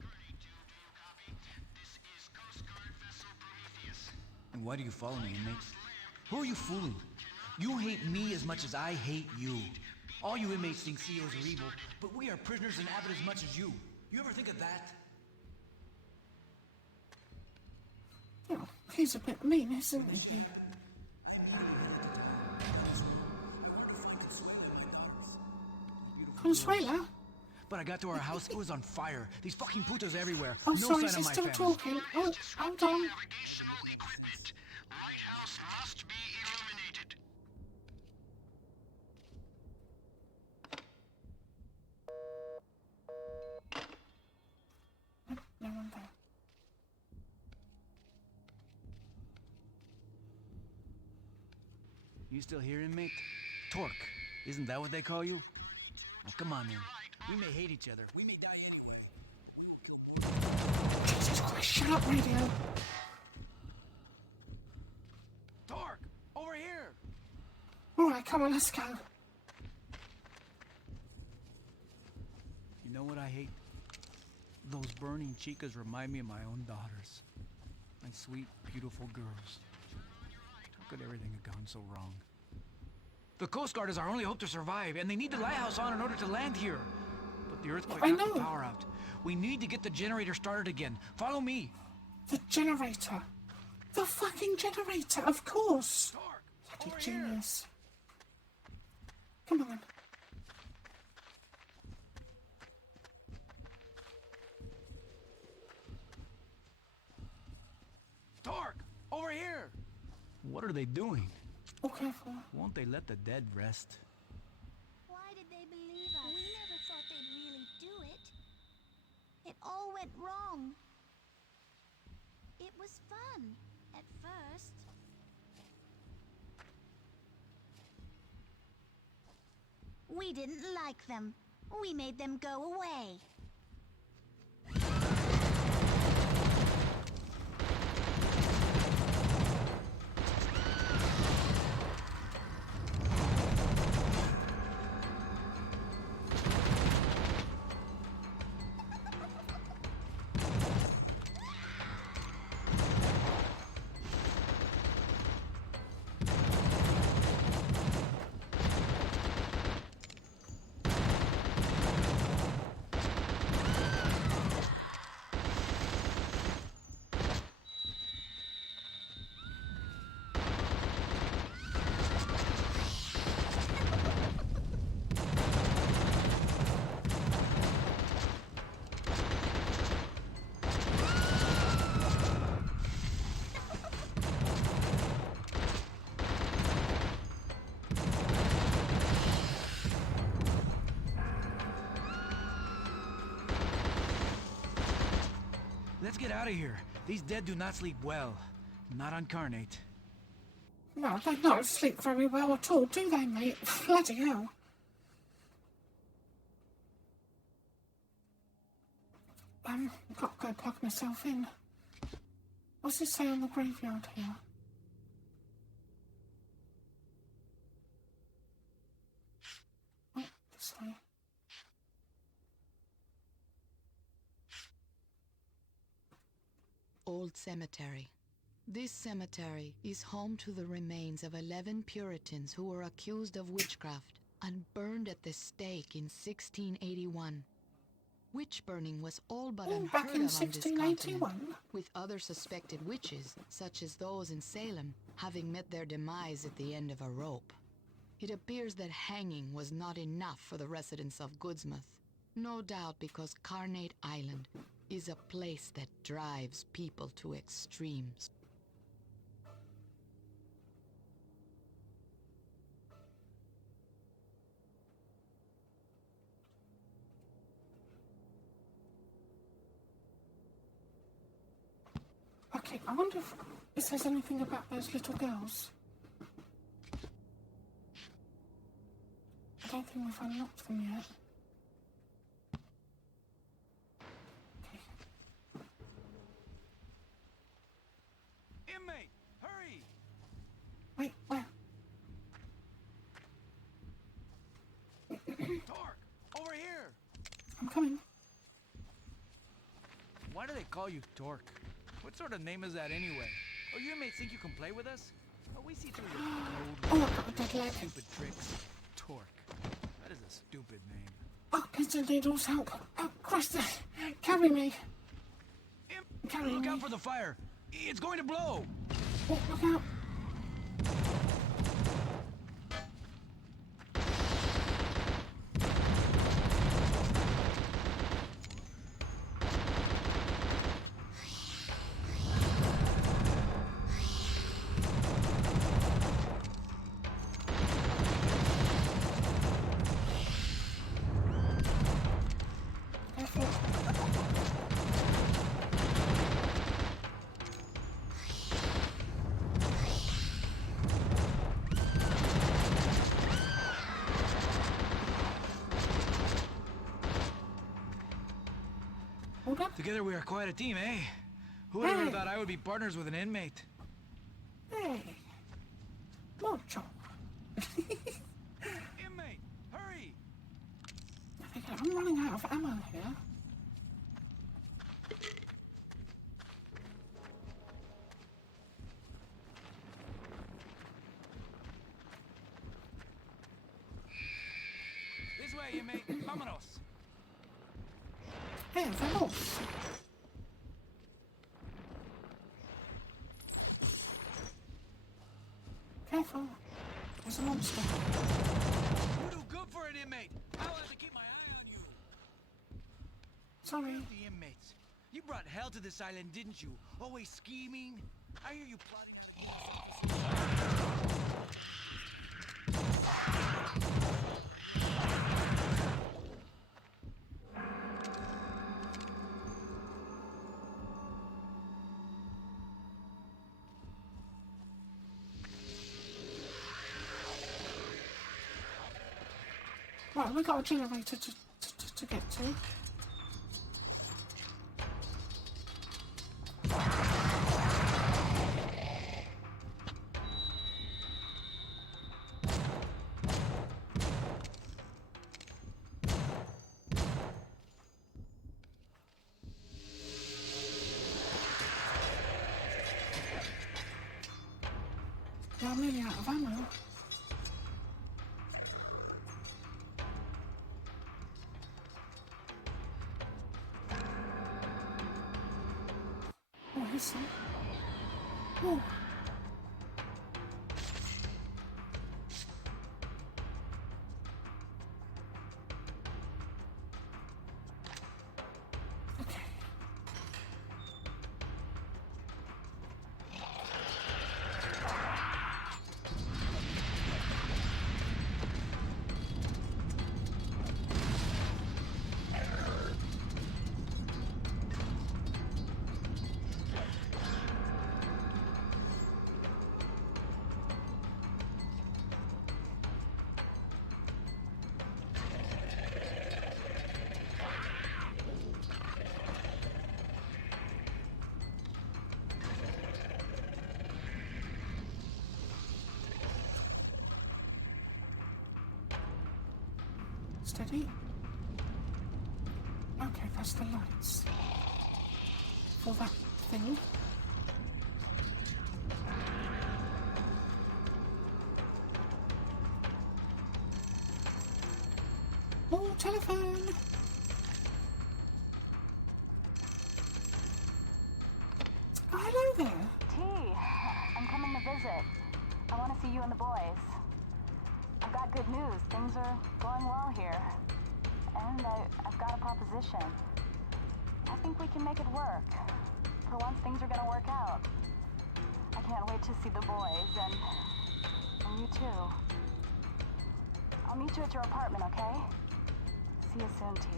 Carnate 2, do you copy? This is Coast Guard vessel Prometheus. And why do you follow me, inmate? Who are you fooling? You hate me as much as I hate you. All you inmates think CEOs are evil, but we are prisoners in Abbott as much as you. You ever think of that? Oh, he's a bit mean, isn't he? Consuela? But I got to our house, it was on fire. These fucking putos everywhere. Oh, No sorry, sign is of he my still family. talking? Oh, hold on. Navigational equipment. Lighthouse must be illuminated. No one there. You still here, inmate? Torque. Isn't that what they call you? Oh, come on, then. We may hate each other. We may die anyway. We will kill more. Jesus Christ, shut up, radio. Torque! Over here! Alright, come on, let's go. You know what I hate? Those burning chicas remind me of my own daughters. My sweet, beautiful girls. How could everything have gone so wrong? The Coast Guard is our only hope to survive, and they need the lighthouse on in order to land here. But the earthquake knocked the power out. We need to get the generator started again. Follow me. The generator. The fucking generator, of course. Bloody genius. Come on. Torque! Over here! What are they doing? Oh, careful. Won't they let the dead rest? Why did they believe us? We never thought they'd really do it. It all went wrong. It was fun at first. We didn't like them. We made them go away. Let's get out of here. These dead do not sleep well. Not on Carnate. No, they don't sleep very well at all, do they, mate? Bloody hell. Got to go plug myself in. What's it say on the graveyard here? Oh, this way. Old Cemetery. This cemetery is home to the remains of 11 Puritans who were accused of witchcraft and burned at the stake in 1681. Witch burning was all but unheard back in of on this 1681? continent, with other suspected witches, such as those in Salem, having met their demise at the end of a rope. It appears that hanging was not enough for the residents of Goodsmouth, no doubt because Carnate Island is a place that drives people to extremes. Okay, I wonder if it says anything about those little girls. I don't think we've unlocked them yet. Inmate, hurry! Wait, where? Torque, over here! I'm coming. Why do they call you Torque? What sort of name is that anyway? Oh, you inmates think you can play with us? Oh, we see through your Oh, I got a dead leg. stupid tricks. Torque. That stupid name. Oh, pins and needles, help. Oh, Christ, carry me. Carry Look me. out for the fire. It's going to blow. Oh, look out. Together we are quite a team, eh? Who would have ever thought I would be partners with an inmate? Hey. Mucho. Inmate, hurry! I'm running out of ammo here. This way, inmate. Vámonos. Hey, vamos. Careful. There's a monster. You do good for an inmate. I'll have to keep my eye on you. Sorry. The inmates. You brought hell to this island, didn't you? Always scheming. I hear you plotting. Right, we got a generator to get to. Yeah, I'm nearly out of ammo. Oh, here's some. Oh. Okay. Steady. Okay, that's the lights. For that thing. Oh, telephone! Oh, hello there. T, I'm coming to visit. I want to see you and the boys. I've got good news. Things are going well here. And I've got a proposition. I think we can make it work. For once, things are gonna work out. I can't wait to see the boys, and you too. I'll meet you at your apartment, okay? See you soon, T.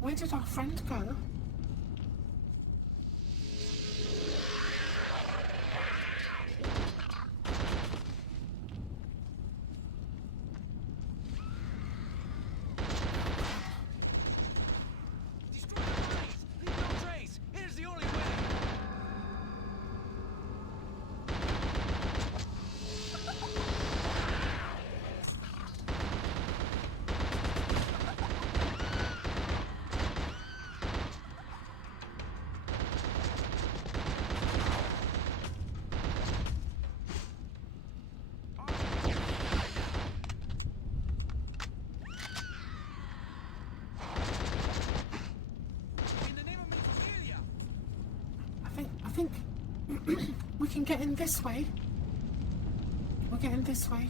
Where did our friend go? Destroy the trace! Leave no trace! It is the only way! think we can get in this way. We're getting this way.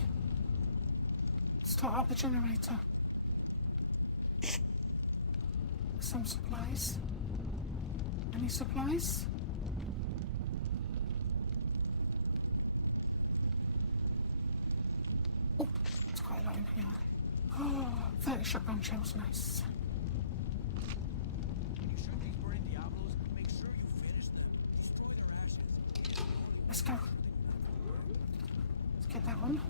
Start up the generator. Some supplies. Any supplies? Oh, there's quite a lot in here. Oh, 30 shotgun shells, nice. When you shoot these burning Diablos, make sure you finish them. Destroy their ashes. Let's go. Let's get that one.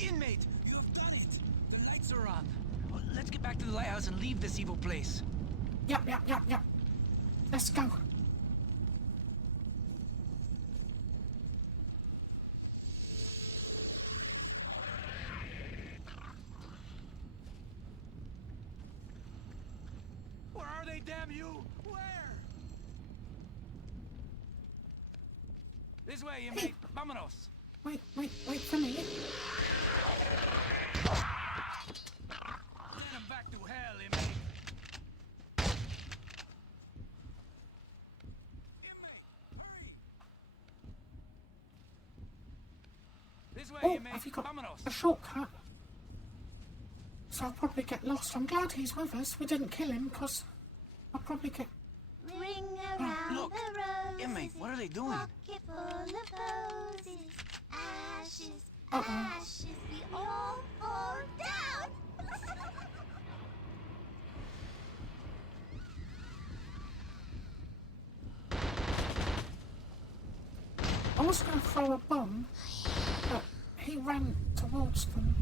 Inmate, you've done it. The lights are on. Well, let's get back to the lighthouse and leave this evil place. Yep. Let's go. Where are they, damn you? Where? This way, inmate. Vámonos. Wait for me. Send him back to hell, inmate. Inmate, hurry. This way, Oh, inmate. have you got Vámonos. a shortcut? So I'll probably get lost. I'm glad he's with us. We didn't kill him, because I'll probably get... Ring around Look, the roses. inmate, what are they doing? Pocket full of posies. Ashes, Uh-oh. ashes, we all fall down. I was going to throw a bomb, but he ran towards them.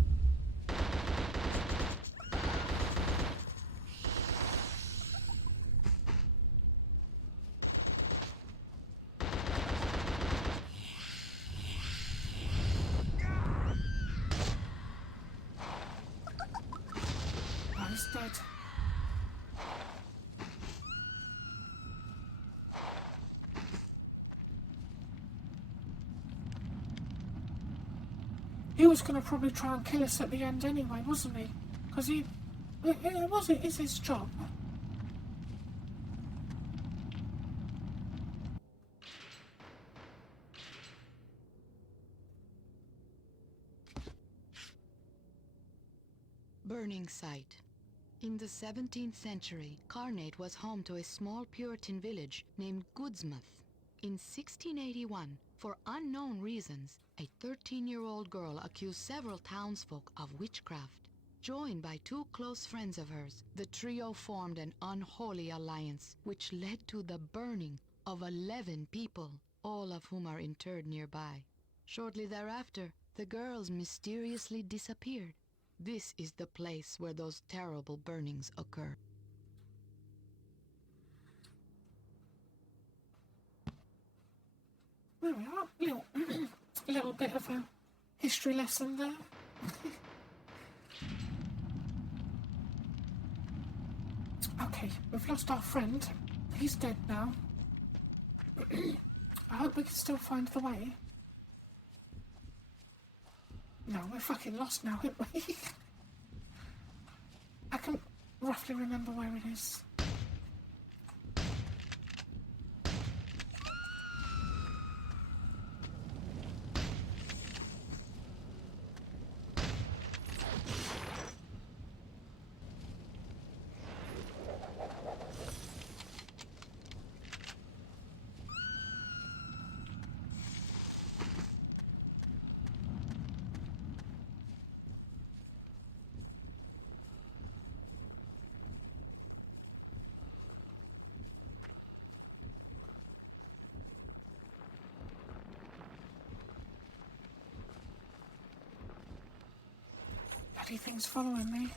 Oh, he's dead. He was going to probably try and kill us at the end anyway, wasn't he? Because it's his job. Burning site. In the 17th century, Carnate was home to a small Puritan village named Goodsmouth. In 1681, for unknown reasons, a 13-year-old girl accused several townsfolk of witchcraft. Joined by two close friends of hers, the trio formed an unholy alliance, which led to the burning of 11 people, all of whom are interred nearby. Shortly thereafter, the girls mysteriously disappeared. This is the place where those terrible burnings occurred. There we are. A little bit of a history lesson there. Okay, we've lost our friend. He's dead now. I hope we can still find the way. No, we're fucking lost now, aren't we? I can roughly remember where it is. Bloody thing's following me.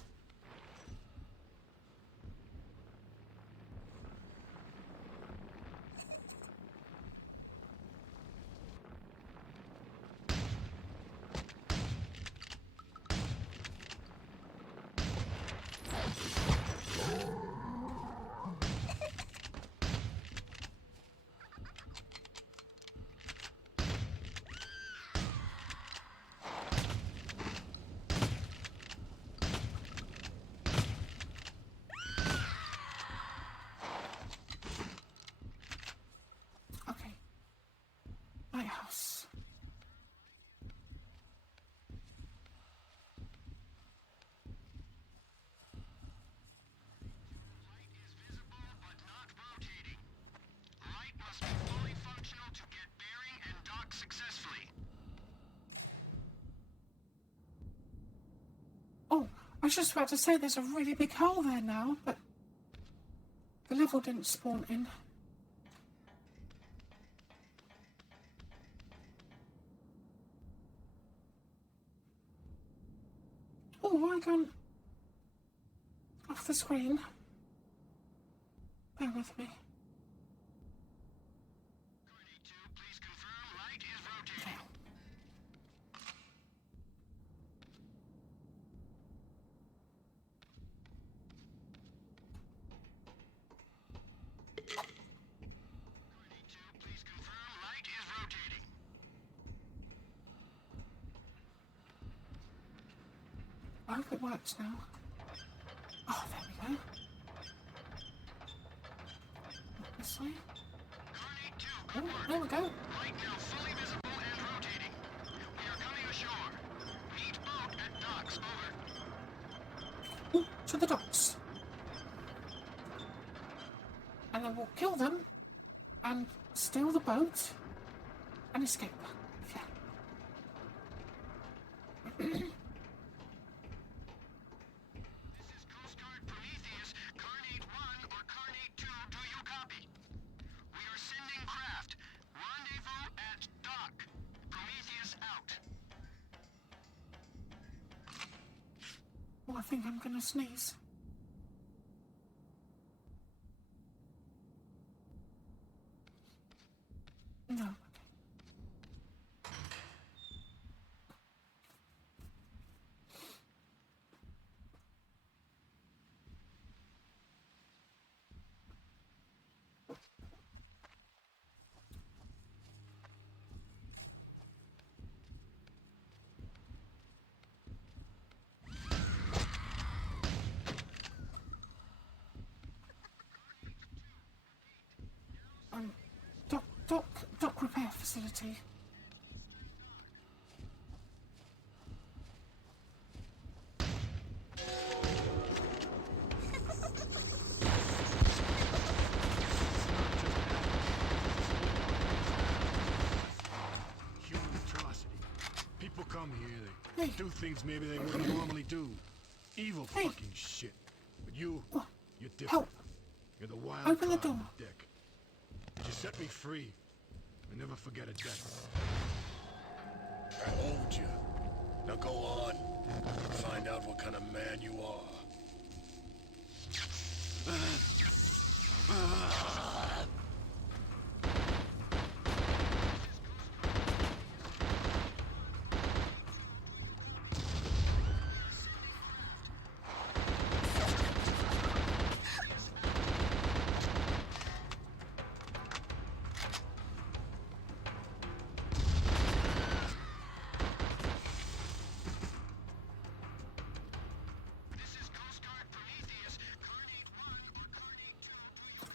was just about to say there's a really big hole there now, but the level didn't spawn in. Oh, why gone off the screen? Bear with me. I hope it works now. Oh, there we go. This way. Oh, there we go. Light now fully visible and rotating. We are coming ashore. Meet boat at docks. Over. Ooh, to the docks. And then we'll kill them and steal the boat and escape. Yeah. Oh, I think I'm gonna sneeze. No. Dock repair facility. Human atrocity. People come here, they do things maybe they wouldn't normally do. Evil fucking shit. But you're different. Help. You're the wild Open the card on door. the deck. You set me free. I never forget a debt. I owed you. Now go on. Find out what kind of man you are.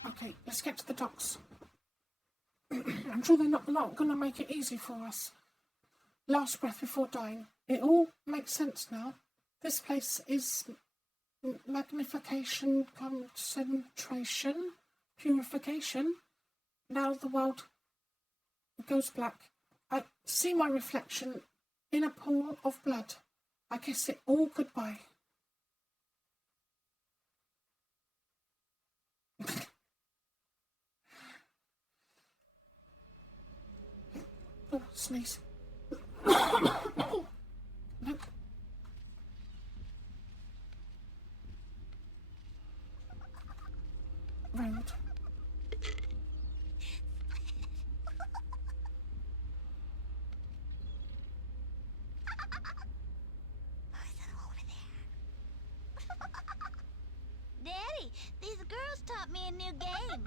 Okay, let's get to the docks. I'm sure they're not going to make it easy for us. Last breath before dying. It all makes sense now. This place is magnification, concentration, purification. Now the world goes black. I see my reflection in a pool of blood. I kiss it all goodbye. Oh, sneeze. No. Road. Daddy, these girls taught me a new game.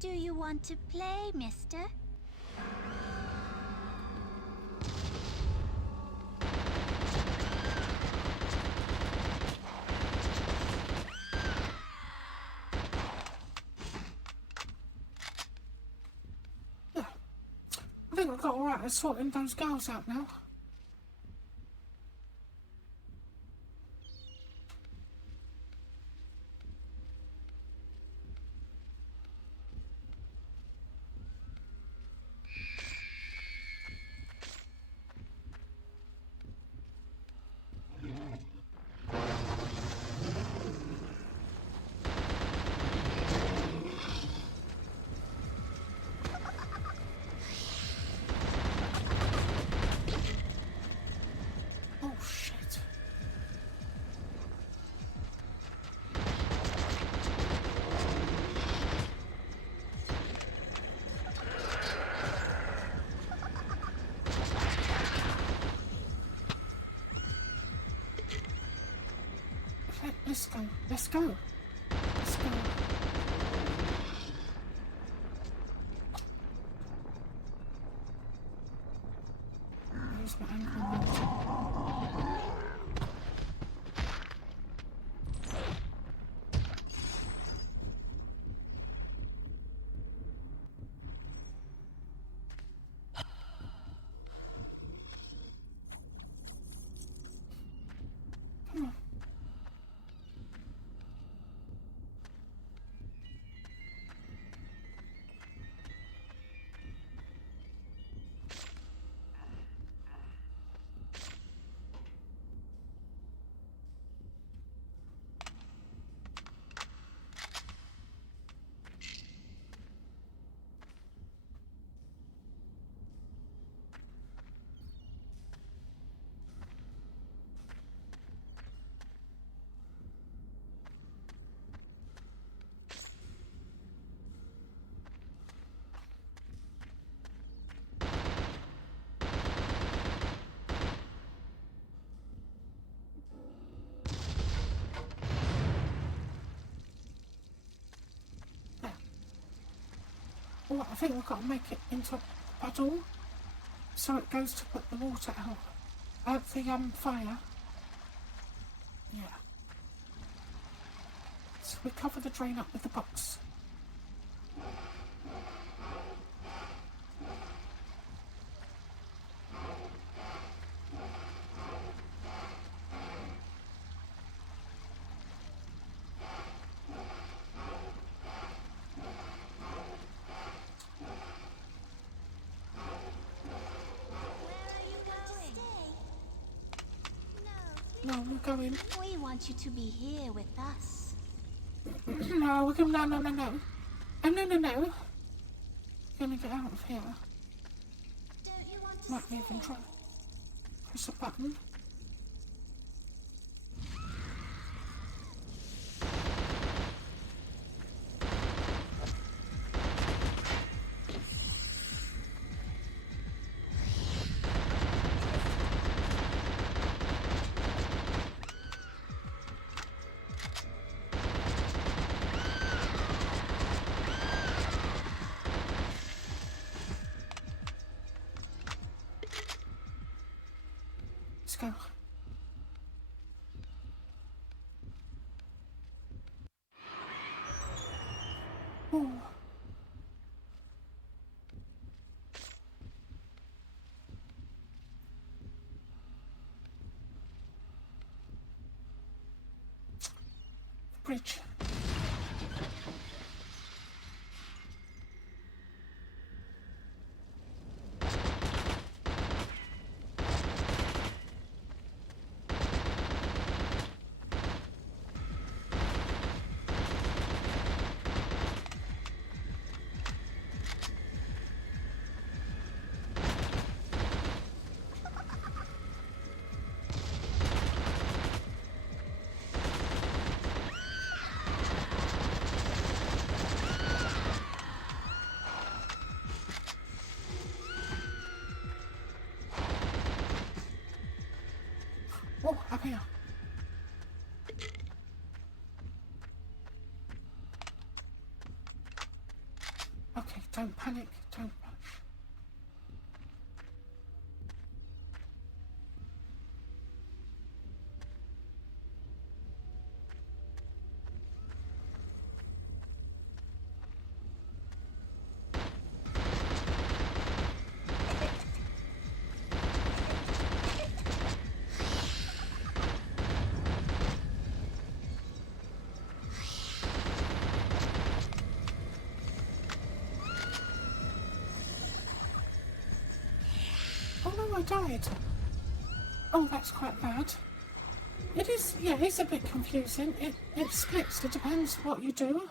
Do you want to play, mister? I think I've got all right at sorting those girls out now. go. Let's go. Let's go. Use my ankle monitor. Come on. Oh, I think we've got to make it into a puddle so it goes to put the water out. The fire. Yeah. So we cover the drain up with the box. No, we're going. We want you to be here with us. No, we're going. No. Oh, no. We're gonna get out of here. Don't you want to Might stay? even try. Press a button. Let's go. Oh. Bridge. Oh, up here. Okay, don't panic, don't rush. Oh no, I died. Oh, that's quite bad. It is, yeah, it's a bit confusing. It splits, it depends what you do.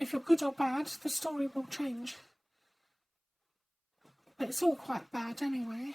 If you're good or bad, the story will change. But it's all quite bad anyway.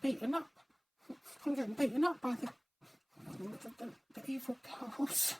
beaten up. I'm getting beaten up by the evil girls.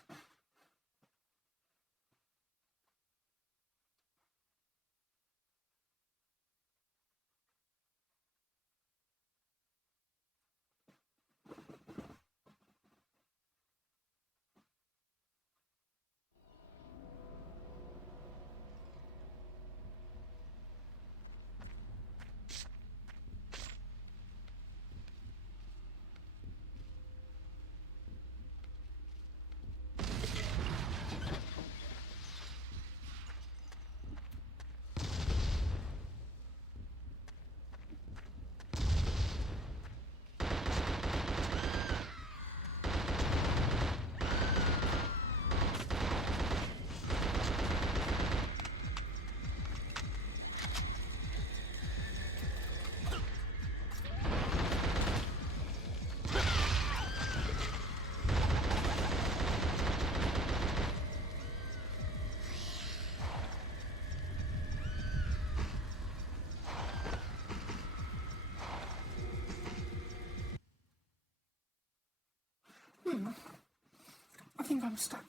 I think I'm stuck.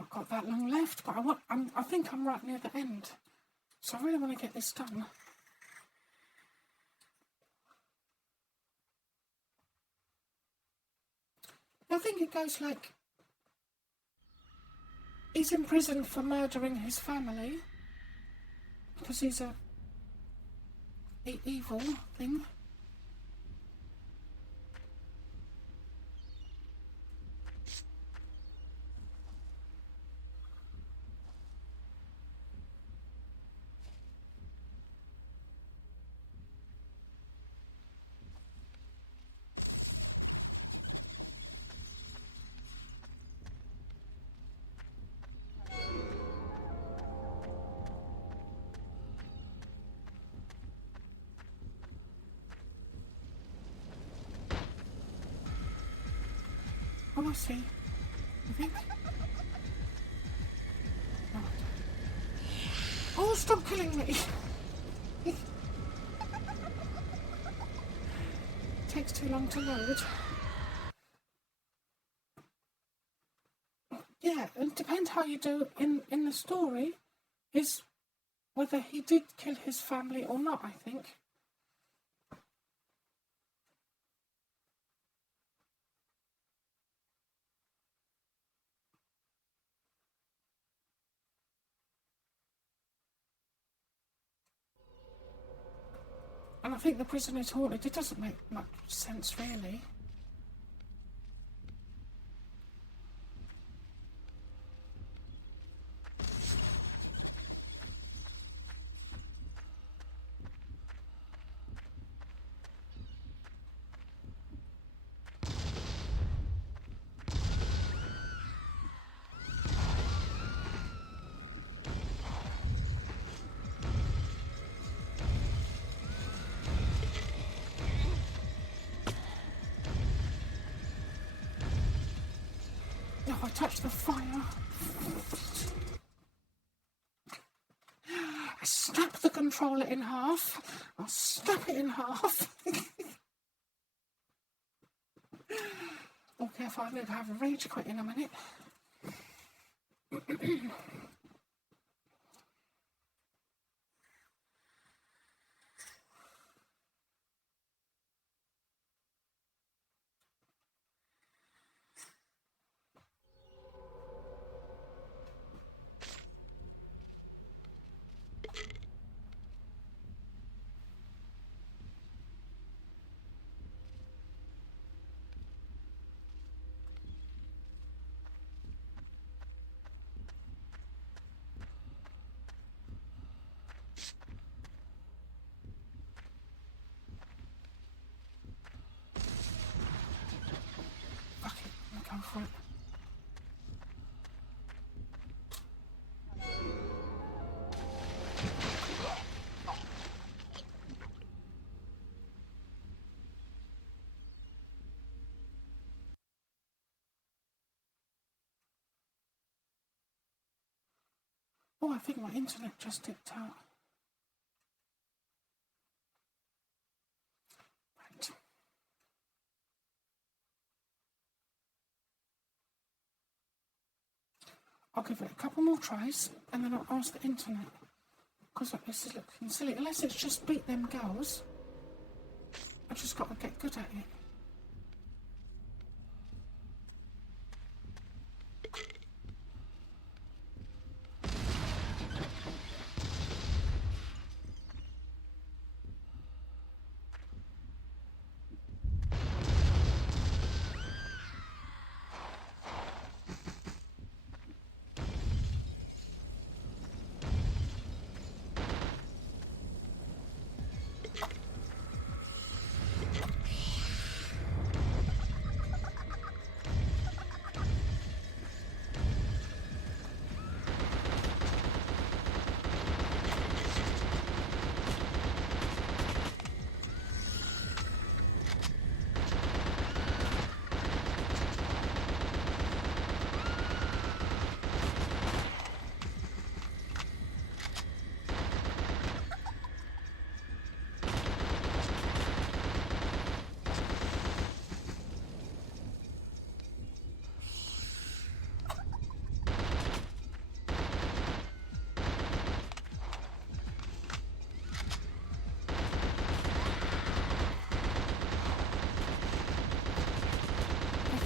I've got that long left, but I think I'm right near the end. So I really want to get this done. I think it goes like... He's in prison for murdering his family. Because he's a evil thing. Oh, I see. I think. Oh, stop killing me! Takes too long to load. Yeah, it depends how you do in the story, is whether he did kill his family or not, I think. And I think the prison is haunted. It doesn't make much sense, really. Oh, I touched the fire. I snap the controller in half. I'll snap it in half. Okay, if I will have a rage quit in a minute. Oh, I think my internet just dipped out. Right. I'll give it a couple more tries and then I'll ask the internet. Because this is looking silly. Unless it's just beat them girls. I just got to get good at it.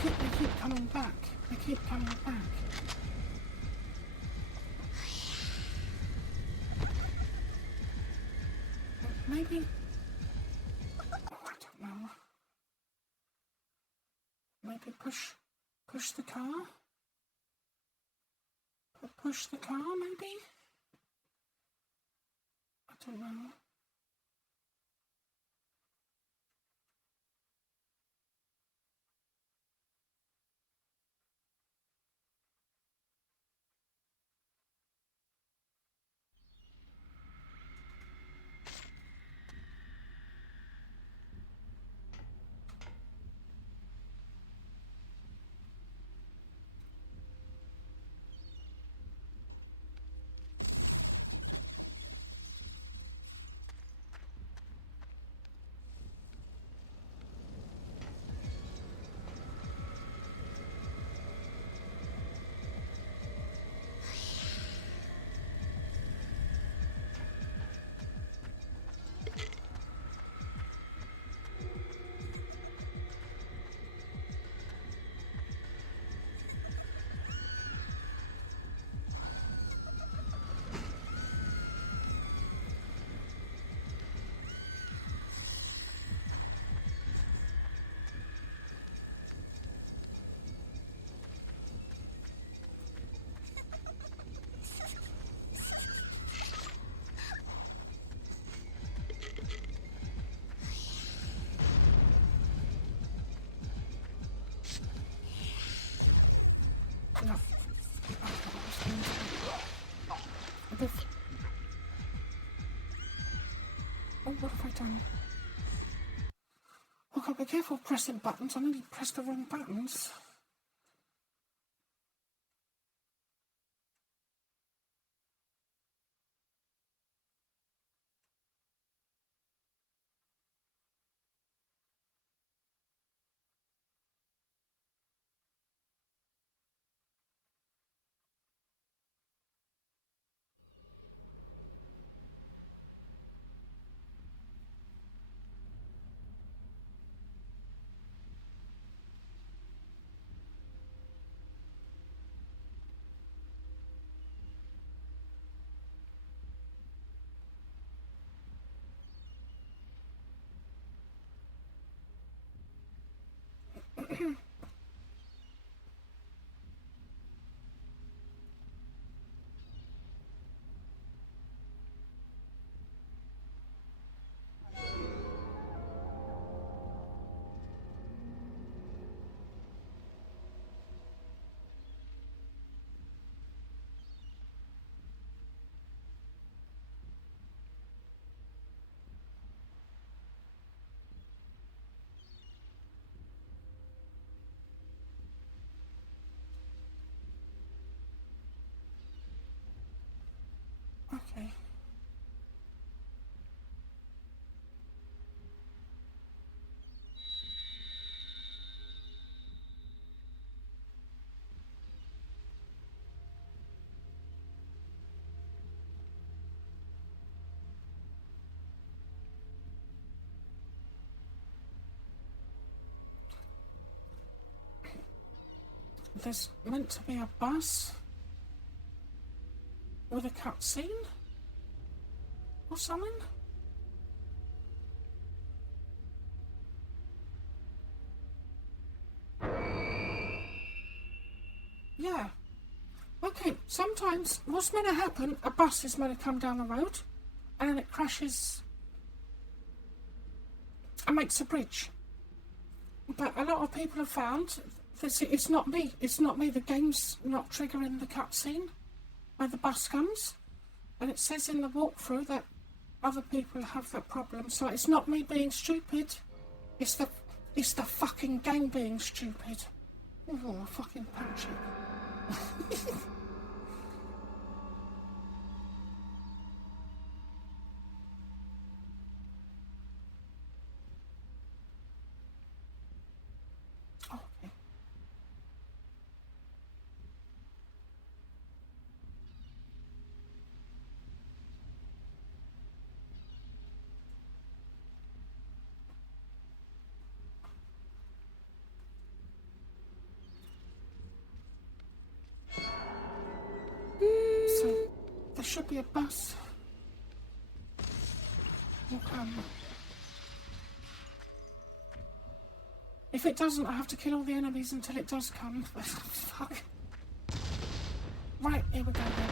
They keep coming back. They keep coming back. Maybe... Oh, I don't know. Maybe push the car? Push the car, maybe? I don't know. No. Oh, what have I done? Oh, I've got to be careful pressing buttons. I nearly pressed the wrong buttons. there's meant to be a bus with a cutscene or something. Yeah. Okay, sometimes what's meant to happen, a bus is meant to come down the road and then it crashes and makes a bridge. But a lot of people have found this, it's not me. It's not me. The game's not triggering the cutscene where the bus comes. And it says in the walkthrough that other people have that problem. So it's not me being stupid. It's the fucking game being stupid. Oh, fucking punch it. So there should be a bus. Will come. If it doesn't, I have to kill all the enemies until it does come. Fuck. Right, here we go then.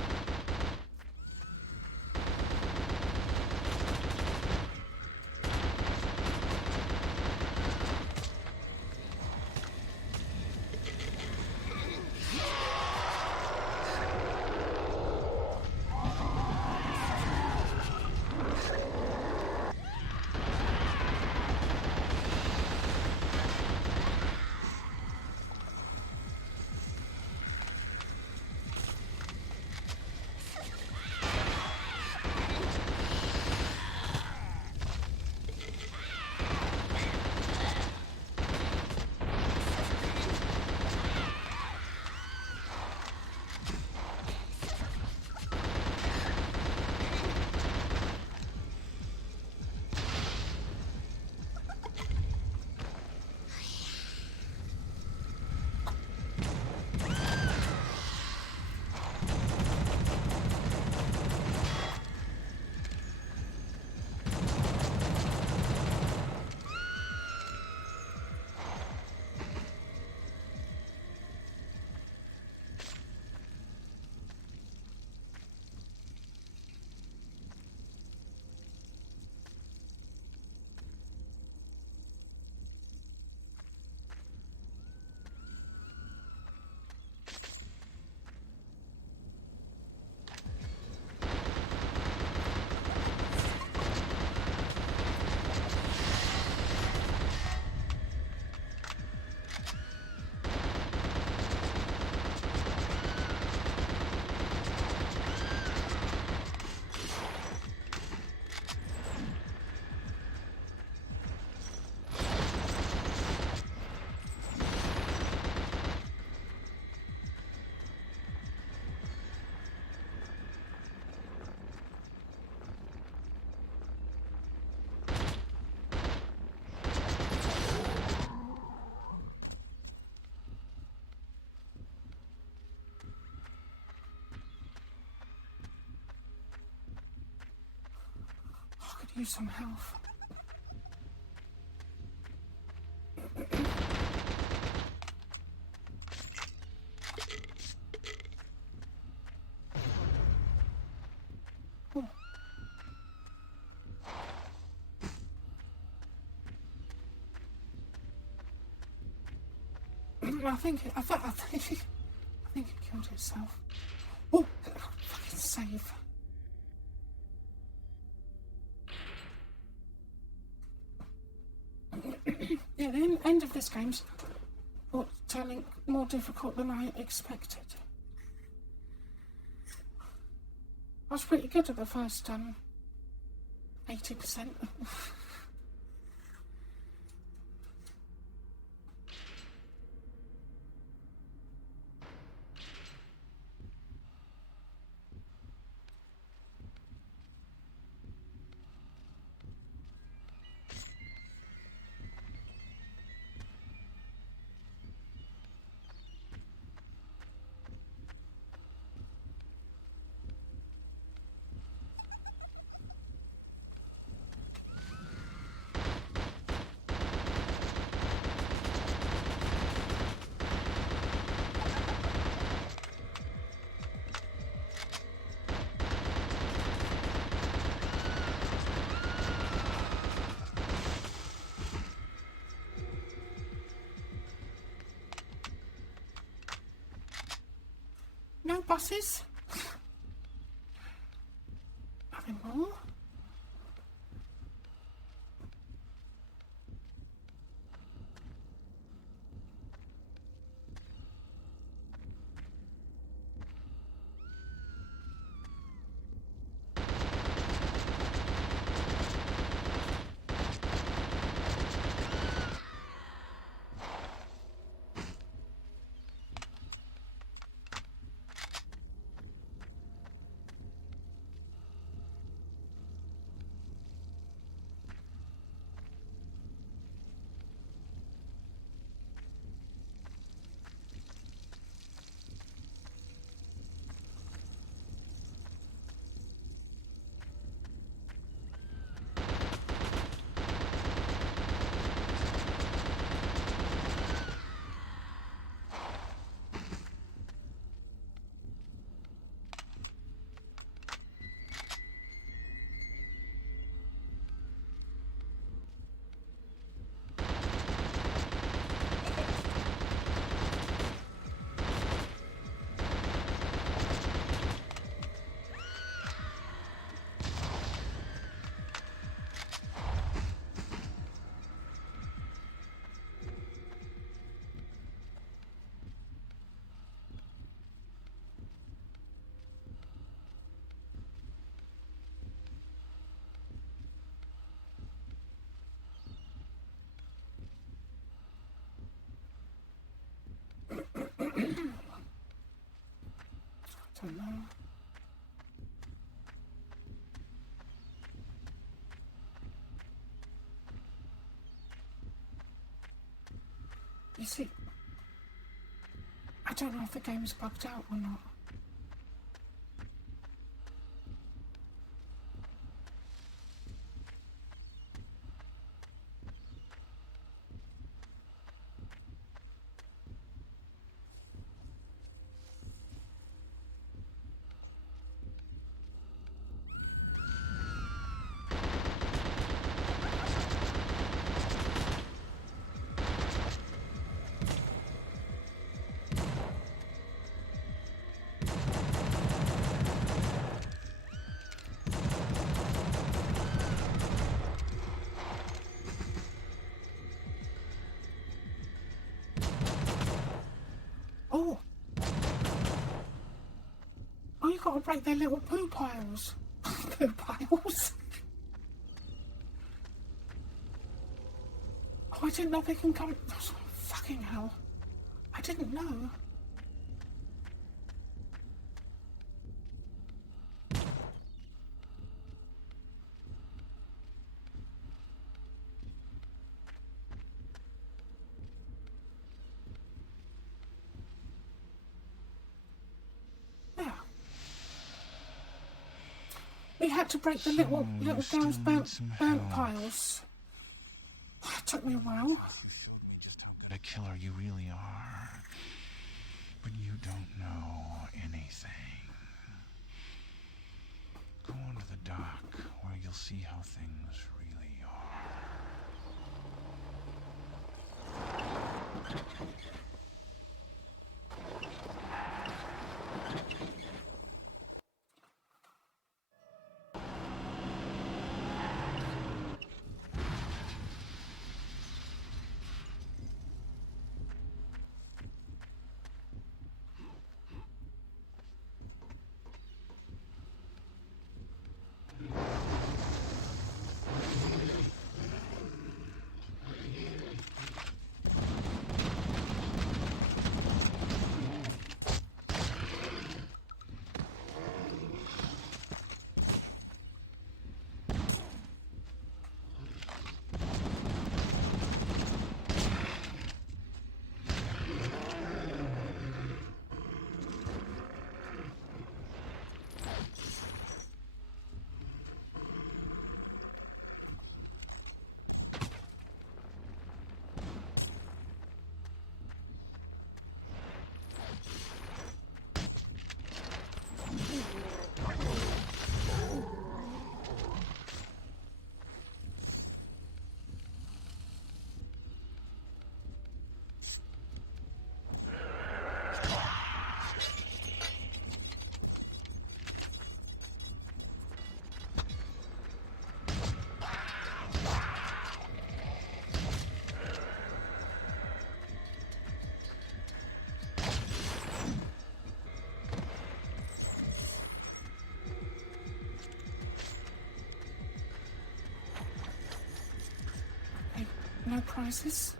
Use some health. Oh. I think it killed itself. Oh, fucking save. Yeah, the end of this game's turning more difficult than I expected. I was pretty good at the first 80%. buses? Nothing more. I don't know. You see, I don't know if the game's bugged out or not. Oh! Oh, you gotta break their little poo piles. Poo piles? Oh, I didn't know they can come... Oh, fucking hell. I didn't know. We had to break the little girls' burnt piles. It took me a while. You showed me just how good a killer you really are. But you don't know anything. Go on to the dock, where you'll see how things really are. no prizes.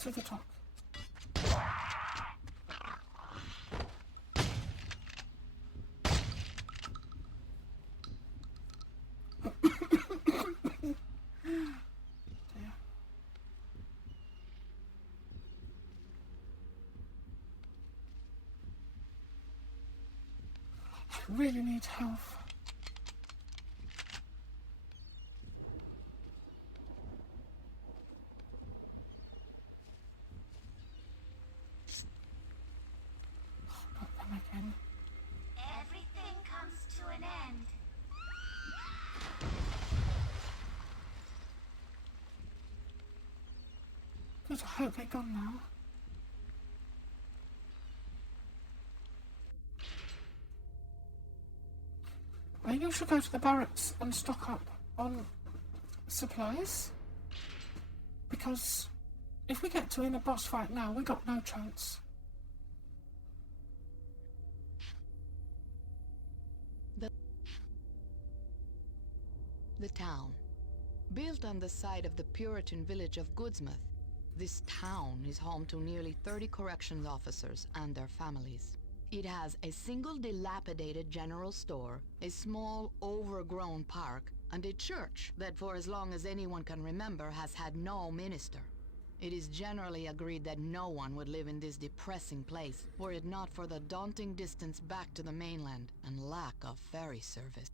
To the top. I really need health. Not them again. Everything comes to an end. Good, I hope they're gone now. I think I should go to the barracks and stock up on supplies. Because if we get to in a boss fight now, we got no chance. The town. Built on the site of the Puritan village of Goodsmith, this town is home to nearly 30 corrections officers and their families. It has a single dilapidated general store, a small, overgrown park, and a church that for as long as anyone can remember has had no minister. It is generally agreed that no one would live in this depressing place were it not for the daunting distance back to the mainland and lack of ferry service.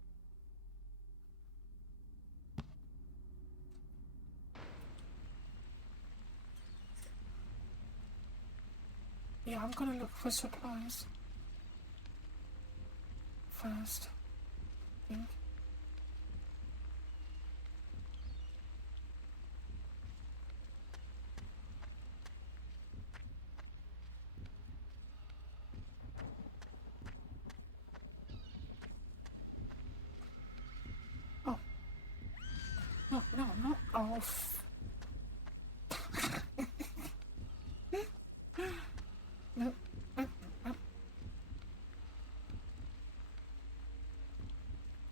Yeah, I'm gonna look for supplies first, I think. Oh. No, not off. No.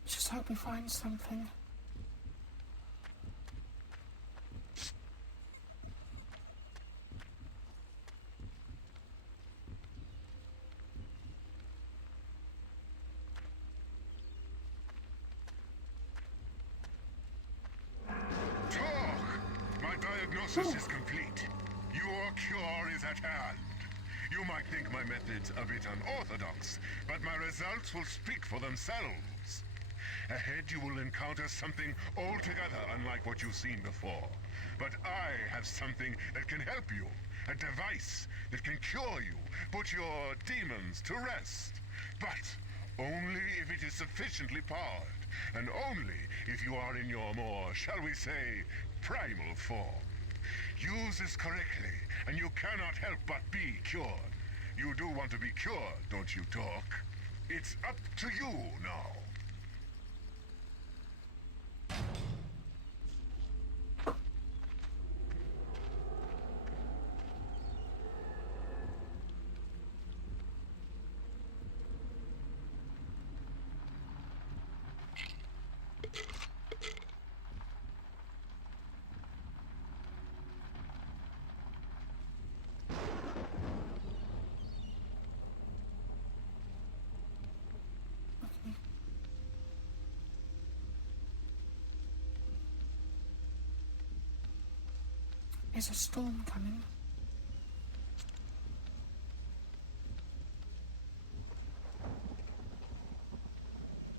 Just hope we find something. Talk! My diagnosis is complete. Your cure is at hand. You might think my methods a bit unorthodox, but my results will speak for themselves. Ahead you will encounter something altogether unlike what you've seen before. But I have something that can help you. A device that can cure you, put your demons to rest. But only if it is sufficiently powered, and only if you are in your more, shall we say, primal form. Use this correctly, and you cannot help but be cured. You do want to be cured, don't you, Talk? It's up to you now. There's a storm coming.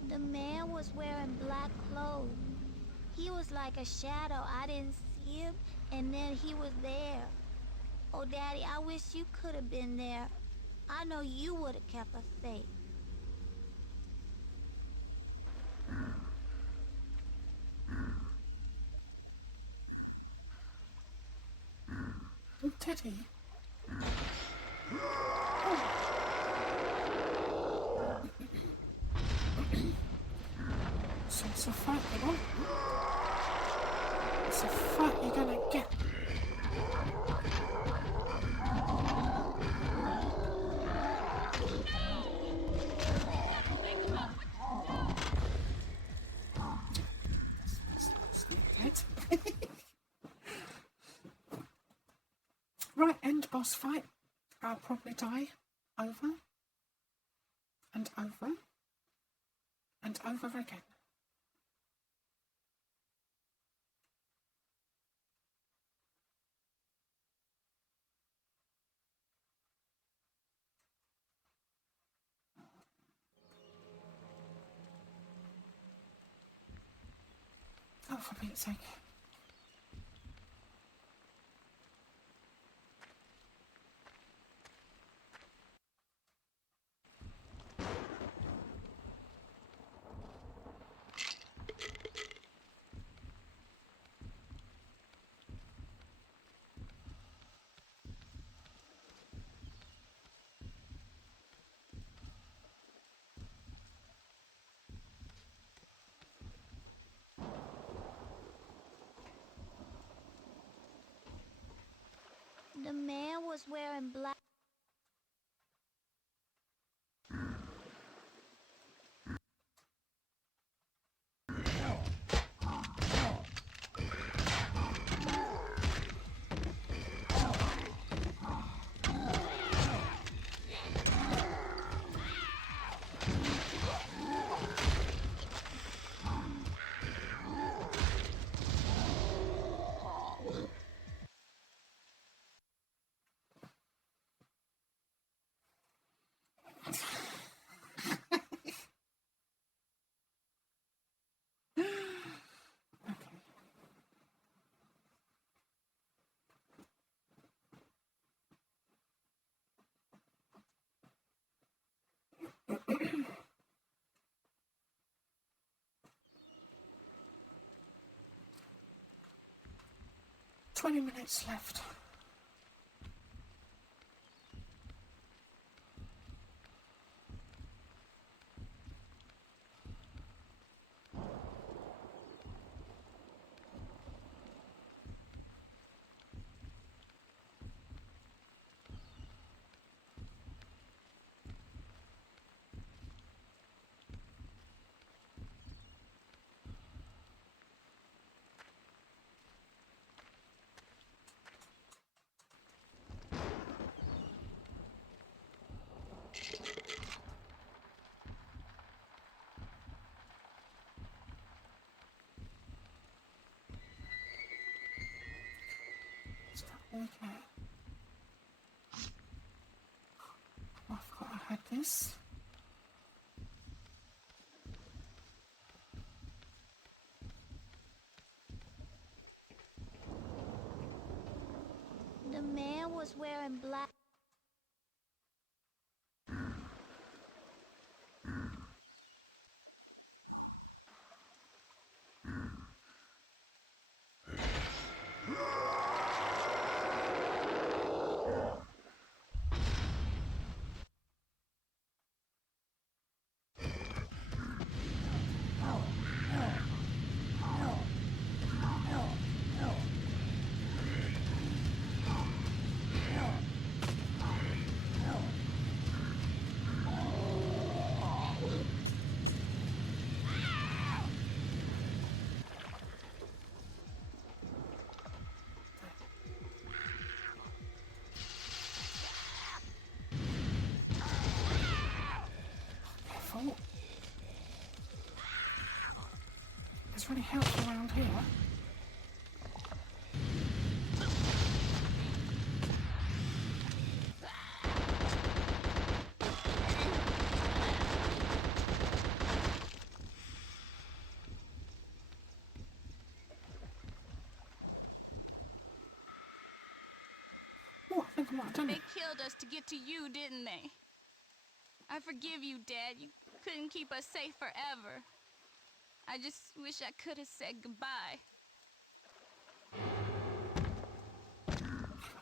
The man was wearing black clothes. He was like a shadow. I didn't see him, and then he was there. Oh, Daddy, I wish you could have been there. I know you would have kept us safe. Teddy. So it's a fight you want. It's a fight you're gonna get. Right, end boss fight. I'll probably die over and over and over again. Oh, for Pete's sake. The man was wearing black. Okay. 20 minutes left. Okay. Oh, I forgot I had this. The man was wearing black. Careful. It's really helpful around here. Oh, I think I might have done They it. killed us to get to you, didn't they? I forgive you, Dad. You couldn't keep us safe forever. I just wish I could have said goodbye.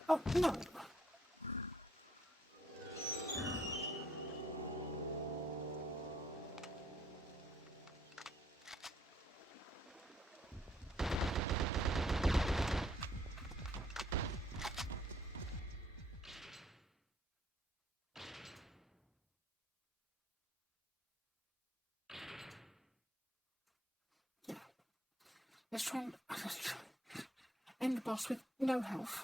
Oh, no. Let's try and end the boss with no health.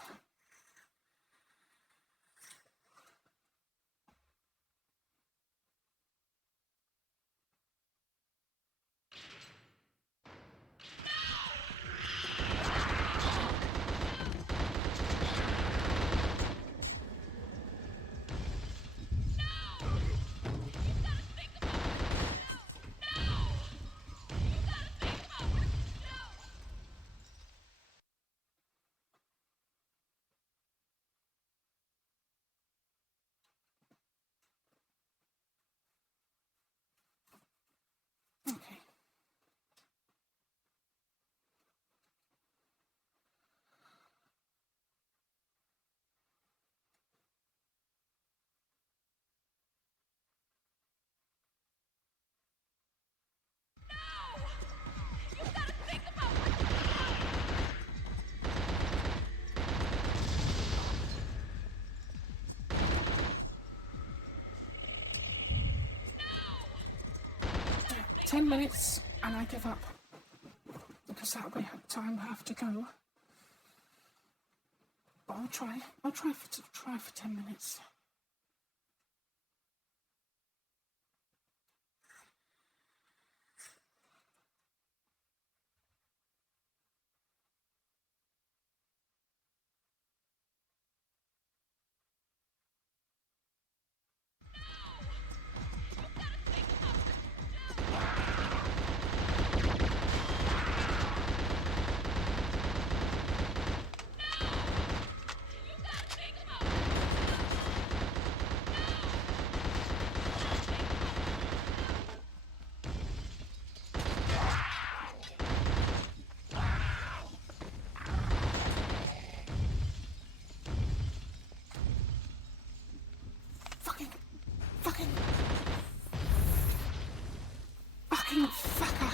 Okay. No! 10 minutes and I give up. Because that'll be time I have to go. But I'll try. I'll try for 10 minutes. Fucking fucker.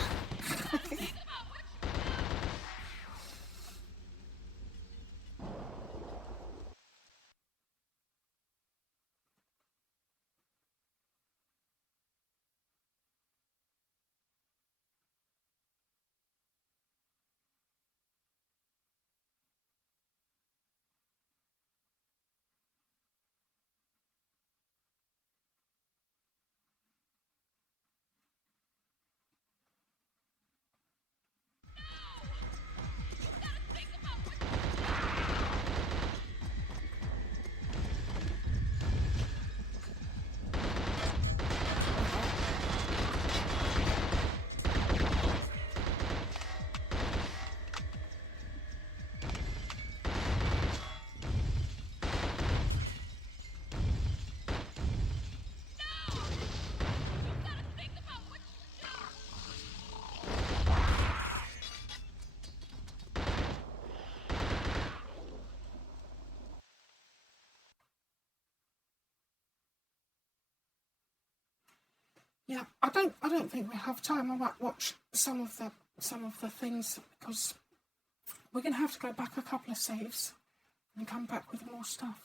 Yeah, I don't think we have time. I might watch some of the things because we're gonna have to go back a couple of saves and come back with more stuff.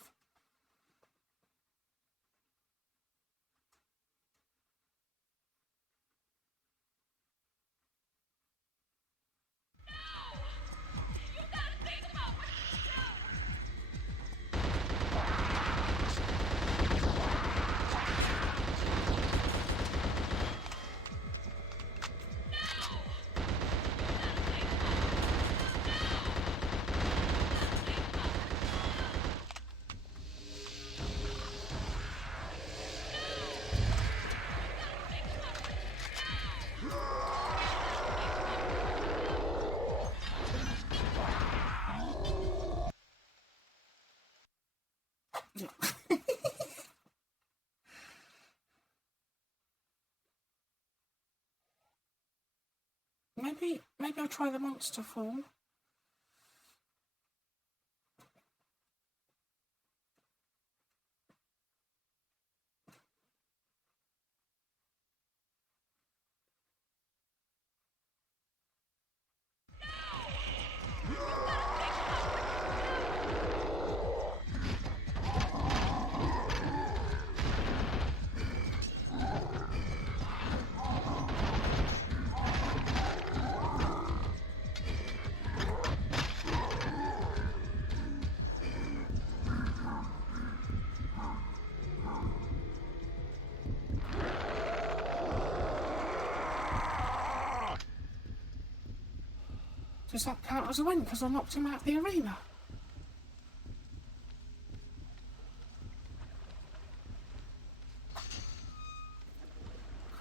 Yeah. maybe I'll try the monster form. Does that count as a win because I knocked him out of the arena?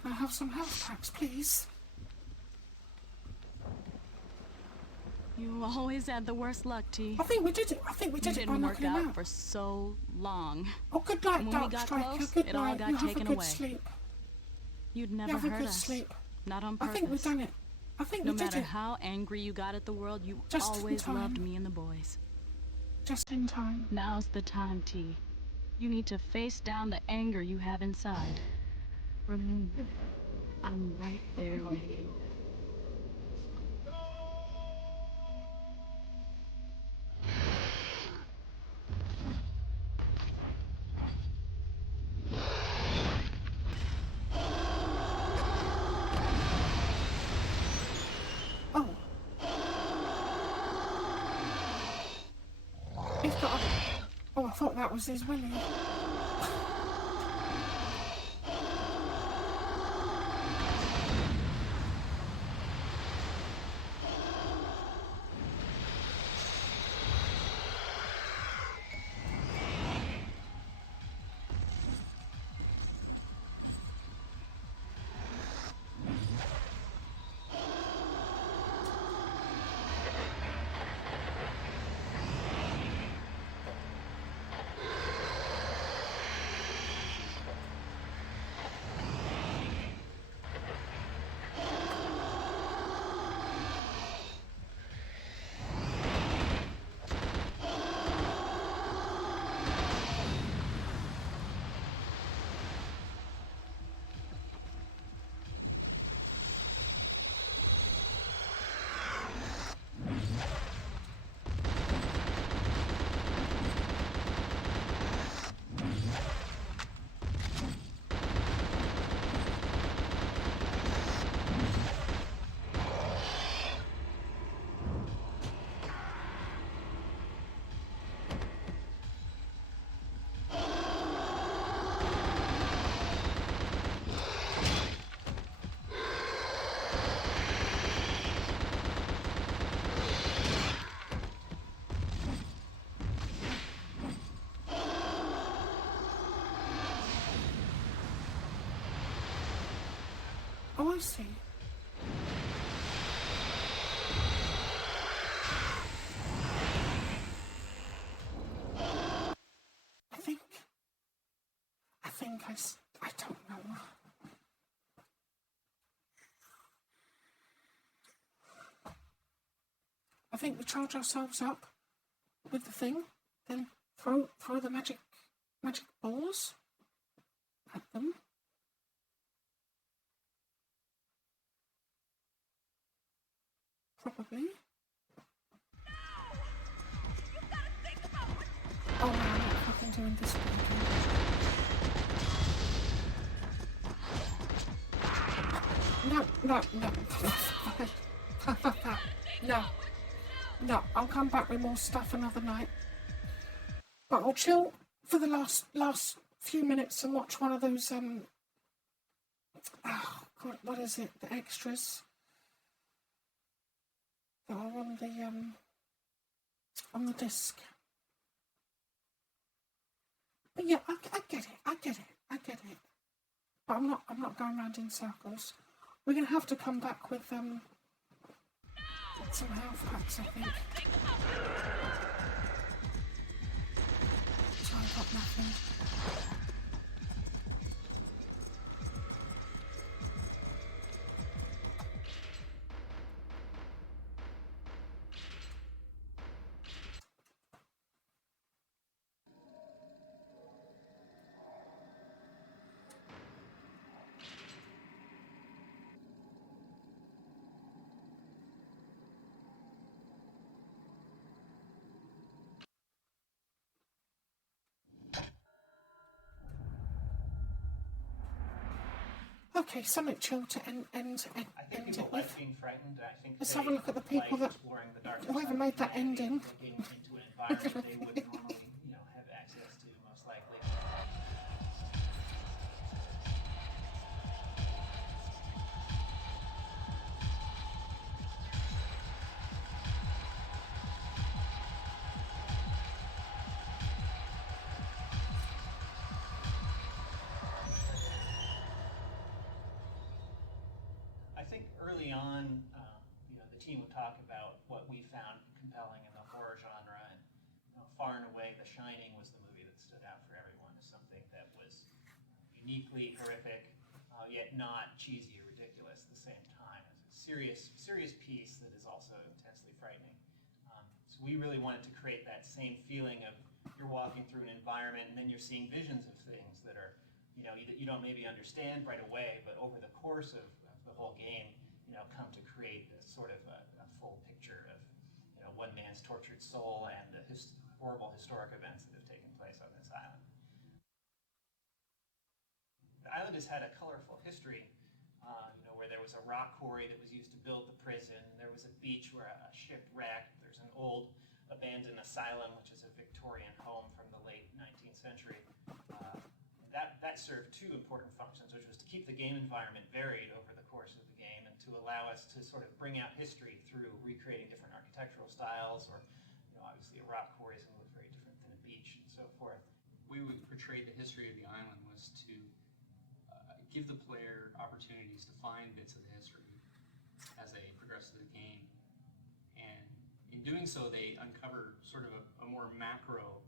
Can I have some health packs, please? You always had the worst luck, T. I think we did it. I think we did it by didn't work knocking him out out for so long. Oh, good night, And when we Dark got Striker. close, Good it all night. got You have a taken good away. sleep. You'd You never have a hurt good us. sleep. Not on I purpose. think we've done it. I think No we did matter it. how angry you got at the world, you Just in always time. loved me and the boys. Just in time. Now's the time, T. You need to face down the anger you have inside. Remember, I'm right there with you. Oh. He's got a... Oh, I thought that was his Willie. Oh, I see. I don't know. I think we charge ourselves up with the thing, then throw the magic balls at them. Probably. Oh no, I'm not fucking doing this again. No. No, I'll come back with more stuff another night. But I'll chill for the last few minutes and watch one of those, oh God, what is it? The extras that are on the disc. But yeah, I get it. But I'm not going around in circles. We're gonna have to come back with some health packs, I think. So I got nothing. Okay, something chill to end it with. Being frightened. I think Let's have a look at the people that whoever made that ending. Looking into an environment they would normally, have access to, most likely. I think early on, the team would talk about what we found compelling in the horror genre, and far and away, The Shining was the movie that stood out for everyone as something that was uniquely horrific, yet not cheesy or ridiculous at the same time. It's a serious piece that is also intensely frightening. So we really wanted to create that same feeling of you're walking through an environment and then you're seeing visions of things that are, you don't maybe understand right away, but over the course of the whole game, come to create this sort of a full picture of, one man's tortured soul and the horrible historic events that have taken place on this island. The island has had a colorful history, where there was a rock quarry that was used to build the prison. There was a beach where a ship wrecked. There's an old abandoned asylum, which is a Victorian home from the late 19th century. That served two important functions, which was to keep the game environment varied over the course of the game and to allow us to sort of bring out history through recreating different architectural styles, or obviously a rock quarry is going to look very different than a beach and so forth. The way we portrayed the history of the island was to give the player opportunities to find bits of the history as they progress through the game. And in doing so, they uncover sort of a more macro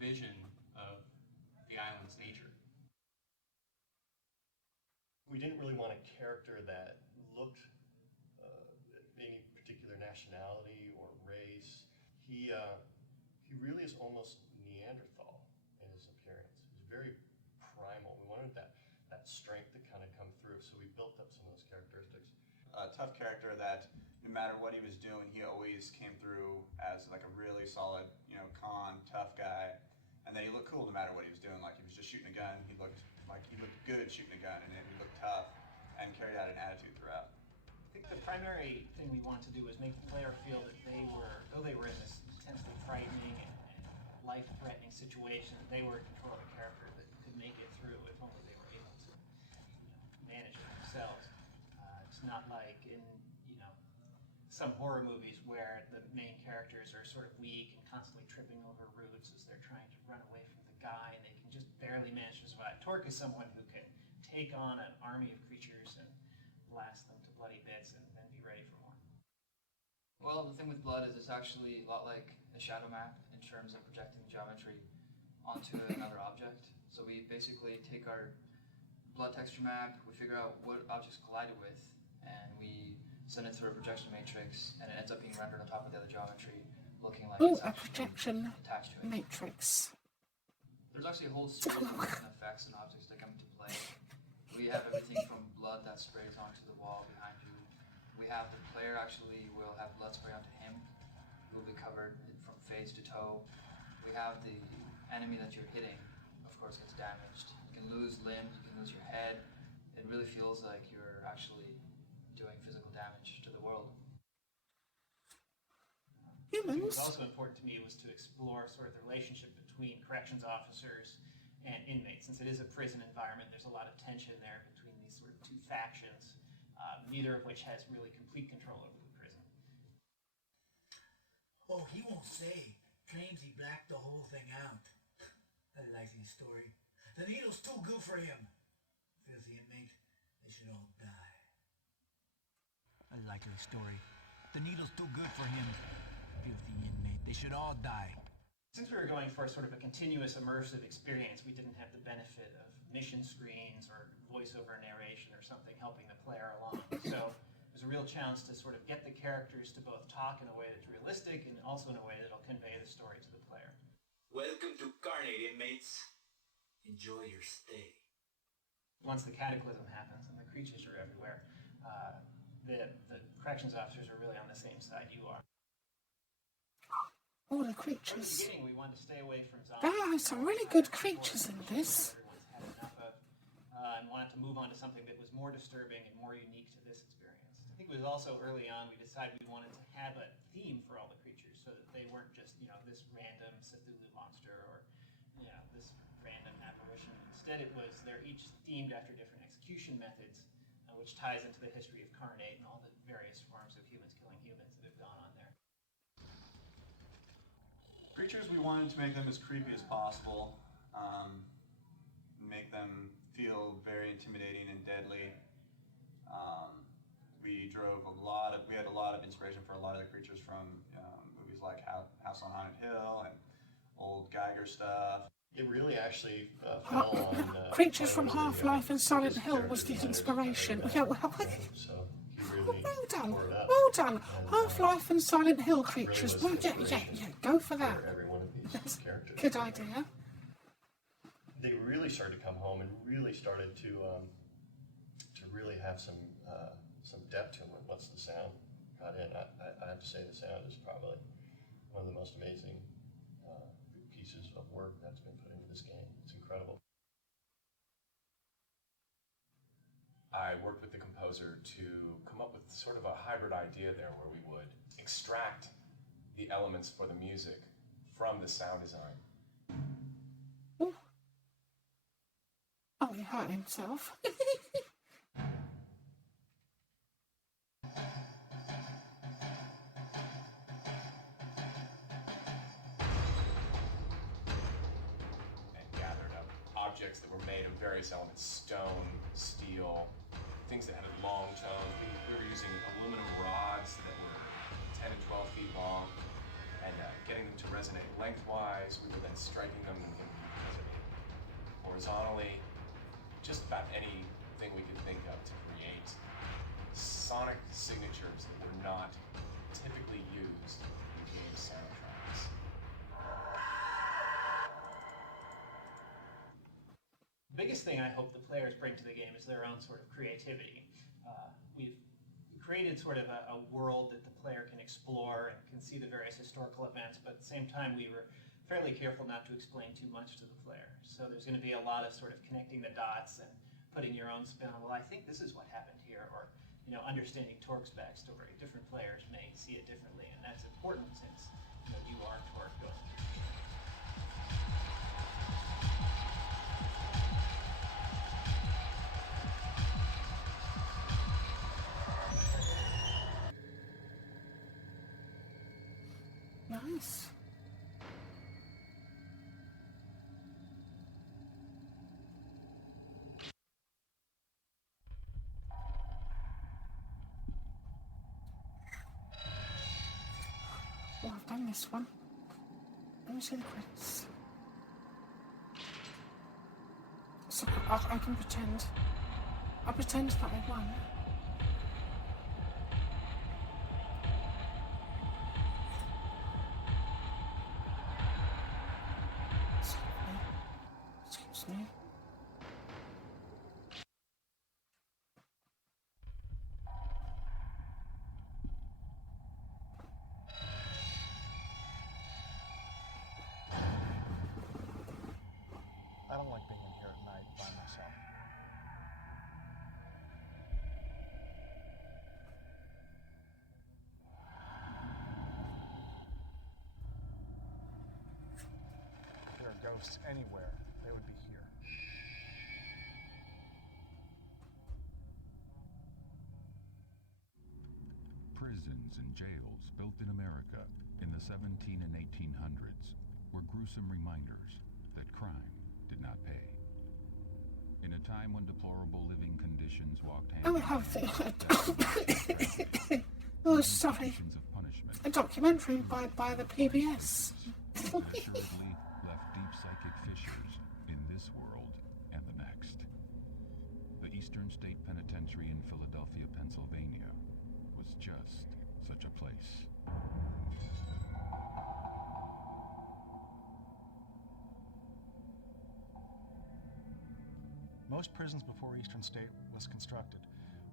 vision of the island's nature. We didn't really want a character that looked any particular nationality or race. He really is almost Neanderthal in his appearance. He's very primal. We wanted that strength to kind of come through, so we built up some of those characteristics. A tough character that no matter what he was doing, he always came through as like a really solid, calm, tough guy. And then he looked cool no matter what he was doing. Like he was just shooting a gun, he looked good shooting a gun, and he looked tough and carried out an attitude throughout. I think the primary thing we wanted to do was make the player feel that though they were in this intensely frightening and life-threatening situation, that they were in control of a character that could make it through if only they were able to manage it themselves. It's not like in some horror movies where the main characters are sort of weak and constantly tripping over roots as they're trying to run away from the guy, and they can just barely manage to survive. Torque is someone who can take on an army of creatures and blast them to bloody bits and then be ready for more. Well, the thing with Blood is it's actually a lot like a shadow map in terms of projecting geometry onto another object. So we basically take our Blood texture map, we figure out what objects collided with, and we send it through a projection matrix, and it ends up being rendered on top of the other geometry, looking like it's a projection attached to it. matrix. There's actually a whole series of different effects and objects that come into play. We have everything from blood that sprays onto the wall behind you. We have the player actually will have blood spray onto him. He will be covered from face to toe. We have the enemy that you're hitting, of course, gets damaged. You can lose limbs, you can lose your head. It really feels like you're actually doing physical damage to the world. Humans. What was also important to me was to explore sort of the relationship between corrections officers and inmates. Since it is a prison environment, there's a lot of tension there between these sort of two factions, neither of which has really complete control over the prison. Oh, he won't say. Claims he blacked the whole thing out. A likely story. The needle's too good for him. Filthy inmate, they should all die. A likely story. The needle's too good for him. Filthy inmate, they should all die. Since we were going for sort of a continuous immersive experience, we didn't have the benefit of mission screens or voiceover narration or something helping the player along. So it was a real challenge to sort of get the characters to both talk in a way that's realistic and also in a way that'll convey the story to the player. Welcome to Carnate, inmates. Enjoy your stay. Once the cataclysm happens and the creatures are everywhere, the corrections officers are really on the same side you are. All the From the creatures. beginning, we wanted to stay away from zombies. There are some really good creatures in this. Everyone's had enough of, and wanted to move on to something that was more disturbing and more unique to this experience. I think it was also early on we decided we wanted to have a theme for all the creatures so that they weren't just, this random Cthulhu monster or, this random apparition. Instead, it was they're each themed after different execution methods, which ties into the history of Carnate and all the various forms of humans killing humans that have gone on there. Creatures, we wanted to make them as creepy as possible, make them feel very intimidating and deadly. we had a lot of inspiration for a lot of the creatures from movies like House on Haunted Hill and old Geiger stuff. It really actually fell on Creatures from Half-Life and Silent Hill was the inspiration. Yeah, well done. Well done. Half-Life and Silent Hill creatures. Well, yeah, go for that. Every one of these characters. Good idea. They really started to come home and really started to really have some depth to them. Once the sound got in, I have to say the sound is probably one of the most amazing pieces of work that's been put into this game. It's incredible. I worked with the composer to come up with sort of a hybrid idea there where we would extract the elements for the music from the sound design. Ooh. Oh, he hurt himself. Objects that were made of various elements, stone, steel, things that had a long tone. We were using aluminum rods that were 10 and 12 feet long and getting them to resonate lengthwise. We were then striking them and resonate horizontally. Just about anything we could think of to create sonic signatures that were not typically used in game soundtracks. The biggest thing I hope the players bring to the game is their own sort of creativity. We've created sort of a world that the player can explore and can see the various historical events, but at the same time we were fairly careful not to explain too much to the player. So there's going to be a lot of sort of connecting the dots and putting your own spin on, well, I think this is what happened here, or understanding Torque's backstory. Different players may see it differently, and that's important since you are Torque going. Nice. Well, I've done this one. Let me see the credits. So I can pretend. I'll pretend that I won. Excuse me. I don't like being in here at night by myself. If there are ghosts anywhere, they would be here. Prisons and jails built in America in the 17 and 1800s were gruesome reminders that crime did not pay. In a time when deplorable living conditions walked hand in hand, oh, sorry. A documentary by the PBS. assuredly left deep psychic fissures in this world and the next. The Eastern State Penitentiary in Philadelphia, Pennsylvania, was just such a place. Most prisons before Eastern State was constructed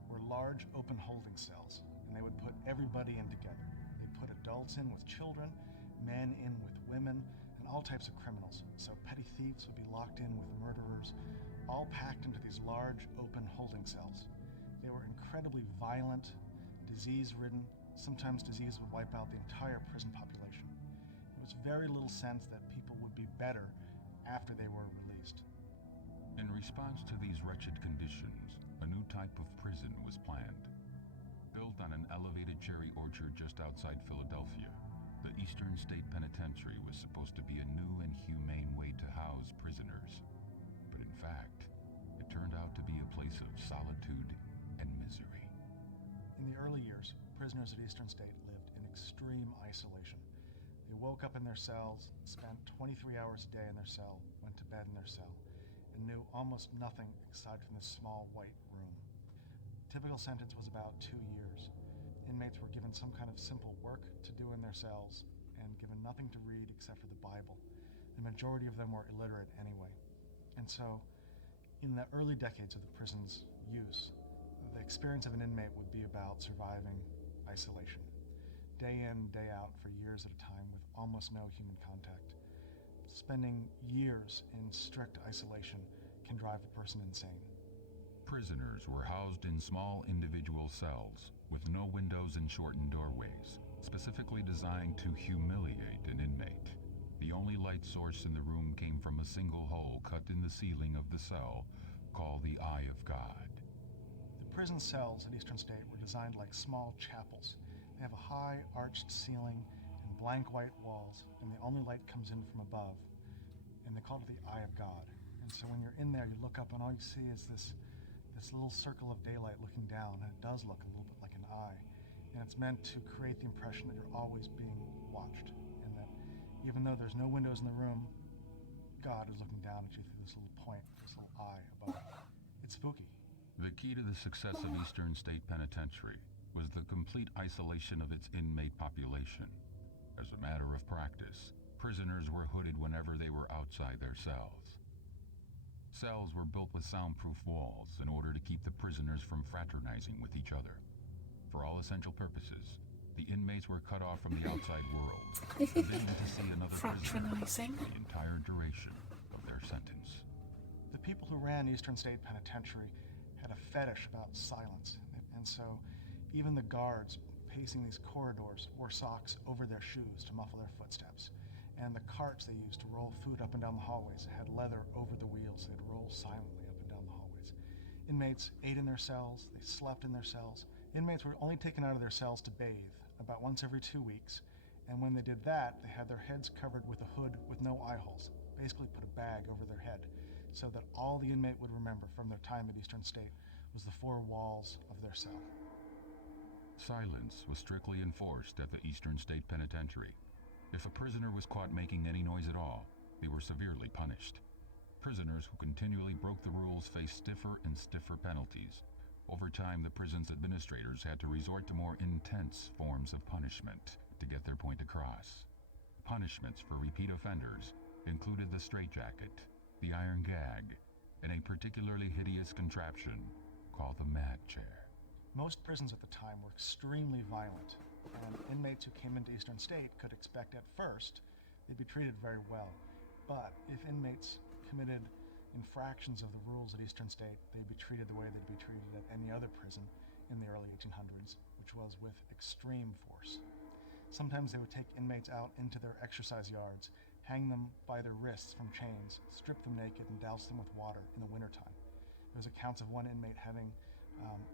were large open holding cells, and they would put everybody in together. They'd put adults in with children, men in with women, and all types of criminals. So petty thieves would be locked in with murderers, all packed into these large open holding cells. They were incredibly violent, disease-ridden. Sometimes disease would wipe out the entire prison population. There was very little sense that people would be better after they were released. In response to these wretched conditions, a new type of prison was planned. Built on an elevated cherry orchard just outside Philadelphia, the Eastern State Penitentiary was supposed to be a new and humane way to house prisoners. But in fact, it turned out to be a place of solitude and misery. In the early prisoners at Eastern State lived in extreme isolation. They woke up in their cells, spent 23 hours a day in their cell, went to bed in their cell, and knew almost nothing aside from this small white room. Typical sentence was about 2 years. Inmates were given some kind of simple work to do in their cells and given nothing to read except for the Bible. The majority of them were illiterate anyway. And so, in the early decades of the prison's use, the experience of an inmate would be about surviving isolation, day in, day out for years at a time with almost no human contact. Spending years in strict isolation can drive a person insane. Prisoners were housed in small individual cells with no windows and shortened doorways, specifically designed to humiliate an inmate. The only light source in the room came from a single hole cut in the ceiling of the cell, called the Eye of God. The prison cells at Eastern State were designed like small chapels. They have a high, arched ceiling and blank white walls, and the only light comes in from above. And they call it the Eye of God. And so when you're in there, you look up and all you see is this little circle of daylight looking down, and it does look a little bit like an eye. And it's meant to create the impression that you're always being watched, and that even though there's no windows in the room, God is looking down at you through this little point, this little eye above it. It's spooky. The key to the success of Eastern State Penitentiary was the complete isolation of its inmate population. As a matter of practice, prisoners were hooded whenever they were outside their cells. Cells were built with soundproof walls in order to keep the prisoners from fraternizing with each other. For all essential purposes, the inmates were cut off from the outside world, forbidden to see another prisoner the entire duration of their sentence. The people who ran Eastern State Penitentiary had a fetish about silence, and so even the guards pacing these corridors wore socks over their shoes to muffle their footsteps. And the carts they used to roll food up and down the hallways had leather over the wheels. They'd roll silently up and down the hallways. Inmates ate in their cells. They slept in their cells. Inmates were only taken out of their cells to bathe about once every 2 weeks. And when they did that, they had their heads covered with a hood with no eye holes. Basically put a bag over their head so that all the inmate would remember from their time at Eastern State was the 4 walls of their cell. Silence was strictly enforced at the Eastern State Penitentiary. If a prisoner was caught making any noise at all, they were severely punished. Prisoners who continually broke the rules faced stiffer and stiffer penalties. Over time, the prison's administrators had to resort to more intense forms of punishment to get their point across. Punishments for repeat offenders included the straitjacket, the iron gag, and a particularly hideous contraption called the mad chair. Most prisons at the time were extremely violent, and inmates who came into Eastern State could expect at first they'd be treated very well. But if inmates committed infractions of the rules at Eastern State, they'd be treated the way they'd be treated at any other prison in the early 1800s, which was with extreme force. Sometimes they would take inmates out into their exercise yards, hang them by their wrists from chains, strip them naked, and douse them with water in the wintertime. There was accounts of one inmate having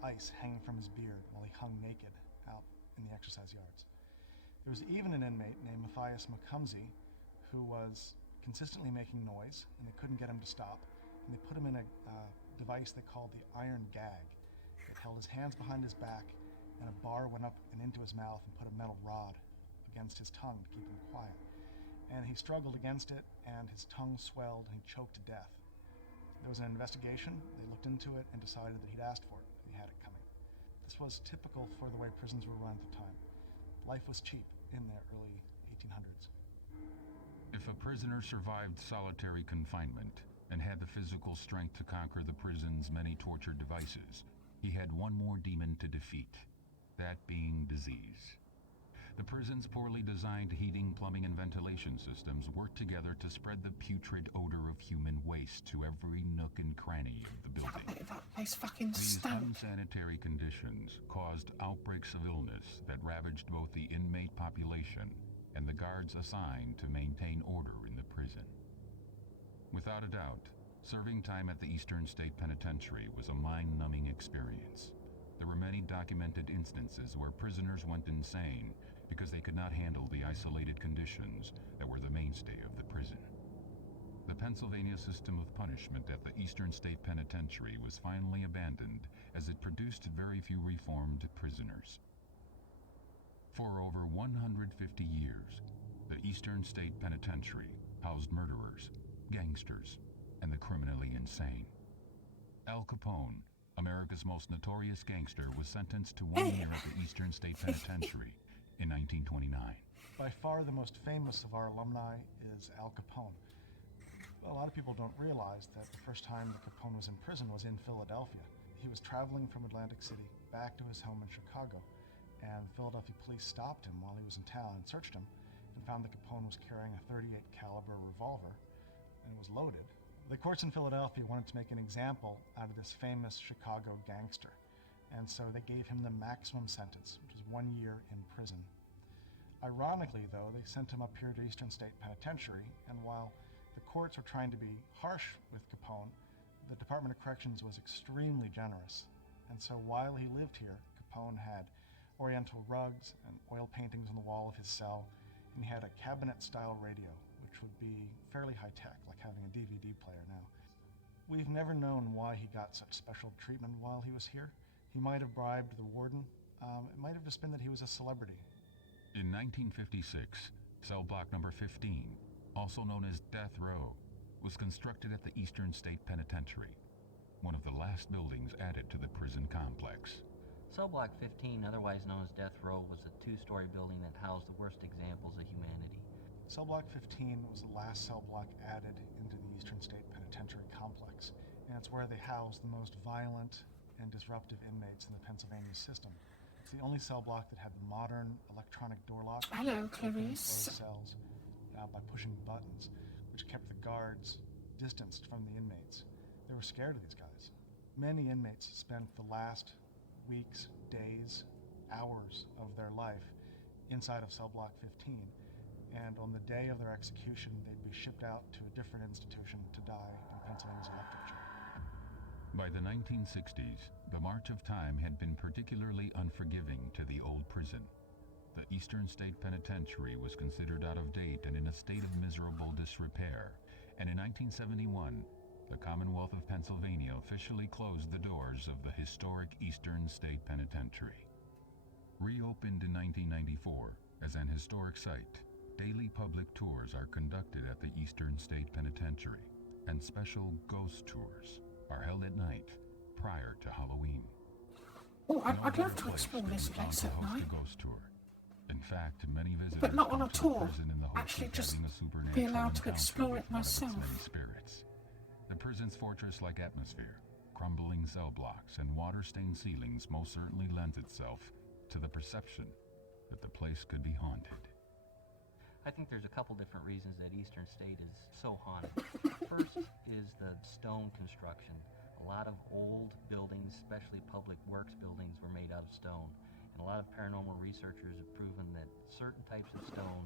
ice hanging from his beard while he hung naked out in the exercise yards. There was even an inmate named Matthias Macumsey who was consistently making noise, and they couldn't get him to stop, and they put him in a device they called the iron gag. It held his hands behind his back, and a bar went up and into his mouth and put a metal rod against his tongue to keep him quiet. And he struggled against it, and his tongue swelled, and he choked to death. There was an investigation. They looked into it and decided that he'd asked for it. He had it coming. This was typical for the way prisons were run at the time. Life was cheap in the early 1800s. If a prisoner survived solitary confinement and had the physical strength to conquer the prison's many torture devices, he had one more demon to defeat, that being disease. The prison's poorly designed heating, plumbing, and ventilation systems worked together to spread the putrid odor of human waste to every nook and cranny of the building. That place fucking These stank. unsanitary conditions caused outbreaks of illness that ravaged both the inmate population and the guards assigned to maintain order in the prison. Without a doubt, serving time at the Eastern State Penitentiary was a mind-numbing experience. There were many documented instances where prisoners went insane because they could not handle the isolated conditions that were the mainstay of the prison. The Pennsylvania system of punishment at the Eastern State Penitentiary was finally abandoned as it produced very few reformed prisoners. For over 150 years, the Eastern State Penitentiary housed murderers, gangsters, and the criminally insane. Al Capone, America's most notorious gangster, was sentenced to 1 year at the Eastern State Penitentiary in 1929. By far the most famous of our alumni is Al Capone. A lot of people don't realize that the first time that Capone was in prison was in Philadelphia. He was traveling from Atlantic City back to his home in Chicago, and Philadelphia police stopped him while he was in town and searched him and found that Capone was carrying a .38 caliber revolver and was loaded. The courts in Philadelphia wanted to make an example out of this famous Chicago gangster, and so they gave him the maximum sentence, which is 1 year in prison. Ironically, though, they sent him up here to Eastern State Penitentiary, and while the courts were trying to be harsh with Capone, the Department of Corrections was extremely generous. And so while he lived here, Capone had oriental rugs and oil paintings on the wall of his cell, and he had a cabinet-style radio, which would be fairly high-tech, like having a DVD player now. We've never known why he got such special treatment while he was here. He might have bribed the warden. It might have just been that he was a celebrity. In 1956, cell block number 15, also known as Death Row, was constructed at the Eastern State Penitentiary, one of the last buildings added to the prison complex. Cell Block 15, otherwise known as Death Row, was a two-story building that housed the worst examples of humanity. Cell Block 15 was the last cell block added into the Eastern State Penitentiary complex, and it's where they housed the most violent and disruptive inmates in the Pennsylvania system. It's the only cell block that had modern electronic door locks. Hello, Clarice. Cells by pushing buttons, which kept the guards distanced from the inmates. They were scared of these guys. Many inmates spent the last weeks, days, hours of their life inside of cell block 15, and on the day of their execution, they'd be shipped out to a different institution to die in Pennsylvania's electric chair. By the 1960s, the march of time had been particularly unforgiving to the old prison. The Eastern State Penitentiary was considered out of date and in a state of miserable disrepair, and in 1971, the Commonwealth of Pennsylvania officially closed the doors of the historic Eastern State Penitentiary. Reopened in 1994 as an historic site, daily public tours are conducted at the Eastern State Penitentiary, and special ghost tours are held at night prior to Halloween. Oh, I'd love to explore this place at night. Ghost tour. In fact, many visitors But not on a tour. in the Actually, of just having a supernatural be allowed to encounter explore it with one of its myself. many spirits. The prison's fortress-like atmosphere, crumbling cell blocks, and water-stained ceilings most certainly lends itself to the perception that the place could be haunted. I think there's a couple different reasons that Eastern State is so haunted. First is the stone construction. A lot of old buildings, especially public works buildings, were made out of stone. And a lot of paranormal researchers have proven that certain types of stone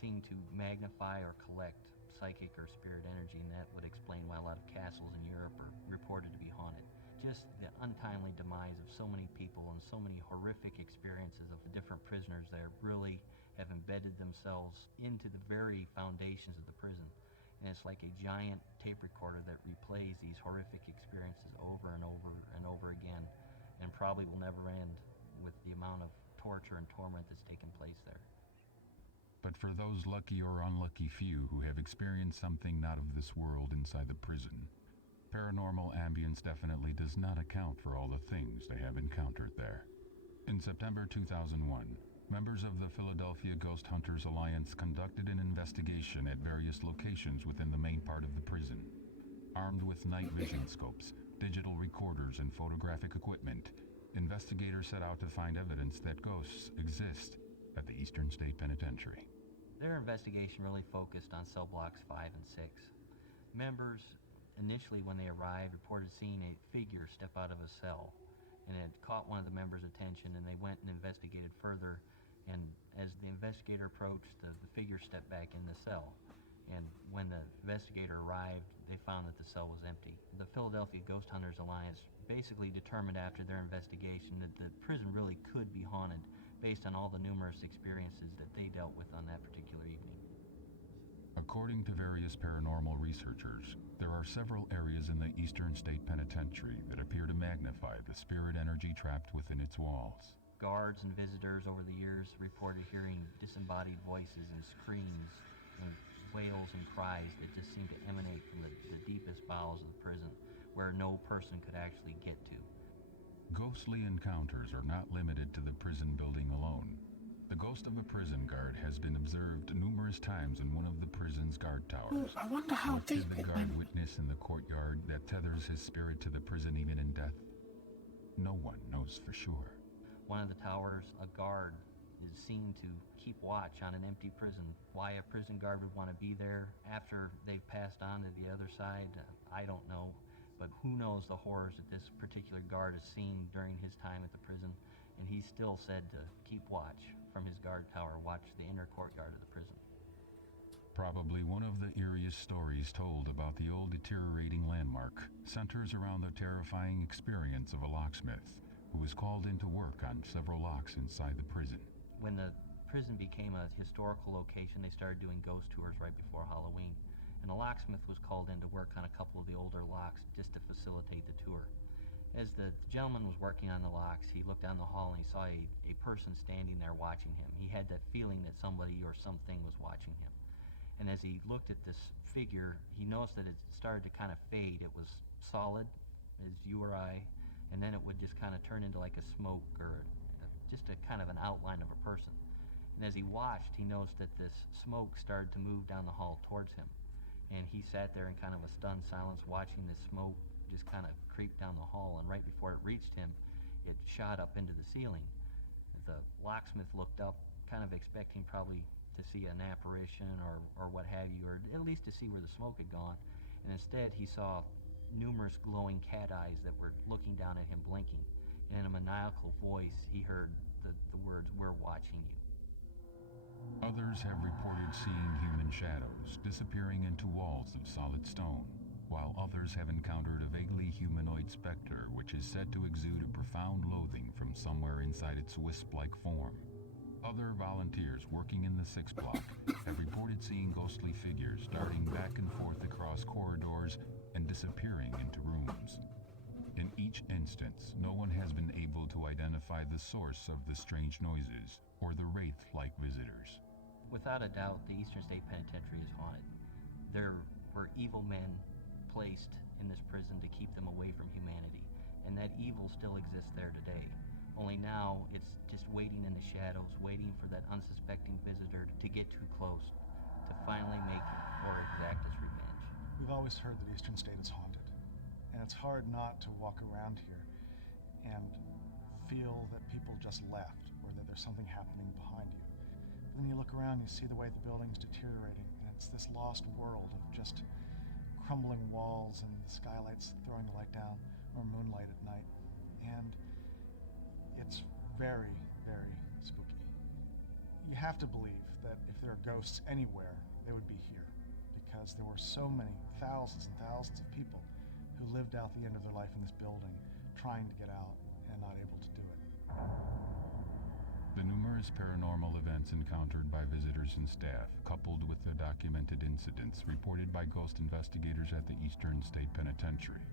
seem to magnify or collect psychic or spirit energy, and that would explain why a lot of castles in Europe are reported to be haunted. Just the untimely demise of so many people and so many horrific experiences of the different prisoners there really have embedded themselves into the very foundations of the prison. And it's like a giant tape recorder that replays these horrific experiences over and over and over again, and probably will never end with the amount of torture and torment that's taken place there. But for those lucky or unlucky few who have experienced something not of this world inside the prison, paranormal ambience definitely does not account for all the things they have encountered there. In September 2001, members of the Philadelphia Ghost Hunters Alliance conducted an investigation at various locations within the main part of the prison. Armed with night vision scopes, digital recorders, and photographic equipment, investigators set out to find evidence that ghosts exist at the Eastern State Penitentiary. Their investigation really focused on cell blocks 5 and 6. Members, initially when they arrived, reported seeing a figure step out of a cell, and it caught one of the members' attention, and they went and investigated further, and as the investigator approached, the figure stepped back in the cell. And when the investigator arrived, they found that the cell was empty. The Philadelphia Ghost Hunters Alliance basically determined after their investigation that the prison really could be haunted based on all the numerous experiences that they dealt with on that particular evening. According to various paranormal researchers, there are several areas in the Eastern State Penitentiary that appear to magnify the spirit energy trapped within its walls. guards and visitors over the years reported hearing disembodied voices and screams and wails and cries that just seemed to emanate from the deepest bowels of the prison, where no person could actually get to. Ghostly encounters are not limited to the prison building alone. The ghost of a prison guard has been observed numerous times in one of the prison's guard towers. I wonder how What deep did the it guard went. witness in the courtyard that tethers his spirit to the prison even in death? No one knows for sure. One of the towers, a guard is seen to keep watch on an empty prison. Why a prison guard would want to be there after they've passed on to the other side, I don't know. But who knows the horrors that this particular guard has seen during his time at the prison. And he's still said to keep watch from his guard tower, watch the inner courtyard of the prison. Probably one of the eeriest stories told about the old deteriorating landmark centers around the terrifying experience of a locksmith who was called into work on several locks inside the prison. When the prison became a historical location, they started doing ghost tours right before Halloween. And a locksmith was called in to work on a couple of the older locks just to facilitate the tour. As the gentleman was working on the locks, he looked down the hall and he saw a person standing there watching him. He had that feeling that somebody or something was watching him. And as he looked at this figure, he noticed that it started to kind of fade. It was solid as you or I, and then it would just kind of turn into like a smoke or just a kind of an outline of a person. And as he watched, he noticed that this smoke started to move down the hall towards him. And he sat there in kind of a stunned silence watching this smoke just kind of creep down the hall, and right before it reached him, it shot up into the ceiling. The locksmith looked up, kind of expecting probably to see an apparition or what have you, or at least to see where the smoke had gone. And instead, he saw numerous glowing cat eyes that were looking down at him, blinking. And in a maniacal voice, he heard the words, "We're watching you." Others have reported seeing human shadows disappearing into walls of solid stone, while others have encountered a vaguely humanoid specter which is said to exude a profound loathing from somewhere inside its wisp-like form. Other volunteers working in the 6th block have reported seeing ghostly figures darting back and forth across corridors and disappearing into rooms. In each instance, no one has been able to identify the source of the strange noises or the wraith-like visitors. Without a doubt, the Eastern State Penitentiary is haunted. There were evil men placed in this prison to keep them away from humanity, and that evil still exists there today. Only now, it's just waiting in the shadows, waiting for that unsuspecting visitor to get too close, to finally make or exact its revenge. We've always heard that Eastern State is haunted, and it's hard not to walk around here and feel that people just left, or that there's something happening behind you. But then you look around, you see the way the building's deteriorating, and it's this lost world of just crumbling walls and skylights throwing the light down, or moonlight at night. And it's very, very spooky. You have to believe that if there are ghosts anywhere, they would be here, because there were so many thousands and thousands of people who lived out the end of their life in this building trying to get out and not able to do it. The numerous paranormal events encountered by visitors and staff, coupled with the documented incidents reported by ghost investigators at the Eastern State Penitentiary,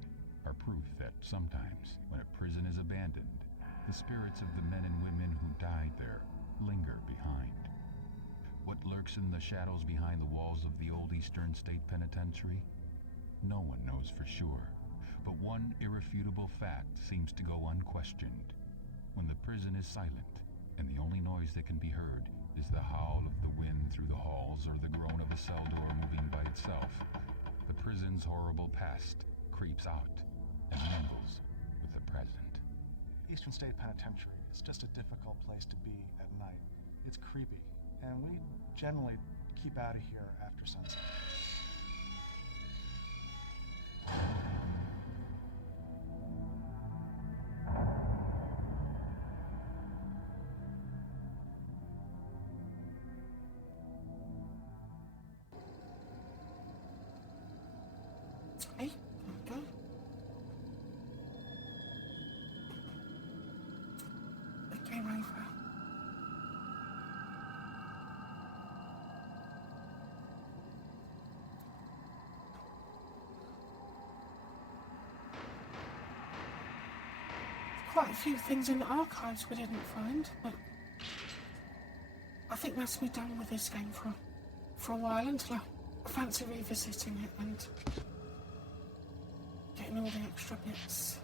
are proof that sometimes, when a prison is abandoned, the spirits of the men and women who died there linger behind. What lurks in the shadows behind the walls of the old Eastern State Penitentiary? No one knows for sure, but one irrefutable fact seems to go unquestioned. When the prison is silent, and the only noise that can be heard is the howl of the wind through the halls or the groan of a cell door moving by itself, the prison's horrible past creeps out and mingles with the present. Eastern State Penitentiary is just a difficult place to be at night. It's creepy, and we generally keep out of here after sunset. Hey, there we go. It came over. quite a few things in the archives we didn't find, but I think that's me done with this game for a while until I fancy revisiting it and getting all the extra bits.